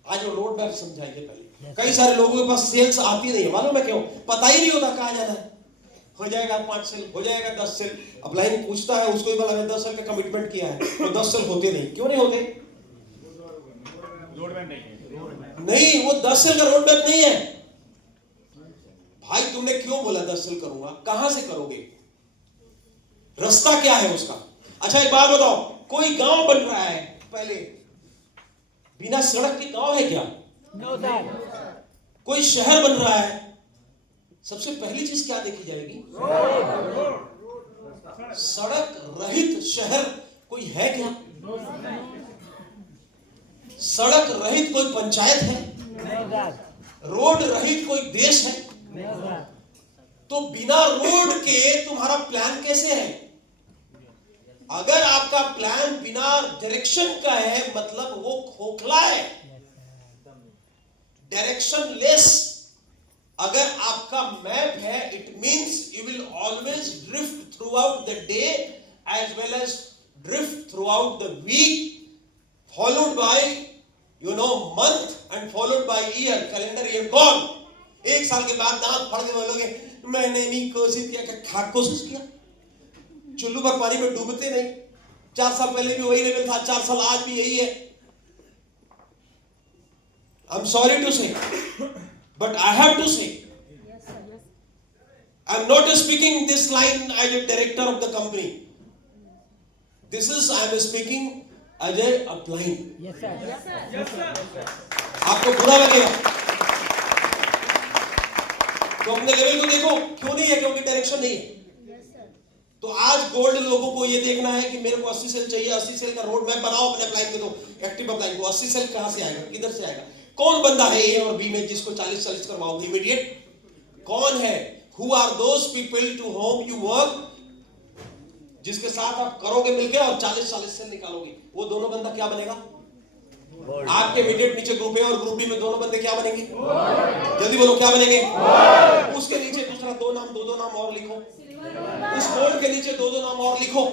आज वो रोड मैप समझाइए पहले। कई सारे लोगों के पास सेल्स आती नहीं है, मालूम है क्यों? पता ही नहीं होता कहाँ जाना है। हो जाएगा 5 सेल, हो जाएगा 10 सेल। अब लाइन पूछता है उसको ही बोला मैंने 10 सेल का कमिटमेंट किया है, तो 10 सेल होते नहीं। क्यों नहीं होते? रोड मैप नहीं नहीं, वो 10 सेल का रोड मैप नहीं है। भाई तुमने क्यों बोला 10 सेल करूंगा? कहां से करोगे? रास्ता क्या है उसका? अच्छा एक बात बताओ, कोई गांव बन रहा है, पहले बिना सड़क के गांव है क्या? No sir. कोई शहर बन रहा है, सबसे पहली चीज क्या देखी जाएगी? सड़क रहित शहर कोई है क्या? सड़क रहित कोई पंचायत है? No sir. रोड रहित कोई देश है? No sir. तो बिना रोड के तुम्हारा प्लान कैसे है? अगर आपका प्लान बिना डायरेक्शन का है, मतलब वो खोखला है, डायरेक्शन लेस। अगर आपका मैप है, it means you will always drift throughout the day as well as drift throughout the week, followed by month and followed by year, calendar year gone. एक साल के बाद दांत फाड़ के बोलोगे मैंने भी कोशिश किया। कोशिश किया? चुल्लू पर पानी में डूबते नहीं। 4 साल पहले भी वही लेवल था, 4 साल आज भी यही है। I'm sorry to say, but I have to say. I'm not speaking this line as a director of the company. This is I am speaking as a upline. Yes sir. आपको बुरा लगेगा तो अपने लेवल को देखो, क्यों नहीं है? क्योंकि डायरेक्शन नहीं है। तो आज गोल्ड लोगों को ये देखना है कि मेरे को 80 सेल चाहिए, 80 सेल का रोड मैप बनाओ अपने अपलाइन को। तो एक्टिव अपलाइन को 80 सेल कहां से आएगा? किधर से आएगा? कौन बंदा है ए और बी में जिसको 40-40 करवाओगे इमीडिएट? कौन है? Who are those people to whom you work, जिसके साथ आप करोगे मिलके और 40-40 सेल निकालोगे? वो दोनों बंदा क्या बनेगा? आपके इमीडिएट नीचे ग्रुप ए और ग्रुप बी में दोनों बंदे क्या बनेंगे? जल्दी बोलो, क्या बनेंगे? उसके नीचे दूसरा 2 नाम और लिखो। उस गोल्ड के नीचे 2 नाम और लिखो।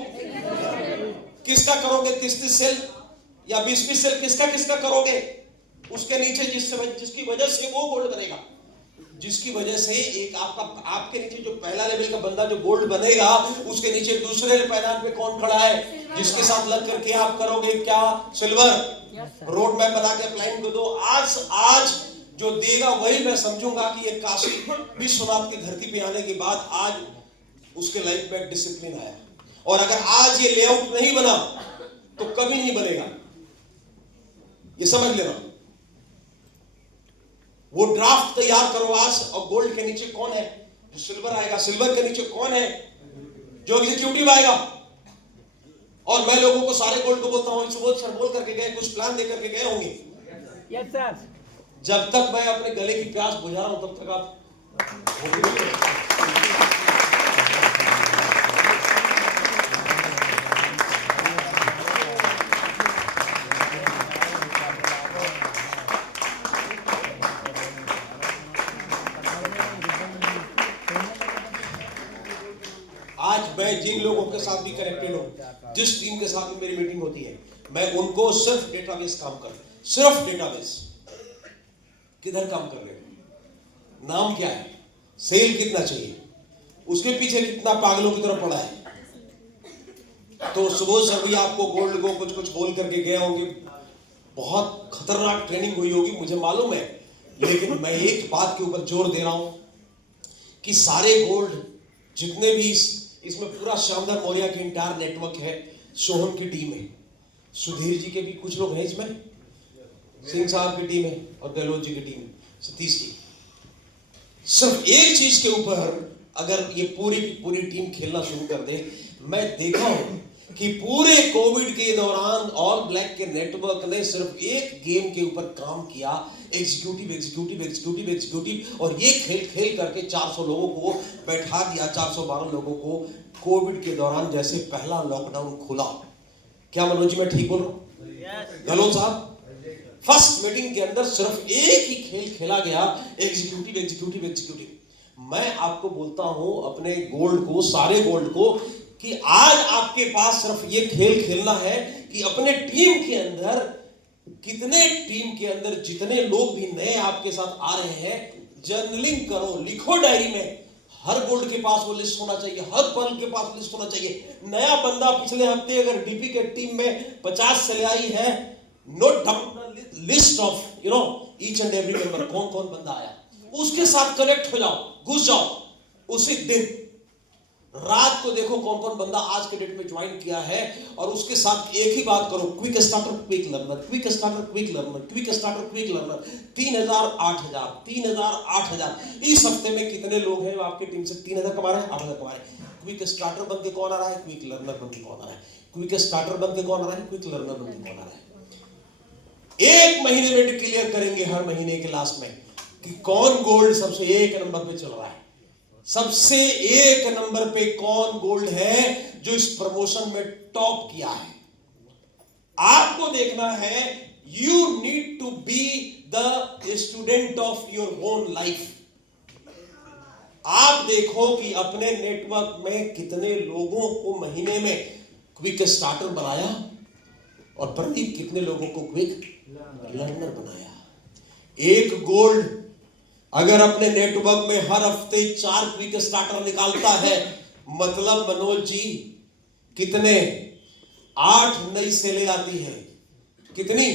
किसका करोगे? 30 सेल या 20 सेल? किसका करोगे? उसके नीचे जिसकी वजह से वो गोल्ड बनेगा, जिसकी वजह से एक आपके नीचे जो पहला लेवल का बंदा जो गोल्ड बनेगा, उसके नीचे दूसरे पैदान पे कौन खड़ा है? जिसके साथ लग करके आप करोगे क्या? सिल्वर। रोड मैप बना के क्लाइंट को दो। आज जो देगा वही मैं समझूंगा कि ये काशी विश्वनाथ की धरती पे आने के बाद आज उसके लाइफ में डिसिप्लिन आया। और अगर आज ये लेआउट नहीं बना तो कभी नहीं बनेगा, ये समझ लेना। वो ड्राफ्ट तैयार करो आज। और गोल्ड के नीचे कौन है? जो सिल्वर आएगा। सिल्वर के नीचे कौन है? जो एग्जीक्यूटिव आएगा। और मैं लोगों को सारे गोल्ड को बोलता हूं, सर बोल करके गए, कुछ प्लान दे करके गए होंगे। Yes sir. जब तक मैं अपने गले की प्यास बुझा रहा हूं तब तक आप आज मैं जिन लोगों के साथ भी कनेक्टेड हूं, जिस टीम के साथ भी मेरी मीटिंग होती है, मैं उनको सिर्फ डेटाबेस काम कर, सिर्फ डेटाबेस। किधर काम कर रहे हो? नाम क्या है? सेल कितना चाहिए? उसके पीछे कितना पागलों की तरह पड़ा है? तो सुबह सर भी आपको गोल्ड को कुछ बोल करके गए होंगे, बहुत खतरनाक ट्रेनिंग हुई होगी, मुझे मालूम है। लेकिन मैं एक बात के ऊपर जोर दे रहा हूं कि सारे गोल्ड जितने भी इसमें पूरा शानदार मौर्या की इंटायर नेटवर्क है, सोहम की टीम है, सुधीर जी के भी कुछ लोग हैं इसमें, सिंह साहब की टीम है और गहलोत जी की टीम है, सतीश जी। सिर्फ एक चीज के ऊपर अगर ये पूरी की पूरी टीम खेलना शुरू कर दे, मैं देखा हूं कि पूरे कोविड के दौरान ऑल ब्लैक के नेटवर्क ने सिर्फ एक गेम के ऊपर काम किया, एग्जीक्यूटिव, और ये खेल करके 400 लोगों को बैठा दिया, 412 लोगों को कोविड के दौरान जैसे पहला लॉकडाउन खुला। क्या मनोज जी मैं ठीक बोल रहा हूं? गहलोत साहब, फर्स्ट मीटिंग के अंदर सिर्फ एक ही खेल खेला गया, एग्जीक्यूटिव। मैं आपको बोलता हूं अपने गोल्ड को, सारे गोल्ड को, कि आज आपके पास सिर्फ ये खेल खेलना है कि अपने टीम के अंदर, कितने टीम के अंदर जितने लोग भी नए आपके साथ आ रहे हैं, जर्नलिंग करो, लिखो डायरी में। हर गोल्ड के पास वो लिस्ट होना चाहिए, हर पर्ल के पास लिस्ट होना चाहिए। नया बंदा पिछले हफ्ते अगर डीपी के टीम में 50 से ले आई है, note down list of each and every member, कौन कौन बंदा आया, उसके साथ कनेक्ट हो जाओ, घुस जाओ। उसी दिन रात को देखो कौन कौन बंदा आज के डेट में ज्वाइन किया है, और उसके साथ एक ही बात करो, quick starter quick learner, quick starter quick learner, quick starter quick learner. 3000 8000 3000 8000। इस हफ्ते में कितने लोग हैं आपकी टीम से 3000 कमा रहे हैं, 8000 कमा रहे हैं? क्विक स्टार्टर बन के कौन आ रहा है? क्विक लर्नर बन के कौन आ रहा है? क्विक स्टार्टर बन के कौन आ रहा है? क्विक लर्नर बन के कौन आ रहा है? एक महीने में डिक्लेयर करेंगे हर महीने के लास्ट में कि कौन गोल्ड सबसे एक नंबर पे चल रहा है, सबसे एक नंबर पे कौन गोल्ड है जो इस प्रमोशन में टॉप किया है। आपको देखना है, you need to be the student of your own life. आप देखो कि अपने नेटवर्क में कितने लोगों को महीने में क्विक स्टार्टर बनाया, और प्रदीप कितने लोगों को क्विक लर्नर बनाया। एक गोल्ड अगर अपने नेटवर्क में हर हफ्ते 4 क्विक स्टार्टर निकालता है, मतलब मनोज जी कितने 8 नई सेलें आती है। कितनी?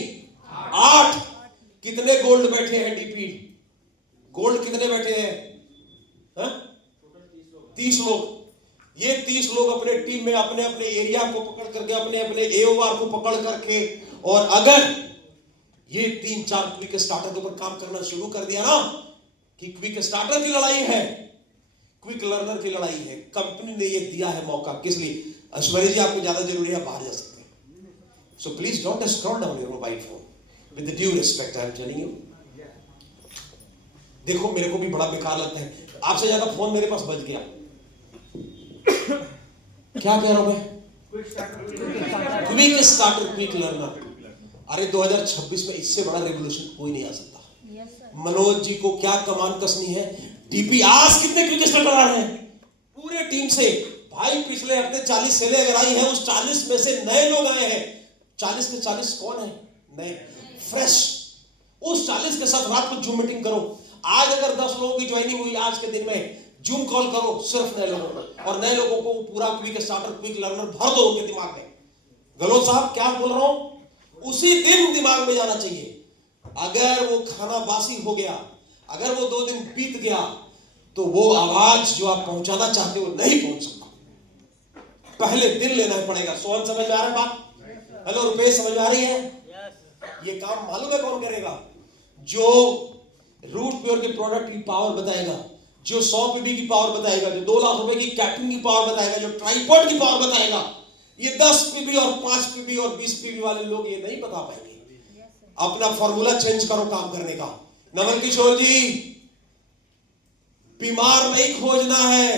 8। कितने गोल्ड बैठे हैं डीपी? गोल्ड कितने बैठे हैं? 30 लोग। ये 30 लोग अपने टीम में अपने अपने एरिया को पकड़ करके, अपने अपने एओआर को पकड़ करके, और अगर ये 3-4 क्विक स्टार्टर के ऊपर काम करना शुरू कर दिया ना, कि क्विक स्टार्टर की लड़ाई है, क्विक लर्नर की लड़ाई है। कंपनी ने ये दिया है मौका, किस लिए? ऐश्वर्या जी आपको ज्यादा जरूरी है, बाहर जा सकते हैं। So please don't scroll down your mobile phone, with due respect I am telling you. देखो मेरे को भी बड़ा बेकार लगता है, आपसे ज्यादा फोन मेरे पास बज गया। क्या कह रहा हूं मैं? Quick starter quick learner. अरे 2026 में इससे बड़ा रेवोल्यूशन कोई नहीं आ सकता। मनोज जी को क्या कमान कसनी है। डीपी आज कितने क्विक स्टार्टर आ रहे हैं पूरे टीम से? भाई पिछले हफ्ते 40 सेलें अगर आई हैं, उस 40 में से नए लोग आए हैं। 40 में 40 कौन है? नए, फ्रेश। उस 40 के साथ रात को जूम मीटिंग करो। आज अगर 10 लोगों की ज्वाइनिंग हुई आज के दिन में, जूम कॉल करो सिर्फ नए लोगों को, और नए लोगों को पूरा क्विक स्टार्टर क्विक लर्नर भर दो उनके दिमाग में। गहलोत साहब क्या बोल रहा हूं? उसी दिन दिमाग में जाना चाहिए। अगर वो खाना बासी हो गया, अगर वो 2 दिन बीत गया, तो वो आवाज जो आप पहुंचाना चाहते हो नहीं पहुंच सकता। पहले दिन लेना पड़ेगा। सोहन समझ में आ रहा है बात? हेलो रुपेश समझ में आ रही है? ये काम मालूम है कौन करेगा? जो रूट प्योर के प्रोडक्ट की पावर बताएगा, जो 100 पीबी की पावर बताएगा, जो 2 लाख रुपए की कैपिंग की पावर बताएगा, जो ट्राइपॉड की पावर बताएगा। ये 10 पीबी और 5 पीबी और 20 पीबी वाले लोग ये नहीं बता पाएंगे। अपना फॉर्मूला चेंज करो काम करने का। नमन किशोर जी, बीमार नहीं खोजना है,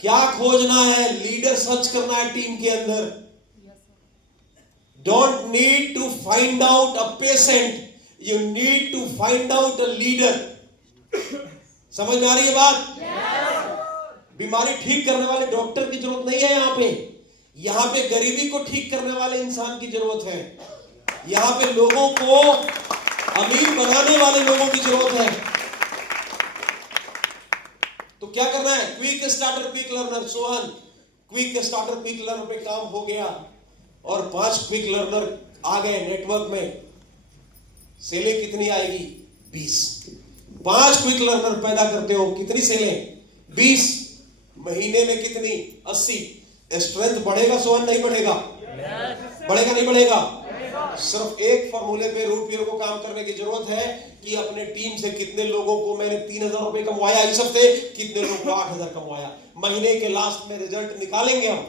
क्या खोजना है? लीडर सर्च करना है टीम के अंदर। Don't need to find out a patient, you need to find out a leader. समझ में आ रही है बात? बीमारी ठीक करने वाले डॉक्टर की जरूरत नहीं है यहां पे गरीबी को ठीक करने वाले इंसान की जरूरत है। यहां पे लोगों को अमीर बनाने वाले लोगों की जरूरत है। तो क्या करना है? Quick starter quick learner. Sohan, quick starter quick learner पे काम हो गया, और 5 क्विक लर्नर आ गए नेटवर्क में। सेलें कितनी आएगी? 20। 5 क्विक लर्नर पैदा करते हो, कितनी सेलें? 20। महीने में कितनी? 80। स्ट्रेंथ बढ़ेगा सोहन, नहीं बढ़ेगा? बढ़ेगा नहीं बढ़ेगा? सिर्फ एक फॉर्मूले पे रूट पीओ को काम करने की जरूरत है कि अपने टीम से कितने लोगों को मैंने 3,000 रुपए कमवाया इस हफ्ते, कितने लोगों को 8,000 कमवाया। महीने के लास्ट में रिजल्ट निकालेंगे हम,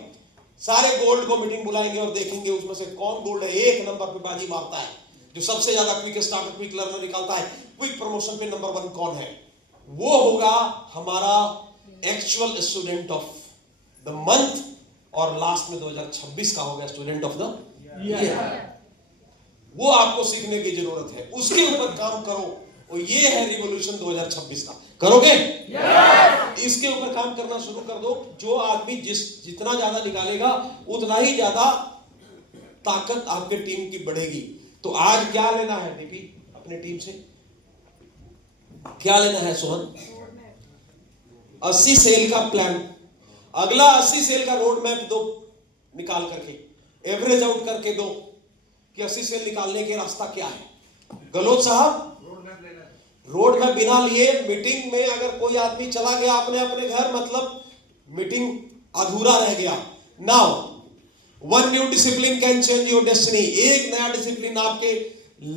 सारे गोल्ड को मीटिंग बुलाएंगे और देखेंगे उसमें से कौन गोल्ड है, एक नंबर पे बाजी मारता है, जो सबसे ज्यादा क्विक स्टार्टर क्विक लर्नर निकालता है, क्विक प्रमोशन पे नंबर 1 कौन है, वो होगा हमारा actual student of the month, और लास्ट में 2026 का होगा स्टूडेंट ऑफ द ईयर। वो आपको सीखने की जरूरत है, उसके ऊपर काम करो, और ये है रिवॉल्यूशन 2026 का। करोगे? इसके ऊपर काम करना शुरू कर दो। जो आदमी जितना ज्यादा निकालेगा उतना ही ज्यादा ताकत आपके टीम की बढ़ेगी। तो आज क्या लेना है डीपी अपने टीम से? क्या लेना है सोहन? 80 सेल का प्लान, अगला 80 सेल का रोड मैप दो, निकाल करके एवरेज आउट करके दो कि 80 सेल निकालने के रास्ता क्या है। गलोत साहब, रोड मैप बिना लिए मीटिंग में अगर कोई आदमी चला गया अपने अपने घर, मतलब मीटिंग अधूरा रह गया। Now one new discipline can change your destiny. एक नया डिसिप्लिन आपके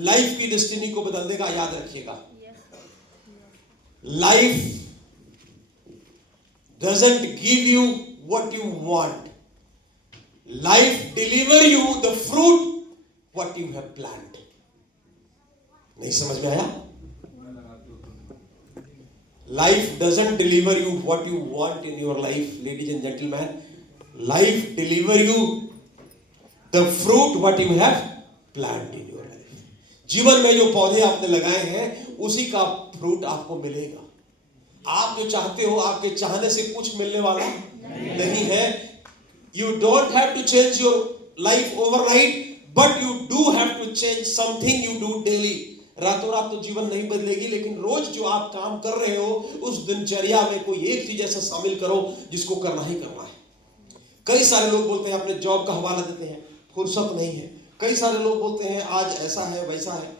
लाइफ की डेस्टिनी को बदल देगा, याद रखिएगा। Life doesn't give you what you want. Life deliver you the fruit what you have planned. नहीं समझ में आया? Life doesn't deliver you what you want in your life, ladies and gentlemen. Life deliver you the fruit what you have planned in your life. जीवन में जो पौधे आपने लगाए हैं उसी का फ्रूट आपको मिलेगा। आप जो चाहते हो, आपके चाहने से कुछ मिलने वाला नहीं है। You don't have to change your life overnight, but you do have to change something you do daily. रातों रात तो जीवन नहीं बदलेगी, लेकिन रोज जो आप काम कर रहे हो उस दिनचर्या में कोई एक चीज ऐसा शामिल करो जिसको करना ही करना है। कई सारे लोग बोलते हैं, अपने जॉब का हवाला देते हैं, फुर्सत नहीं है। कई सारे लोग बोलते हैं आज ऐसा है वैसा है।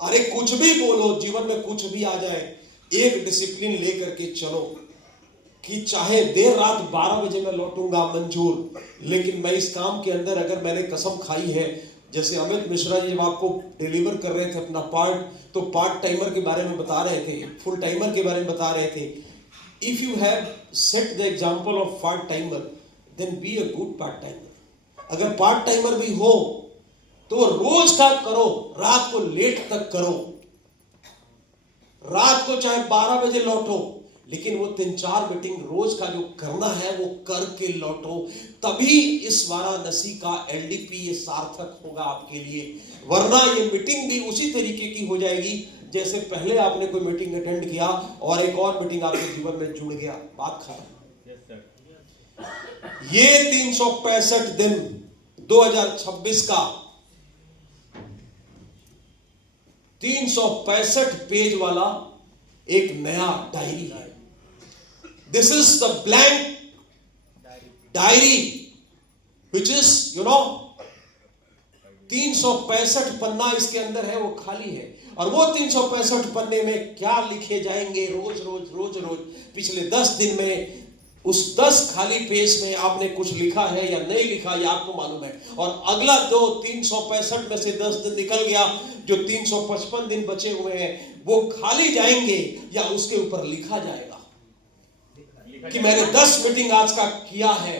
अरे कुछ भी बोलो, जीवन में कुछ भी आ जाए, एक डिसिप्लिन लेकर के चलो कि चाहे देर रात 12 बजे मैं लौटूंगा मंजूर, लेकिन मैं इस काम के अंदर अगर मैंने कसम खाई है, जैसे अमित मिश्रा जी जब आपको डिलीवर कर रहे थे अपना पार्ट, तो पार्ट टाइमर के बारे में बता रहे थे, फुल टाइमर के बारे में बता रहे थे। If you have set the example of part timer, then be a good part timer. अगर पार्ट टाइमर भी हो तो रोज का करो, रात को लेट तक करो, रात को चाहे 12 बजे लौटो, लेकिन वो 3-4 मीटिंग रोज का जो करना है वो करके लौटो, तभी इस वाराणसी का एलडीपी ये सार्थक होगा आपके लिए। वरना ये मीटिंग भी उसी तरीके की हो जाएगी जैसे पहले आपने कोई मीटिंग अटेंड किया और एक और मीटिंग आपके जीवन में जुड़ गया, बात खत्म। ये 365 दिन 2026 का 365 पेज वाला एक नया डायरी है। This is the blank diary which is 365 पन्ना इसके अंदर है, वो खाली है। और वो 365 पन्ने में क्या लिखे जाएंगे रोज रोज रोज रोज, पिछले 10 दिन में उस 10 खाली पेज में आपने कुछ लिखा है या नहीं लिखा ये आपको मालूम है। और अगला 365 में से 10 दिन निकल गया, जो 355 दिन बचे हुए हैं वो खाली जाएंगे या उसके ऊपर लिखा जाएगा कि मैंने 10 मीटिंग आज का किया है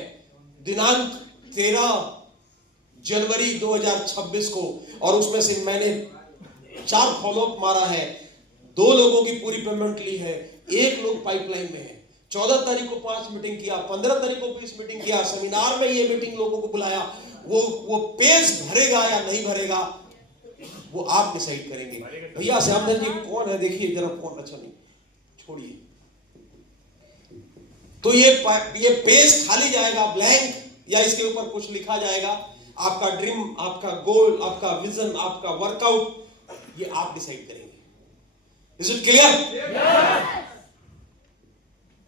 दिनांक 13 जनवरी 2026 को, और उसमें से मैंने 4 फॉलोअप मारा है, 2 लोगों की पूरी पेमेंट ली है, 1 लोग पाइपलाइन में है। 14 तारीख को 5 मीटिंग किया, 15 तारीख को 20 मीटिंग किया, सेमिनार में ये मीटिंग लोगों को बुलाया। वो पेज भरेगा या नहीं भरेगा वो आप डिसाइड करेंगे। भैया श्यामधन जी कौन है, देखिए जरा कौन, अच्छा नहीं छोड़िए। तो ये पेज खाली जाएगा ब्लैंक, या इसके ऊपर कुछ लिखा जाएगा, आपका ड्रीम, आपका गोल, आपका विजन, आपका वर्कआउट, ये आप डिसाइड करेंगे। Is it clear?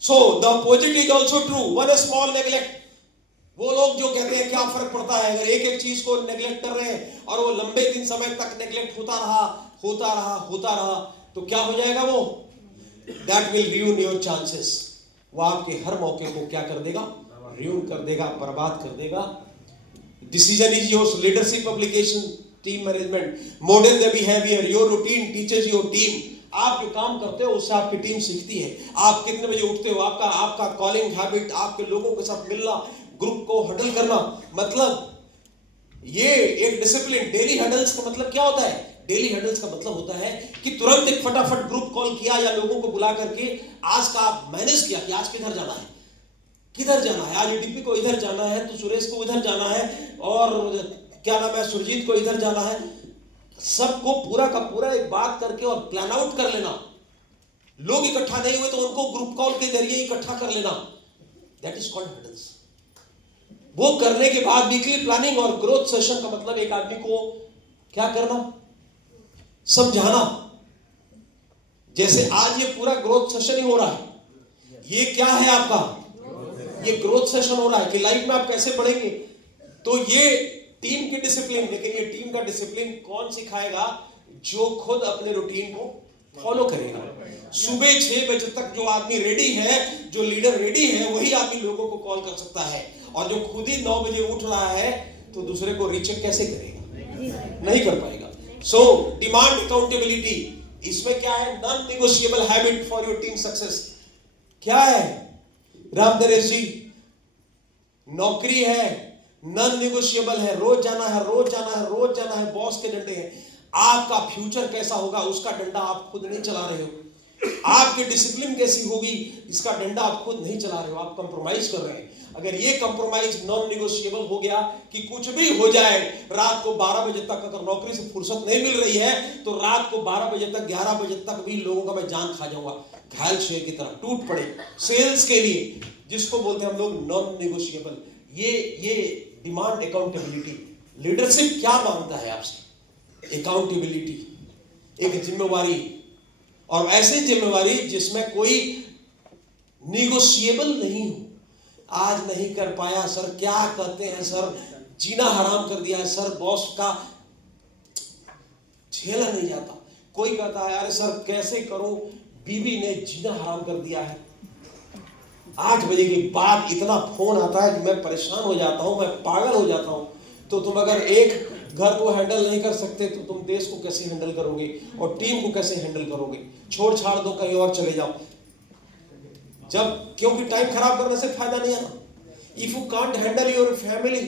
So the opposite is also true. One small neglect. वो लोग जो कहते हैं क्या फर्क पड़ता है अगर एक एक चीज को नेग्लेक्ट कर रहे हैं और वो लंबे दिन समय तक नेग्लेक्ट होता रहा तो क्या हो जाएगा वो? That will ruin your chances. वो आपके हर मौके को क्या कर देगा? ruin कर देगा, बर्बाद कर देगा। Decision is yours. Leadership application, team management. Model the behavior. Your routine teaches your team. आप जो काम करते हो उससे आपकी टीम सीखती है. आप कितने बजे उठते हो, आपका कॉलिंग हैबिट, आपके लोगों के साथ मिलना, ग्रुप को हडल करना, मतलब ये एक डिसिप्लिन. डेली हडल्स का मतलब क्या होता है? डेली हडल्स का मतलब होता है कि तुरंत एक फटाफट ग्रुप कॉल किया या लोगों को बुला करके आज का आप मैनेज किया कि आज किधर जाना है, किधर जाना है. आज डीपी को इधर जाना है तो सुरेश को इधर जाना है, और क्या नाम है, सुरजीत को इधर जाना है. सबको पूरा का पूरा एक बात करके और प्लान आउट कर लेना. लोग इकट्ठा नहीं हुए तो उनको ग्रुप कॉल के जरिए इकट्ठा कर लेना. That is called hurdles. वो करने के बाद वीकली प्लानिंग और ग्रोथ सेशन का मतलब एक आदमी को क्या करना, समझाना. जैसे आज ये पूरा ग्रोथ सेशन ही हो रहा है. ये क्या है आपका? ये ग्रोथ सेशन हो रहा है कि लाइफ में आप कैसे बढ़ेंगे. तो ये टीम की डिसिप्लिन. लेकिन ये टीम का डिसिप्लिन कौन सिखाएगा? जो खुद अपने रूटीन को फॉलो करेगा. सुबह 6 बजे तक जो आदमी रेडी है, जो लीडर रेडी है, वही आदमी लोगों को कॉल कर सकता है. और जो खुद ही 9 बजे उठ रहा है तो दूसरे को रीचेक कैसे करेगा? नहीं कर पाएगा. So demand accountability. इसमें क्या है? Non negotiable habit for your team success. क्या है राम नरेश जी? नौकरी है, नॉन नेगोशिएबल है. रोज जाना है, रोज जाना है, रोज जाना है. बॉस के डंडे हैं. आपका फ्यूचर कैसा होगा उसका डंडा आप खुद नहीं चला रहे हो. आपकी डिसिप्लिन कैसी होगी इसका डंडा आप खुद नहीं चला रहे हो. आप कंप्रोमाइज कर रहे हैं. अगर ये कंप्रोमाइज नॉन नेगोशिएबल हो गया कि कुछ भी हो जाए, रात को 12 बजे तक अगर नौकरी से फुर्सत नहीं मिल रही है तो रात को 12 बजे तक 11 बजे तक भी लोगों का मैं जान खा जाऊंगा, घायल शेर की तरह टूट पड़े. सेल्स के लिए जिसको बोलते हैं हम लोग नॉन नेगोशिएबल. ये डिमांड अकाउंटेबिलिटी. लीडरशिप क्या मांगता है आपसे? अकाउंटेबिलिटी, एक जिम्मेवारी, और ऐसी जिम्मेवारी जिसमें कोई निगोशिएबल नहीं हो. आज नहीं कर पाया सर, क्या कहते हैं सर, जीना हराम कर दिया है सर, बॉस का झेला नहीं जाता. कोई कहता है अरे सर कैसे करो, बीवी ने जीना हराम कर दिया है. 8 बजे के बाद इतना फोन आता है कि मैं परेशान हो जाता हूं, मैं पागल हो जाता हूं. तो तुम अगर एक घर को हैंडल नहीं कर सकते तो तुम देश को कैसे हैंडल करोगे और टीम को कैसे हैंडल करोगे? छोड़ छाड़ दो, कहीं और चले जाओ. जब क्योंकि टाइम खराब करने से फायदा नहीं आना. If you can't handle your family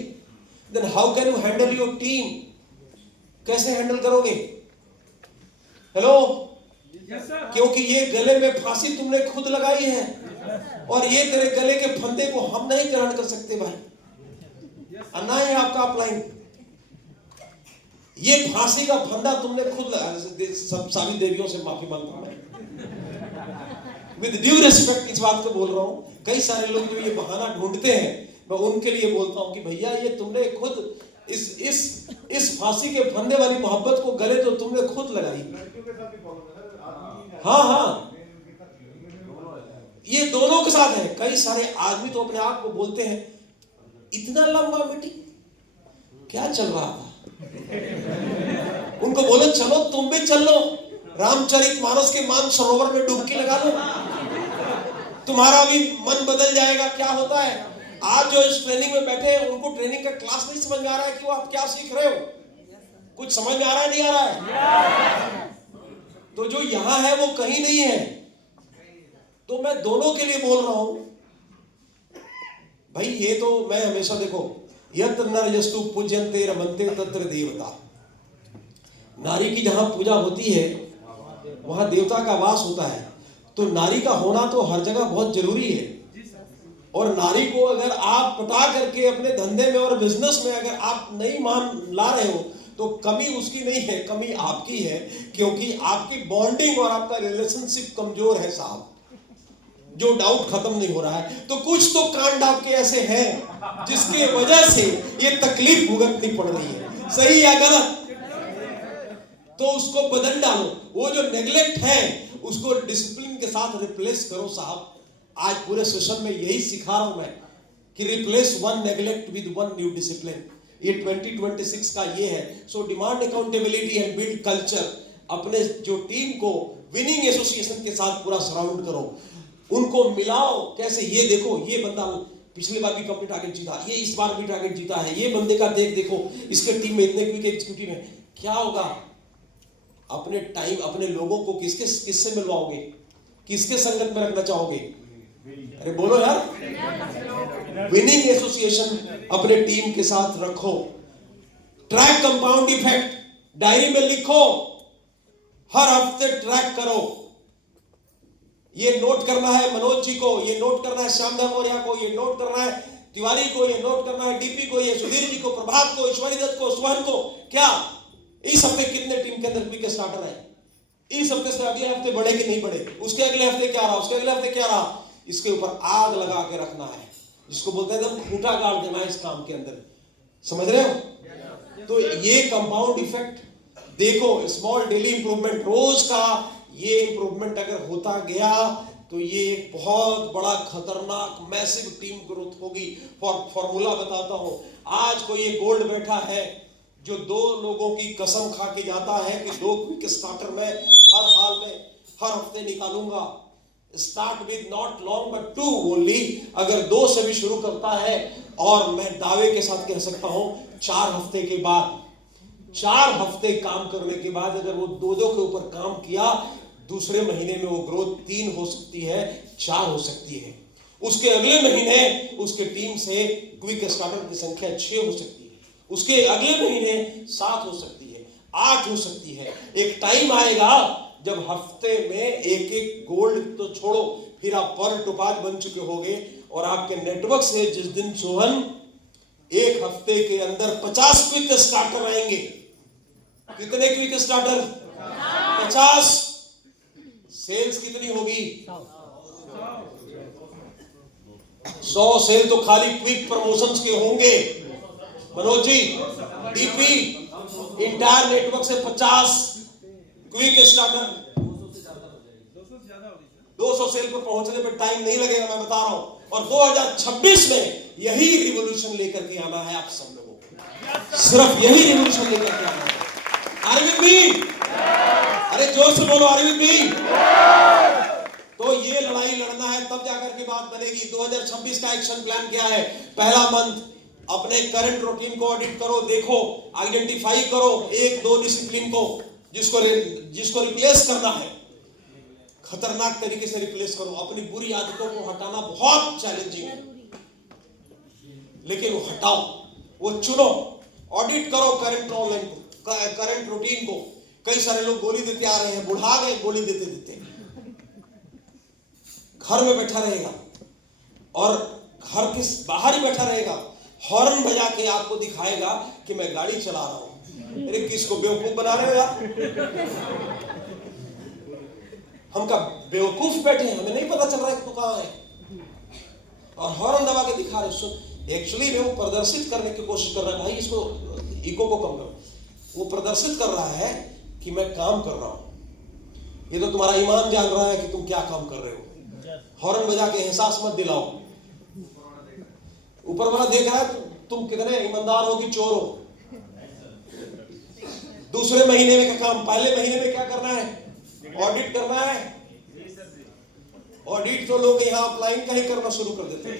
then how can you handle your team? कैसे हैंडल करोगे? हेलो, क्योंकि ये गले में फांसी तुमने खुद लगाई है और ये तेरे गले के फंदे को हम नहीं ग्रहण कर सकते भाई. अन्ना है आपका अपलाइन. ये फांसी का फंदा तुमने खुद सब सारी देवियों से माफी मांगता हूं मैं, विद ड्यू रिस्पेक्ट इस बात को बोल रहा हूं. कई सारे लोग जो ये बहाना ढूंढते हैं मैं उनके लिए बोलता हूं कि भैया ये तुमने खुद इस फांसी के फंदे वाली मोहब्बत को गले तो तुमने खुद लगाई. हाँ, ये दोनों के साथ है. कई सारे आदमी तो अपने आप को बोलते हैं इतना लंबा मीटिंग क्या चल रहा था. उनको बोलो चलो तुम भी चल लो, रामचरितमानस के मान सरोवर में डुबकी लगा लो, तुम्हारा भी मन बदल जाएगा. क्या होता है आज जो इस ट्रेनिंग में बैठे हैं उनको ट्रेनिंग का क्लास नहीं समझ में आ रहा है कि वो आप क्या सीख रहे हो. कुछ समझ में आ रहा है, नहीं आ रहा है? तो जो यहां है वो कहीं नहीं है. तो मैं दोनों के लिए बोल रहा हूं भाई. ये तो मैं हमेशा देखो, यत्र नरयस्तु पूज्यन्ते रमन्ते तत्र देवता. नारी की जहां पूजा होती है वहां देवता का वास होता है. तो नारी का होना तो हर जगह बहुत जरूरी है. और नारी को अगर आप पटा करके अपने धंधे में और बिजनेस में अगर आप नहीं मान ला रहे हो तो कमी उसकी नहीं है, कमी आपकी है. क्योंकि आपकी बॉन्डिंग और आपका रिलेशनशिप कमजोर है साहब. जो डाउट खत्म नहीं हो रहा है तो कुछ तो कांड आपके ऐसे हैं जिसके वजह से ये तकलीफ भुगतनी पड़ रही है. सही या गलत? तो उसको बदल डालो. वो जो नेग्लेक्ट है उसको डिसिप्लिन के साथ रिप्लेस करो साहब. आज पूरे सेशन में यही सिखा रहा हूं मैं कि replace one neglect with one new discipline. ये 2026 का ये है. So demand accountability and build culture. अपने जो टीम को विनिंग एसोसिएशन के साथ पूरा सराउंड करो, उनको मिलाओ. कैसे? ये देखो, ये बंदा पिछली बार भी कंपनी टारगेट जीता, ये इस बार भी टारगेट जीता है, ये बंदे का देखो इसके टीम में इतने क्विक एग्जीक्यूटिव है। क्या होगा? अपने टाइम, अपने लोगों को किससे मिलवाओगे, किसके संगत में रखना चाहोगे? अरे बोलो यार, विनिंग एसोसिएशन अपने टीम के साथ रखो। ट्रैक कंपाउंड इफेक्ट, डायरी में लिखो, हर हफ्ते ट्रैक करो। ये नोट करना है मनोज जी को, ये नोट करना है श्यामधर मौर्य को, ये नोट करना है तिवारी को, ये नोट करना है डीपी को, ये सुधीर जी को, प्रभात को, ईश्वरी दत्त को, सुहन को। क्या इस हफ्ते कितने टीम के अंदर क्विक स्टार्टर है? इस हफ्ते से अगले हफ्ते बढ़े कि नहीं बढ़े? उसके अगले हफ्ते क्या रहा, उसके अगले हफ्ते क्या रहा? इसके ऊपर आग लगा के रखना है, जिसको बोलते हैं एकदम खूंटा गाड़ देना है इस काम के अंदर। समझ रहे हो? तो ये कंपाउंड इफेक्ट देखो, स्मॉल डेली इंप्रूवमेंट, रोज का ये इंप्रूवमेंट अगर होता गया तो ये एक बहुत बड़ा खतरनाक मैसिव टीम ग्रोथ होगी। फॉर्मूला बताता हूं। आज कोई ये गोल्ड बैठा है जो 2 लोगों की कसम खा के जाता है कि 2 क्विक स्टार्टर में हर हाल में हर हफ्ते निकालूंगा। Start with not long but 2 only. अगर 2 से भी शुरू करता है, और मैं दावे के साथ कह सकता हूं 4 हफ्ते के बाद, 4 हफ्ते काम करने के बाद अगर वो 2 के ऊपर काम किया, दूसरे महीने में वो ग्रोथ 3 हो सकती है, 4 हो सकती है। उसके अगले महीने उसके टीम से क्विक स्टार्टर की संख्या 6 हो सकती है, उसके अगले महीने 7 हो सकती है, 8 हो सकती है। एक टाइम आएगा जब हफ्ते में एक गोल्ड तो छोड़ो, फिर आप पर टोपाज बन चुके होंगे, और आपके नेटवर्क से जिस दिन सोहन एक हफ्ते के अंदर 50 क्विक स्टार्टर आएंगे। कितने क्विक स्टार्टर? 50। सेल्स कितनी होगी? 100 सेल तो खाली क्विक प्रमोशंस के होंगे Manoj ji. DP entire network से 50 क्विक स्टार्टर, 200 सेल पर पहुंचने में टाइम नहीं लगेगा, मैं बता रहा हूं। और 2026 में यही रिवॉल्यूशन लेकर के आना है आप सब लोगों को, सिर्फ यही रिवॉल्यूशन लेकर के आना है। अरविंद भी, अरे जोर से बोलो अरविंद भी। तो ये लड़ाई लड़ना है, तब जाकर के बात बनेगी। 2026 का एक्शन प्लान क्या है? पहला मंथ अपने करंट रूटीन को ऑडिट करो, देखो, आइडेंटिफाई करो 1-2 डिसिप्लिन को जिसको रिप्लेस करना है, खतरनाक तरीके से रिप्लेस करो। अपनी बुरी आदतों को हटाना बहुत चैलेंजिंग है, लेकिन वो हटाओ, वो चुनो, ऑडिट करो करंट ऑनलाइन को, करंट रूटीन को। कई सारे लोग गोली देते आ रहे हैं, बुढ़ा गए गोली देते देते। घर में बैठा रहेगा और घर के बाहर ही बैठा रहेगा, हॉर्न बजा के आपको दिखाएगा कि मैं गाड़ी चला रहा हूं। अरे किसको बेवकूफ बना रहे हो यार? हम का बेवकूफ बैठे हैं, हमें नहीं पता चल रहा है कि तू कहां है, और हॉर्न दबा के दिखा रहे। एक्चुअली वो प्रदर्शित करने की कोशिश कर रहा है, भाई इसको ईगो को कम करो। वो प्रदर्शित कर रहा है कि मैं काम कर रहा हूं। ये तो तुम्हारा ईमान जान रहा है कि तुम क्या काम कर रहे हो। हॉर्न बजा के एहसास मत दिलाओ। ऊपर वाला देख रहा है तुम कितने ईमानदार हो कि चोर हो। दूसरे महीने में क्या काम, पहले महीने में क्या करना है? ऑडिट करना है। ऑडिट तो लोग यहाँ ऑफलाइन का ही करना शुरू कर देते हैं,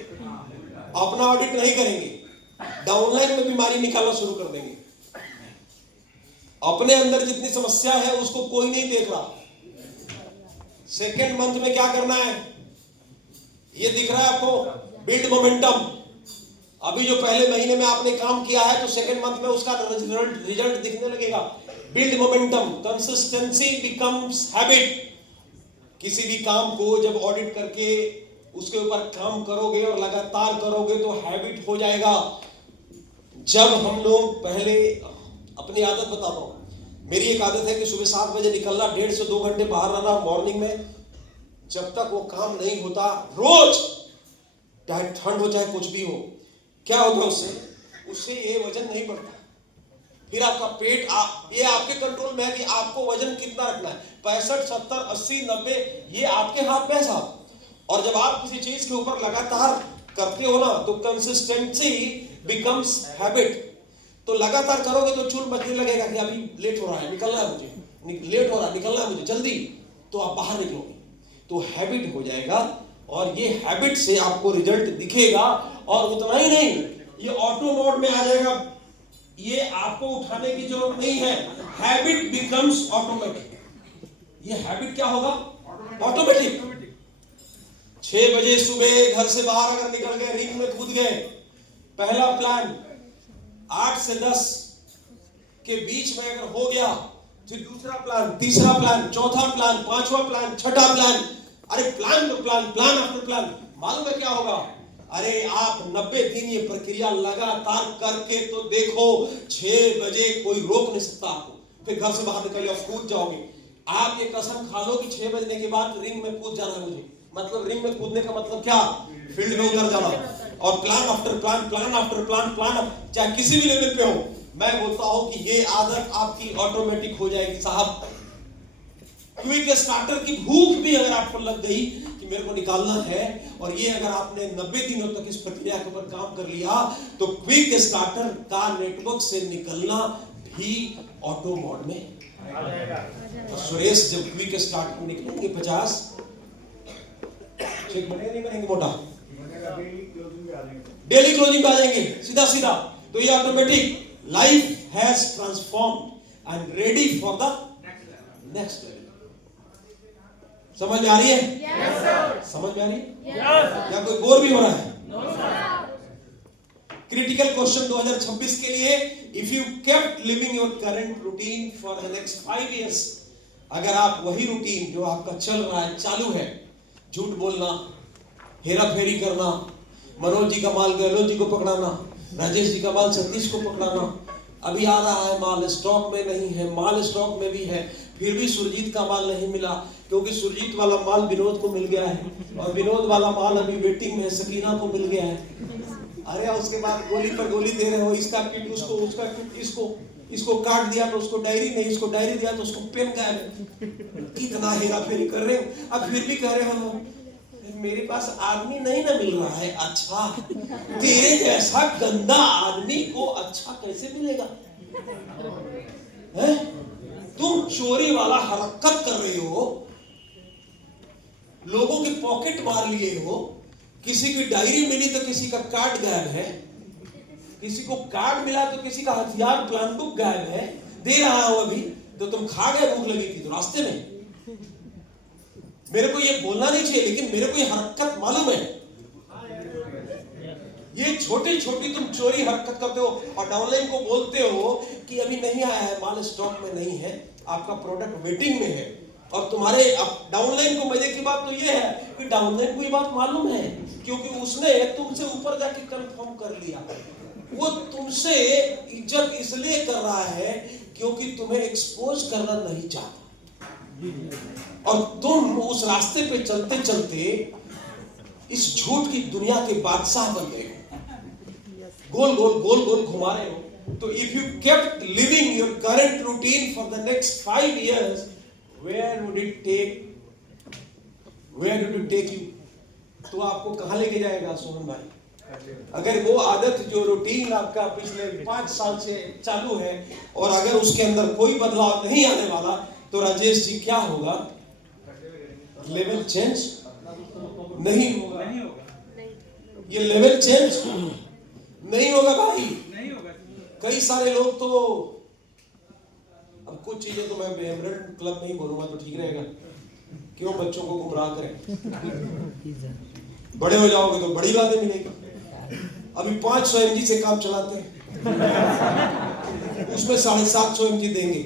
अपना ऑडिट नहीं करेंगे, डाउनलाइन में बीमारी निकालना शुरू कर देंगे। अपने अंदर जितनी समस्या है उसको कोई नहीं देख रहा। सेकेंड मंथ में क्या करना है? ये दिख रहा है आपको, बिल्ड मोमेंटम। अभी जो पहले महीने में आपने काम किया है, तो सेकेंड मंथ में उसका रिजल्ट दिखने लगेगा। Build momentum, consistency becomes habit. किसी भी काम को जब ऑडिट करके उसके ऊपर काम करोगे और लगातार करोगे तो हैबिट हो जाएगा। जब हम लोग पहले, अपनी आदत बताता हूं, मेरी एक आदत है कि सुबह 7 बजे निकलना, 1.5 से 2 घंटे बाहर रहना मॉर्निंग में। जब तक वो काम नहीं होता, रोज, चाहे ठंड हो चाहे कुछ भी हो, क्या होता है उससे ये वजन नहीं बढ़ता। फिर आपका पेट, ये आपके कंट्रोल में है कि आपको वजन कितना रखना है। 65, 70, 80, 90 ये आपके हाथ में है साहब। और जब आप किसी चीज के ऊपर लगातार करते हो ना, तो कंसिस्टेंसी बिकम्स हैबिट। तो लगातार करोगे तो चूल बजने लगेगा कि अभी लेट हो रहा है, निकलना है मुझे, लेट हो रहा है, निकलना है मुझे जल्दी, तो आप बाहर निकलोगे, तो हैबिट हो जाएगा। और ये हैबिट से आपको रिजल्ट दिखेगा। और उतना ही नहीं, ये ऑटो मोड में आ जाएगा, ये आपको उठाने की जरूरत नहीं है। Habit becomes automatic. ये हैबिट क्या होगा? ऑटोमेटिक। 6 बजे सुबह घर से बाहर अगर निकल गए, रिंग में कूद गए, पहला प्लान 8 से 10 के बीच में अगर हो गया, फिर दूसरा प्लान, तीसरा प्लान, चौथा प्लान, पांचवा प्लान, छठा प्लान, अरे प्लान तो प्लान, प्लान आफ्टर प्लान। मालूम है क्या होगा? अरे आप 90 दिन ये प्रक्रिया लगातार करके तो देखो, 6 बजे कोई रोक नहीं सकता आपको। फिर घर से बाहर निकल और कूद जाओगे। आप ये कसम खा लो कि 6 बजने के बाद रिंग में कूद जाना है मुझे। मतलब रिंग में कूदने का मतलब क्या? फील्ड में उतर जाना। और plan after plan, plan after plan, plan, चाहे किसी भी लेवल पे हो, मैं बोलता हूं कि ये आदत आपकी ऑटोमेटिक हो जाएगी साहब। क्विक स्टार्टर की भूख भी अगर आपको लग गई कि मेरे को निकालना है, और ये अगर आपने 90 दिनों तक इस प्रक्रिया के ऊपर काम कर लिया, तो क्विक स्टार्टर का नेटवर्क से निकलना भी ऑटो मोड में आ जाएगा। तो सुरेश जब क्विक स्टार्ट में निकलेंगे 50 चेक बनेगा नहीं बनेंगे मोटा, डेली क्लोजिंग पे आ जाएंगे सीधा सीधा। तो ये automatic life has transformed and ready for the next level. समझ में आ रही है? Yes, sir. समझ में आ रही है? Yes. या कोई बोर भी हो रहा है? No, sir. क्रिटिकल क्वेश्चन 2026 के लिए, if you kept living your current routine for the next 5 years, अगर आप वही रूटीन जो आपका चल रहा है, चालू है, झूठ बोलना, हेरा फेरी करना, मनोज जी का माल गहलोत जी को पकड़ाना, राजेश जी का माल सतीश को पकड़ाना, अभी आ रहा है माल स्टॉक में नहीं है, माल स्टॉक में भी है, फिर भी सुरजीत का माल नहीं मिला क्योंकि सुरजीत वाला माल विनोद को मिल गया है, और विनोद वाला माल अभी वेटिंग में सकीना को मिल गया है। अरे उसके बाद गोली पर गोली दे रहे हो, इसका किट उसको, उसका किट इसको, इसको काट दिया तो उसको डायरी नहीं, इसको डायरी दिया तो उसको पेन गायब। कितना हेरा फेरी कर रहे हो, अब फिर भी कह रहे हो मेरे पास आदमी नहीं ना मिल रहा है। अच्छा, तेरे जैसा गंदा आदमी को अच्छा कैसे मिलेगा? है? तुम चोरी वाला हरकत कर रहे हो, लोगों के पॉकेट मार लिए हो, किसी की डायरी मिली तो किसी का कार्ड गायब है, किसी को कार्ड मिला तो किसी का हथियार प्लान बुक गायब है। दे रहा हूं अभी तो तुम खा गए, भूख लगी थी तो रास्ते में। मेरे को ये बोलना नहीं चाहिए, लेकिन मेरे को ये हरकत मालूम है। ये छोटी छोटी तुम चोरी हरकत करते हो और डाउनलाइन को बोलते हो कि अभी नहीं आया है, माल स्टॉक में नहीं है, आपका प्रोडक्ट वेटिंग में है। और तुम्हारे डाउनलाइन को, मजे की बात तो ये है कि डाउनलाइन को ये बात मालूम है, क्योंकि उसने तुमसे ऊपर जाके कंफर्म कर लिया। वो तुमसे इज्जत इसलिए कर रहा है क्योंकि तुम्हें एक्सपोज करना नहीं चाहता, और तुम उस रास्ते पे चलते चलते इस झूठ की दुनिया के बादशाह बन गए हो, गोल गोल गोल गोल घुमा रहे हो। तो if you kept living your current routine for the next 5 years, where would it take you? तो आपको कहां लेके जाएगा सोहन भाई? अगर वो आदत जो रूटीन आपका पिछले 5 साल से चालू है और अगर उसके अंदर कोई बदलाव नहीं आने वाला, तो राजेश जी क्या होगा? लेवल चेंज नहीं होगा। ये लेवल चेंज नहीं होगा भाई, नहीं होगा। कई सारे लोग तो, अब कुछ चीजें तो मैं एमरल्ड क्लब में ही बोलूंगा तो ठीक रहेगा, क्यों बच्चों को गुमराह करें। बड़े हो जाओगे तो बड़ी बातें मिलेगी। अभी 500 mg से काम चलाते हैं, उसमें 750 mg देंगे,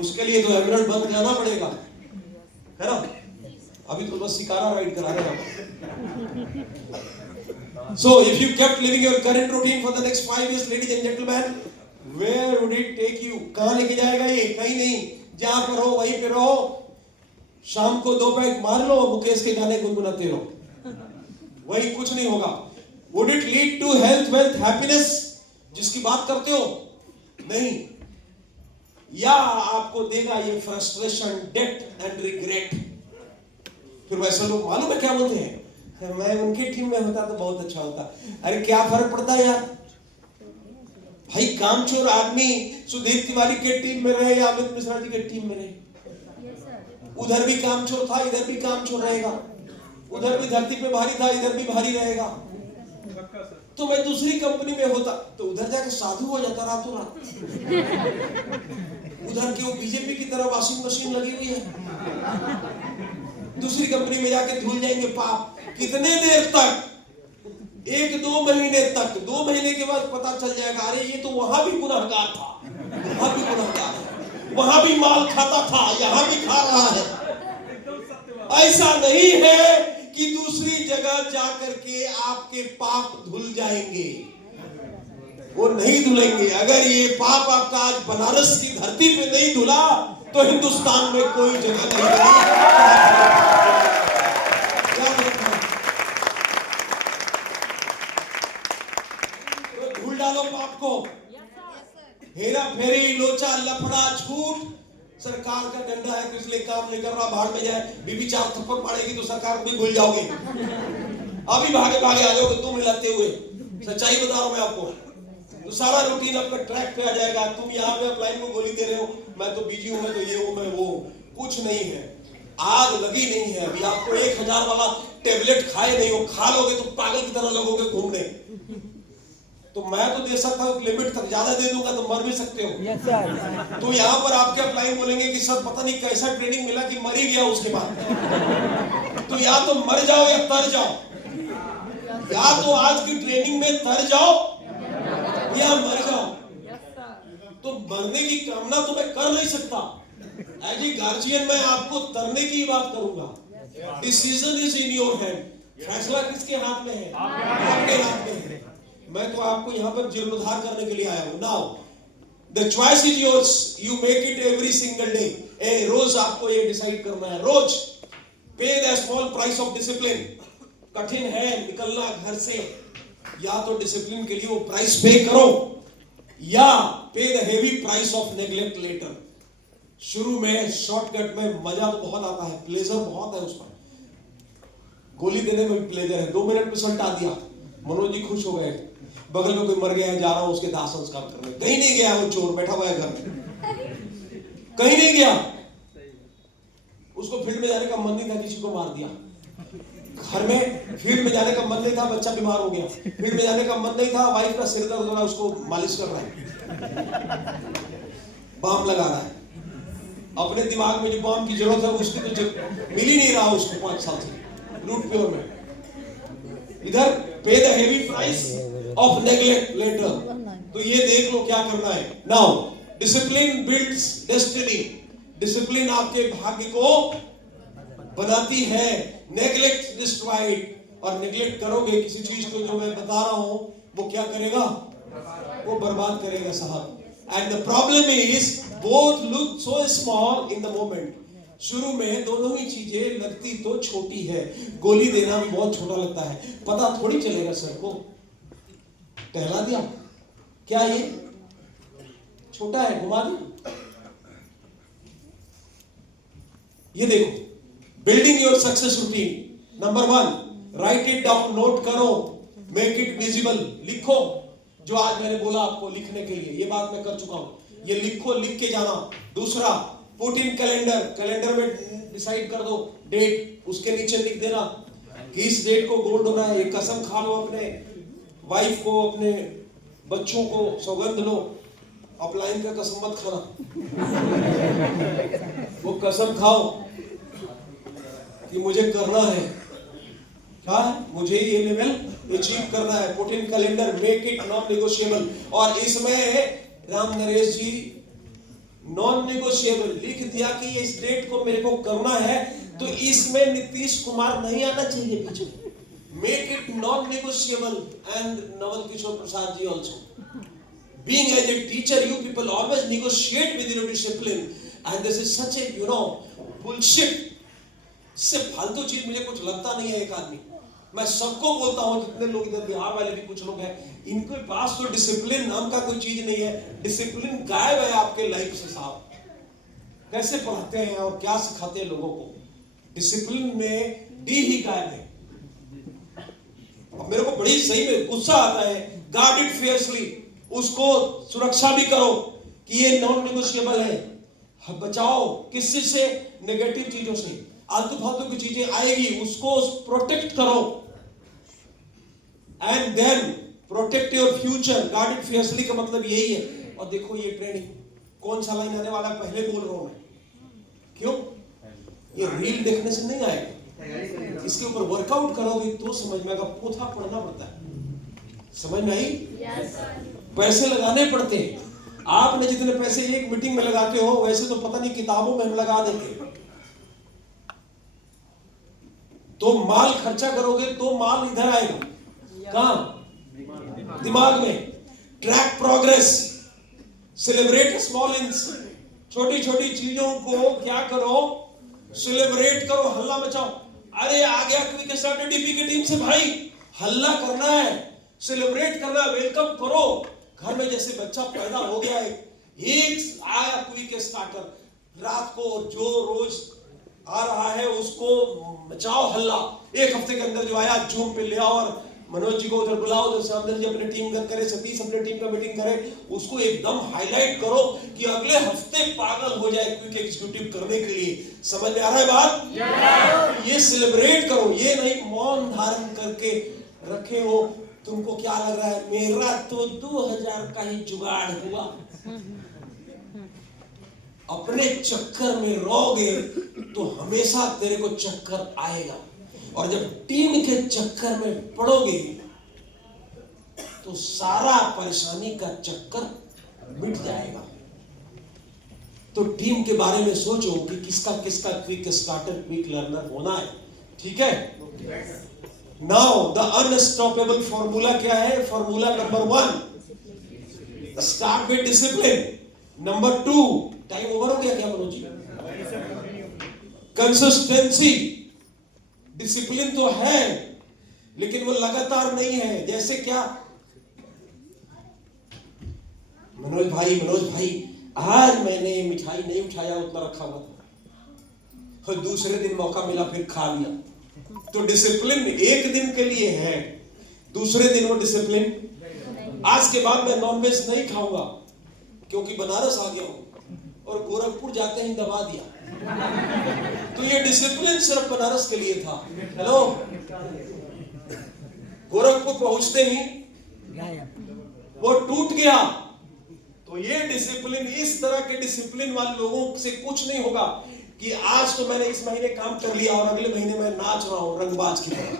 उसके लिए तो एमरल्ड बंद करना पड़ेगा, है ना? अभी तो बस शिकारा राइड करा रहे हैं। So if you kept living your current routine for the next 5 years, ladies and gentlemen, where would it take you? कहां लेके जाएगा ये? कहीं नहीं, जहां पर हो वहीं पे रहो, शाम को 2 पैक मार लो, मुकेश के गाने गुनगुनाते रहो, वही कुछ नहीं होगा। Would it lead to health, wealth, happiness जिसकी बात करते हो? नहीं, या आपको देगा ये फ्रस्ट्रेशन, डेट एंड रिग्रेट। फिर वैसे लोग मालूम है क्या बोलते हैं? मैं उनकी टीम में होता तो बहुत अच्छा होता। अरे क्या फर्क पड़ता है यार भाई, कामचोर आदमी सुधीर तिवारी के टीम में रहे या अमित मिश्रा जी के टीम में रहे, उधर भी कामचोर था, इधर भी कामचोर रहेगा, उधर भी धरती पे भारी था, इधर भी भारी रहेगा। तो मैं दूसरी कंपनी में होता तो उधर जाके साधु हो जाता रातों रात। उधर क्यों बीजेपी की तरह वॉशिंग मशीन लगी हुई है। दूसरी कंपनी में जाके धुल जाएंगे पाप। कितने देर तक? 1-2 महीने तक। 2 महीने के बाद पता चल जाएगा, अरे ये तो वहां भी गुनहगार था, वहां भी गुनहगार है, वहां भी माल खाता था, यहां भी खा रहा है। ऐसा नहीं है कि दूसरी जगह जाकर के आपके पाप धुल जाएंगे, वो नहीं धुलेंगे। अगर ये पाप आपका आज बनारस की धरती पे नहीं धुला तो हिंदुस्तान में कोई जगह नहीं तो धुल डालो पाप को। हेरा फेरी, लोचा, लफड़ा, झूठ, सरकार का डंडा है तो इसलिए काम नहीं कर रहा, बाहर में जाए। बीबी 4 थप्पड़ मारेगी तो सरकार को भी भूल जाओगे, अभी भागे भागे आ जाओगे तुम हिलाते हुए। सच्चाई बता रहा हूं मैं आपको। तो सारा रूटीन आपका ट्रैक पे आ जाएगा। तुम यहाँ पे अपलाइन को गोली दे रहे हो, मैं तो बिजी हूं, मैं तो ये हूं, मैं वो। कुछ नहीं है, आग लगी नहीं है अभी। आपको 1000 वाला टेबलेट खाए नहीं हो, खा लोगे तो पागल की तरह लगोगे घूमने। तो मैं तो दे सकता हूँ लिमिट तक, ज्यादा दे दूंगा तो मर भी सकते हो। Yes sir. तो यहाँ पर आपके अपलाइन बोलेंगे कि सर पता नहीं कैसा ट्रेनिंग मिला कि मर ही गया उसके बाद। तो या तो मर जाओ या तर जाओ, या तो आज की ट्रेनिंग में तर जाओ या मर जाओ। तो मरने की कामना तो मैं कर नहीं सकता। एज ए गार्जियन मैं आपको तरने की बात करूंगा। Decision is in your hand. फैसला किसके हाथ में है? आपके हाथ में है। मैं तो आपको यहाँ पर जीर्णोद्धार करने के लिए आया हूँ। Now the choice is yours, you make it every single day. रोज आपको ये डिसाइड करना है, रोज pay the small price of discipline. कठिन है निकलना घर से, या तो डिसिप्लिन के लिए वो प्राइस पे करो, या pay the heavy price of neglect later. शुरू में शॉर्टकट में मजा तो बहुत आता है, प्लेजर बहुत है उसमें, गोली देने में भी प्लेजर है। 2 मिनट में सल्टा दिया, मनोज जी खुश हो गए। बगल में कोई मर गया है, जा रहा हूं उसके दाह संस्कार करने। कहीं नहीं गया वो चोर, बैठा हुआ है घर में, कहीं नहीं गया। उसको फील्ड में जाने का मन नहीं था, किसी को मार दिया। घर में फील्ड में जाने का मन नहीं था, बच्चा बीमार हो गया। फील्ड में जाने का मन नहीं था, वाइफ का सिर दर्द हो रहा है, उसको मालिश कर रहा है, बाम लगा रहा है। अपने दिमाग में जो बाम की जरूरत है उसकी तो मिल ही नहीं रहा उसको 5 साल से लूट प्योर में। इधर pay the heavy price of neglect later. तो ये देख लो क्या करना है। Now discipline builds destiny. Discipline आपके भाग्य को बनाती है, नेग्लेक्ट डिस्ट्रॉयड। और नेग्लेक्ट करोगे किसी चीज को जो मैं बता रहा हूं, वो क्या करेगा? वो बर्बाद करेगा साहब। And the problem is both look so small in the moment. शुरू में दोनों ही चीजें लगती तो छोटी है। गोली देना भी बहुत छोटा लगता है, पता थोड़ी चलेगा सर को। टहला दिया, क्या ये छोटा है, घुमा दी। ये देखो, building your success routine. Number 1, right it down, note करो, मेक इट विजिबल। लिखो जो आज मैंने बोला आपको लिखने के लिए, ये बात मैं कर चुका हूं। ये लिखो, लिख के जाना। दूसरा, पुट इन कैलेंडर। कैलेंडर में डिसाइड कर दो डेट, उसके नीचे लिख देना कि इस डेट को गोल्ड होना है। ये कसम खा लो, अपने वाइफ को, अपने बच्चों को सौगंध लो। अपलाइन का कसम मत खाना, वो कसम खाओ कि मुझे करना है, क्या है, मुझे ये लेवल अचीव करना है। Put in calendar, make it non negotiable. और इसमें राम नरेश जी नॉन नेगोशिएबल लिख दिया कि इस डेट को मेरे को करना है, तो इसमें नीतीश कुमार नहीं आना चाहिए पीछे। Make it non negotiable. And Naval Kishore Prasad ji also. Being as a teacher, you people always negotiate with your discipline, and this is such a bullshit. इससे फालतू चीज मुझे कुछ लगता नहीं है। एक आदमी, मैं सबको बोलता हूँ, जितने लोग इधर बिहार वाले भी कुछ लोग हैं, इनके पास तो डिसिप्लिन नाम का कोई चीज नहीं है। डिसिप्लिन गायब है आपके लाइफ से साहब। कैसे पढ़ाते हैं और क्या सिखाते हैं लोगों को? डिसिप्लिन में डी ही गायब है। अब मेरे को बड़ी सही में गुस्सा आता है। गार्ड इट फियर्सली, उसको सुरक्षा भी करो कि ये नॉन नेगोशिएबल है। बचाओ किससे से? नेगेटिव चीजों से, आलतू फालतू की चीजें आएगी उसको प्रोटेक्ट करो। And then protect your future, guard it fiercely का मतलब यही है। और देखो ये ट्रेनिंग कौन सा लाइन आने वाला पहले बोल रहा हूं मैं, क्यों? ये रील देखने से नहीं आएगा, इसके ऊपर वर्कआउट करोगे तो समझ में आएगा। पोथा पढ़ना पड़ता है, समझ में आई? पैसे लगाने पड़ते हैं। आपने जितने पैसे एक मीटिंग में लगाते हो वैसे तो पता नहीं किताबों में हम लगा देते। तो माल खर्चा करोगे तो माल इधर आएगा, कहां? दिमाग में। Track progress, celebrate small wins, छोटी छोटी चीजों को क्या करो? सेलिब्रेट करो, हल्ला मचाओ। अरे आ गया क्विक स्टार्ट डीपी की टीम से भाई, हल्ला करना है, सेलिब्रेट करना है, वेलकम करो। घर में जैसे बच्चा पैदा हो गया है, एक आया क्विक स्टार्टर, रात को जो रोज आ रहा है उसको मचाओ हल्ला। एक हफ्ते के अंदर जो आया जूम पे ले आओ और मनोज जी को उधर बुलाओ, उधर सामने जी अपनी टीम का करे, सतीश अपनी टीम का मीटिंग करे, उसको एकदम हाईलाइट करो कि अगले हफ्ते पागल हो जाए क्विक एग्जीक्यूटिव करने के लिए। समझ में आ रहा है बात? ये सेलिब्रेट करो, ये नहीं मौन धारण करके रखे हो। तुमको क्या लग रहा है? मेरा तो 2000 का ही जुगाड़ हुआ। अपने चक्कर में रहोगे तो हमेशा तेरे को चक्कर आएगा, और जब टीम के चक्कर में पड़ोगे तो सारा परेशानी का चक्कर मिट जाएगा। तो टीम के बारे में सोचो कि किसका किसका क्विक स्टार्टर क्विक लर्नर होना है, ठीक है? नाउ द अनस्टॉपेबल फॉर्मूला क्या है? Formula number 1, start with discipline. Number 2, time over हो गया क्या मनोज जी? कंसिस्टेंसी। डिसिप्लिन तो है लेकिन वो लगातार नहीं है। जैसे क्या मनोज भाई आज मैंने मिठाई नहीं उठाया, उतना रखा हुआ था, फिर दूसरे दिन मौका मिला फिर खा लिया। तो डिसिप्लिन एक दिन के लिए है, दूसरे दिन वो डिसिप्लिन। आज के बाद मैं नॉनवेज नहीं खाऊंगा क्योंकि बनारस आ गया हूं और गोरखपुर जाते ही दबा दिया। तो ये डिसिप्लिन सिर्फ बनारस के लिए था। हेलो, गोरखपुर पहुंचते ही वो टूट गया। तो ये डिसिप्लिन, इस तरह के डिसिप्लिन वाले लोगों से कुछ नहीं होगा कि आज तो मैंने इस महीने काम कर लिया और अगले महीने मैं नाच रहा हूं रंगबाज की तरह,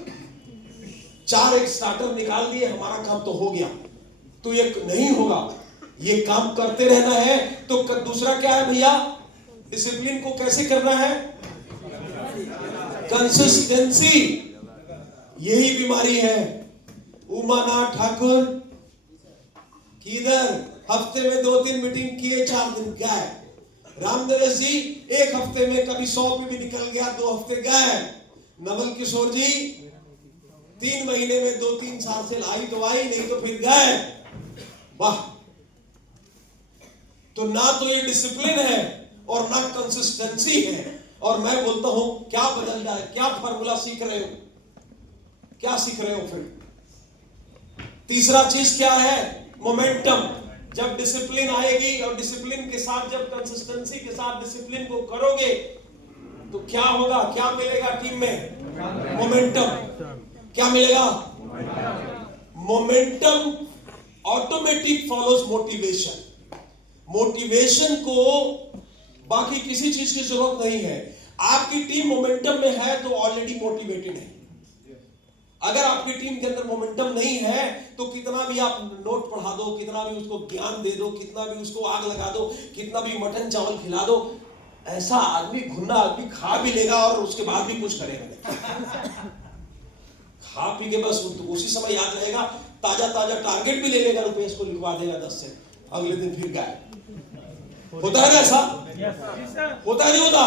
4 एक स्टार्टर निकाल दिए, हमारा काम तो हो गया। तो ये नहीं होगा, ये काम करते रहना है। तो दूसरा क्या है भैया? डिसिप्लिन को कैसे करना है? कंसिस्टेंसी। यही बीमारी है। उमानाथ ठाकुर किधर हफ्ते में 2-3 मीटिंग किए, 4 दिन गए। रामनरेश जी एक हफ्ते में कभी 100 पे भी निकल गया, 2 हफ्ते गए। नवल किशोर जी 3 महीने में 2-3 साल से आई तो आई, नहीं तो फिर गए। वाह! तो ना तो ये डिसिप्लिन है और ना कंसिस्टेंसी है। और मैं बोलता हूं क्या बदल जाए? क्या फार्मूला सीख रहे हो? क्या सीख रहे हो? फिर तीसरा चीज क्या है? मोमेंटम। जब डिसिप्लिन आएगी और डिसिप्लिन के साथ जब कंसिस्टेंसी के साथ डिसिप्लिन को करोगे तो क्या होगा? क्या मिलेगा टीम में? मोमेंटम। क्या मिलेगा? Momentum automatic follows motivation. Motivation को बाकी किसी चीज की जरूरत नहीं है। आपकी टीम मोमेंटम में है तो ऑलरेडी मोटिवेटेड है। अगर आपकी टीम के अंदर मोमेंटम नहीं है तो कितना भी आप नोट पढ़ा दो, कितना भी उसको ज्ञान दे दो, कितना भी उसको आग लगा दो, कितना भी मटन चावल खिला दो, ऐसा आदमी घुन्ना आदमी खा भी लेगा और उसके बाद भी कुछ करेगा। खा पी के बस उसी समय याद रहेगा, ताजा ताजा टारगेट भी ले लेगा, रुपये को लिखवा देगा 10 से, अगले दिन फिर गायब। होता है ना ऐसा? होता है नहीं होता?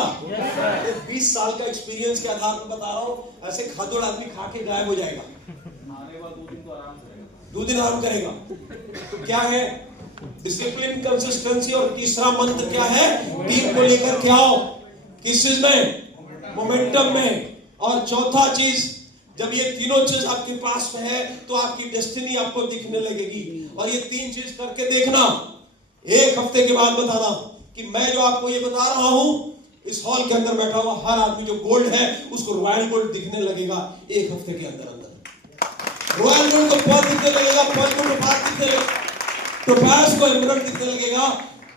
20 साल का एक्सपीरियंस के आधार पर बता रहा हूं। ऐसे खादोड़ आदमी खा के गायब हो जाएगा, 2 दिन आराम करेगा। तो क्या है? Discipline, consistency. और तीसरा मंत्र क्या है? टीम को लेकर के आओ। किस चीज में? मोमेंटम में। और चौथा चीज, जब ये तीनों चीज आपके पास में है तो आपकी डेस्टिनी आपको दिखने लगेगी। और ये 3 चीज करके देखना, 1 हफ्ते के बाद बताना कि मैं जो आपको ये बता रहा हूं, इस हॉल के अंदर बैठा हुआ हर आदमी जो गोल्ड है उसको रॉयल गोल्ड दिखने लगेगा एक हफ्ते के अंदर अंदर। रॉयल गोल्ड को पर्ल दिखने लगेगा, पर्ल को टोपाज दिखने लगेगा, टोपाज को एमराल्ड दिखने लगेगा।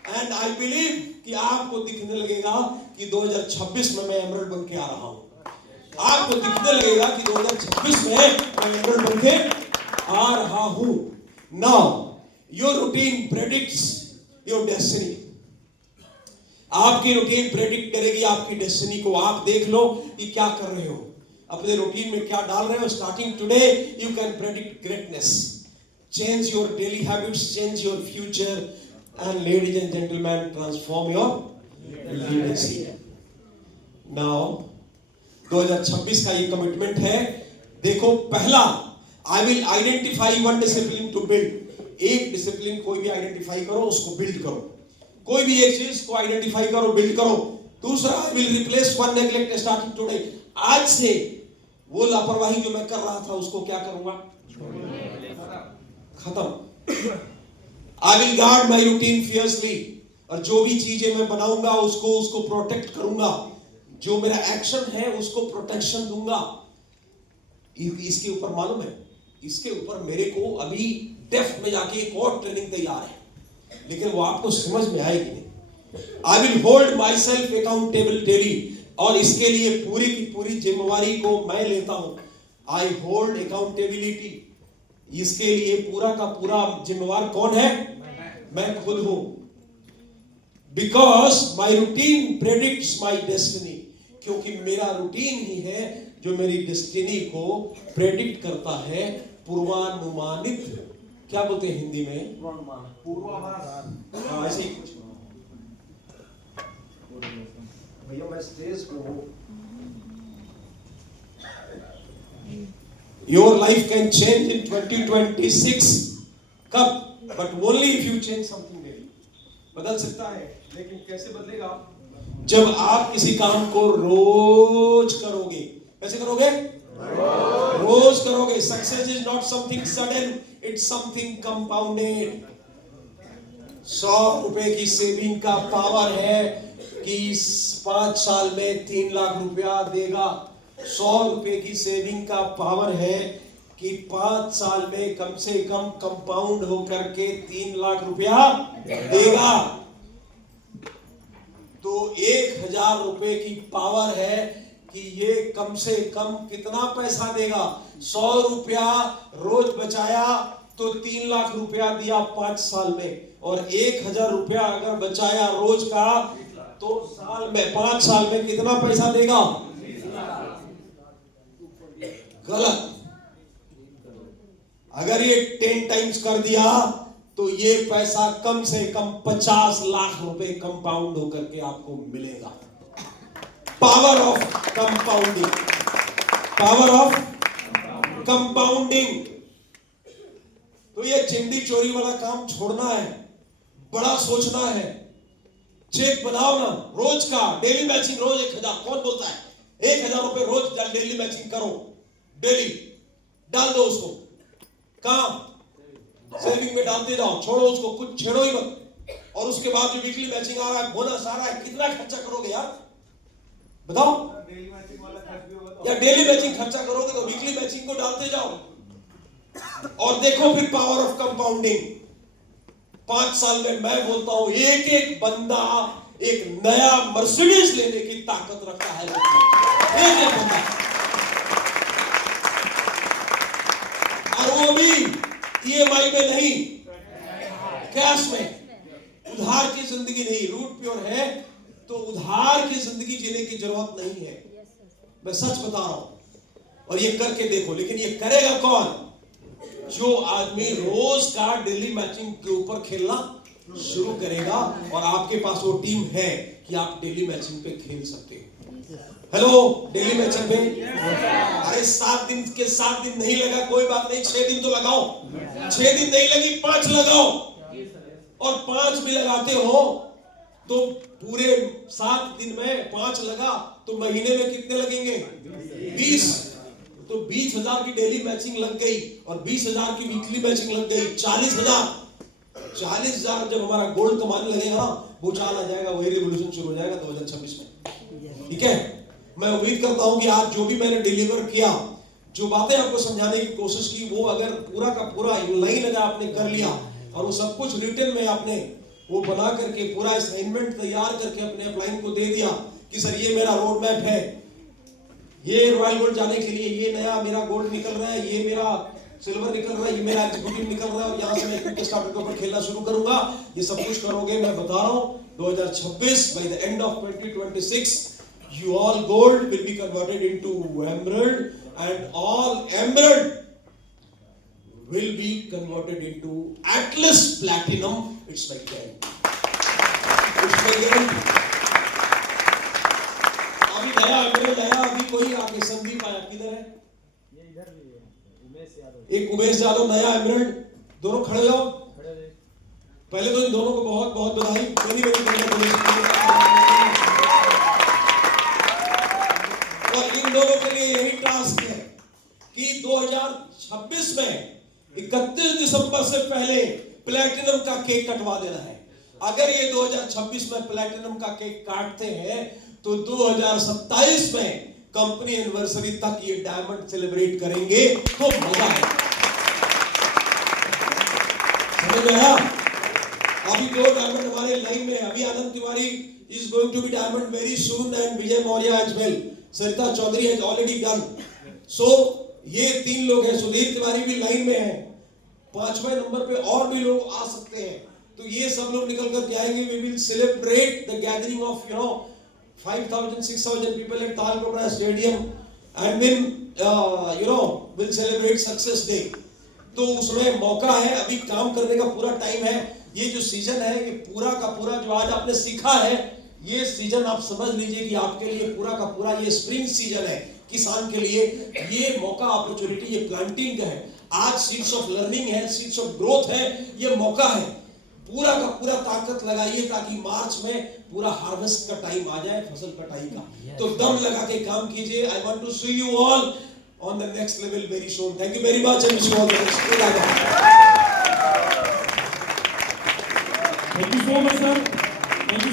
एंड आई बिलीव कि आपको दिखने लगेगा कि 2026 में मैं एमराल्ड बन के आ रहा हूं। आपको दिखने लगेगा कि 2026 में मैं एमराल्ड बन के आ रहा हूं। Now your routine predicts your destiny. आपकी रूटीन प्रेडिक्ट करेगी आपकी डेस्टिनी को। आप देख लो कि क्या कर रहे हो, अपने रूटीन में क्या डाल रहे हो। Starting today you can predict greatness. Change your daily habits, change your future, and ladies and gentleman transform your leadership. Now 2026 का ये कमिटमेंट है। देखो, पहला, I will identify one discipline to build. एक डिसिप्लिन कोई भी आइडेंटिफाई करो, उसको बिल्ड करो। कोई भी एक चीज को आइडेंटिफाई करो, बिल्ड करो। दूसरा, I will replace one neglect starting today. आज से वो लापरवाही जो मैं कर रहा था उसको क्या करूंगा? खत्म। I will guard my routine fiercely. और जो भी चीजें मैं बनाऊंगा उसको प्रोटेक्ट करूंगा। जो मेरा एक्शन है उसको प्रोटेक्शन दूंगा। इसके ऊपर मालूम है, इसके ऊपर मेरे को अभी डेफ्थ में जाके एक और ट्रेनिंग तैयार है, लेकिन वो आपको समझ में आएगी नहीं। I will hold my self accountable daily. और इसके लिए पूरी की पूरी जिम्मेवारी को मैं लेता हूं। I hold accountability. इसके लिए पूरा का पूरा जिम्मेवार कौन है? मैं खुद हूं। Because my routine predicts my destiny. क्योंकि मेरा रूटीन ही है जो मेरी डेस्टिनी को प्रेडिक्ट करता है, पूर्वानुमानित। क्या बोलते हैं हिंदी में? पूर्वाभास। हाँ, ऐसे ही कुछ। भैया मैं स्टेज पे हूं। Your life can change in 2026. कब? But only if you change something daily. बदल सकता है, लेकिन कैसे बदलेगा? जब आप किसी काम को रोज करोगे। कैसे करोगे? रोज करोगे। Success is not something sudden, it's something compounded. 100 रुपए की सेविंग का पावर है कि 5 साल में 3 लाख रुपया देगा। 100 रुपए की सेविंग का पावर है कि 5 साल में कम से कम कंपाउंड होकर के 3 लाख रुपया देगा। तो 1000 रुपए की पावर है कि ये कम से कम कितना पैसा देगा? 100 रुपया रोज बचाया तो 3 लाख रुपया दिया 5 साल में। और 1000 रुपया अगर बचाया रोज का तो साल में 5 साल में कितना पैसा देगा? गलत। अगर ये 10 टाइम्स कर दिया तो ये पैसा कम से कम 50 लाख रुपए कंपाउंड होकर के आपको मिलेगा। Power of compounding. Power of compounding. तो ये चिंदी चोरी वाला काम छोड़ना है, बड़ा सोचना है। चेक बनाओ ना रोज का, डेली मैचिंग रोज 1000। कौन बोलता है? 1000 रुपए रोज डेली मैचिंग करो। डेली डाल दो उसको। कहां? सेविंग में डालते जाओ, छोड़ो उसको, कुछ छेड़ो ही मत। और उसके बाद जो वीकली मैचिंग आ रहा है, बोनस आ रहा है, कितना खर्चा करोगे यार? बताओ। या डेली मैचिंग खर्चा करोगे तो वीकली मैचिंग को डालते जाओ और देखो फिर पावर ऑफ कंपाउंडिंग। 5 साल में मैं बोलता हूं एक एक बंदा एक नया मर्सिडीज लेने की ताकत रखता है। एक एक बंदा, और वो भी EMI में नहीं, कैश में। उधार की जिंदगी नहीं। रूट प्योर है तो उधार की जिंदगी जीने की जरूरत नहीं है। मैं सच बता रहा हूं। और ये करके देखो। लेकिन ये करेगा कौन? जो आदमी रोज का डेली मैचिंग के ऊपर खेलना शुरू करेगा। और आपके पास वो टीम है कि आप डेली मैचिंग पे खेल सकते हैं। हेलो, डेली मैचिंग पे। अरे 7 दिन के 7 दिन नहीं लगा, कोई बात नहीं, 6 दिन तो लगाओ। 6 दिन नहीं लगी, 5 लगाओ। और 5 भी लगाते हो तो पूरे 7 दिन में 5 लगा तो महीने में कितने लगेंगे? 20। तो 20,000 की डेली मैचिंग लग गई और 20,000 की वीकली मैचिंग लग गई। 40,000। 40,000 जब हमारा गोल्ड कमाने लगेगा ना, वो चाल आ जाएगा, वही रिवॉल्यूशन शुरू हो जाएगा 2026 में। ठीक है, मैं उम्मीद करता हूं कि आज जो भी मैंने डिलीवर किया, जो बातें आपको समझाने की कोशिश की, वो अगर पूरा का पूरा लाइन अगर आपने कर लिया और वो सब कुछ रिटर्न में आपने वो बना करके पूरा असाइनमेंट तैयार करके अपने अपलाइन को दे दिया कि सर ये मेरा रोड मैप है, ये रॉयल गोल्ड जाने के लिए ये नया मेरा गोल्ड निकल रहा है, ये मेरा सिल्वर निकल रहा है, ये मेरा एग्जीक्यूटिव निकल रहा है और यहाँ से मैं क्विक स्टार्टर के ऊपर खेलना शुरू करूंगा। ये सब कुछ करोगे, मैं बता रहा हूँ 2026 by the end of 2026 you all gold will be converted into emerald and all emerald will be converted into Atlas platinum. It's my guarantee. It's my guarantee. अभी नया emerald आया, अभी कोई आगे संदीप आया, किधर है? ये इधर भी है, उमेश यादव। एक उमेश यादव, नया एमरल्ड, दोनों खड़े हो जाओ। खड़े रहे। पहले तो इन दोनों को बहुत बहुत बधाई। और इन दोनों के लिए यही टास्क है कि 2026 में 31 दिसंबर से पहले प्लैटिनम का केक कटवा देना है। अगर ये 2026 में प्लैटिनम का केक काटते हैं तो 2027 में कंपनी एनिवर्सरी तक ये डायमंड सेलिब्रेट करेंगे, तो मजा है। समझ में आया? अभी 2 डायमंड हमारे लाइन में, अभी आनंद Tiwari is going to be diamond very soon and Vijay Maurya as well. Sarita Chaudhary has already done. So ये 3 लोग हैं, सुधीर तिवारी भी लाइन में है, 5वें नंबर पे और भी लोग आ सकते हैं। तो ये सब लोग निकल कर के आएंगे। We will celebrate the gathering of 5,000 6,000 people at Talkotna Stadium and then we'll celebrate Success Day. तो उसमें मौका है, अभी काम करने का पूरा टाइम है। ये जो सीजन है, ये पूरा का पूरा जो आज आपने सीखा है, ये सीजन आप समझ लीजिए कि आपके लिए पूरा का पूरा ये स्प्रिंग सीजन है। किसान के लिए ये मौका, अपॉर्चुनिटी, ये प्लांटिंग है। आज सीड्स ऑफ लर्निंग है, सीड्स ऑफ ग्रोथ है, ये मौका है। पूरा का पूरा ताकत लगाइए ताकि मार्च में पूरा हार्वेस्ट का टाइम आ जाए, फसल कटाई का। तो दम लगा के काम कीजिए। I want to see you all on the next level very soon. Thank you very much and wish you all the best. Thank you so much, sir.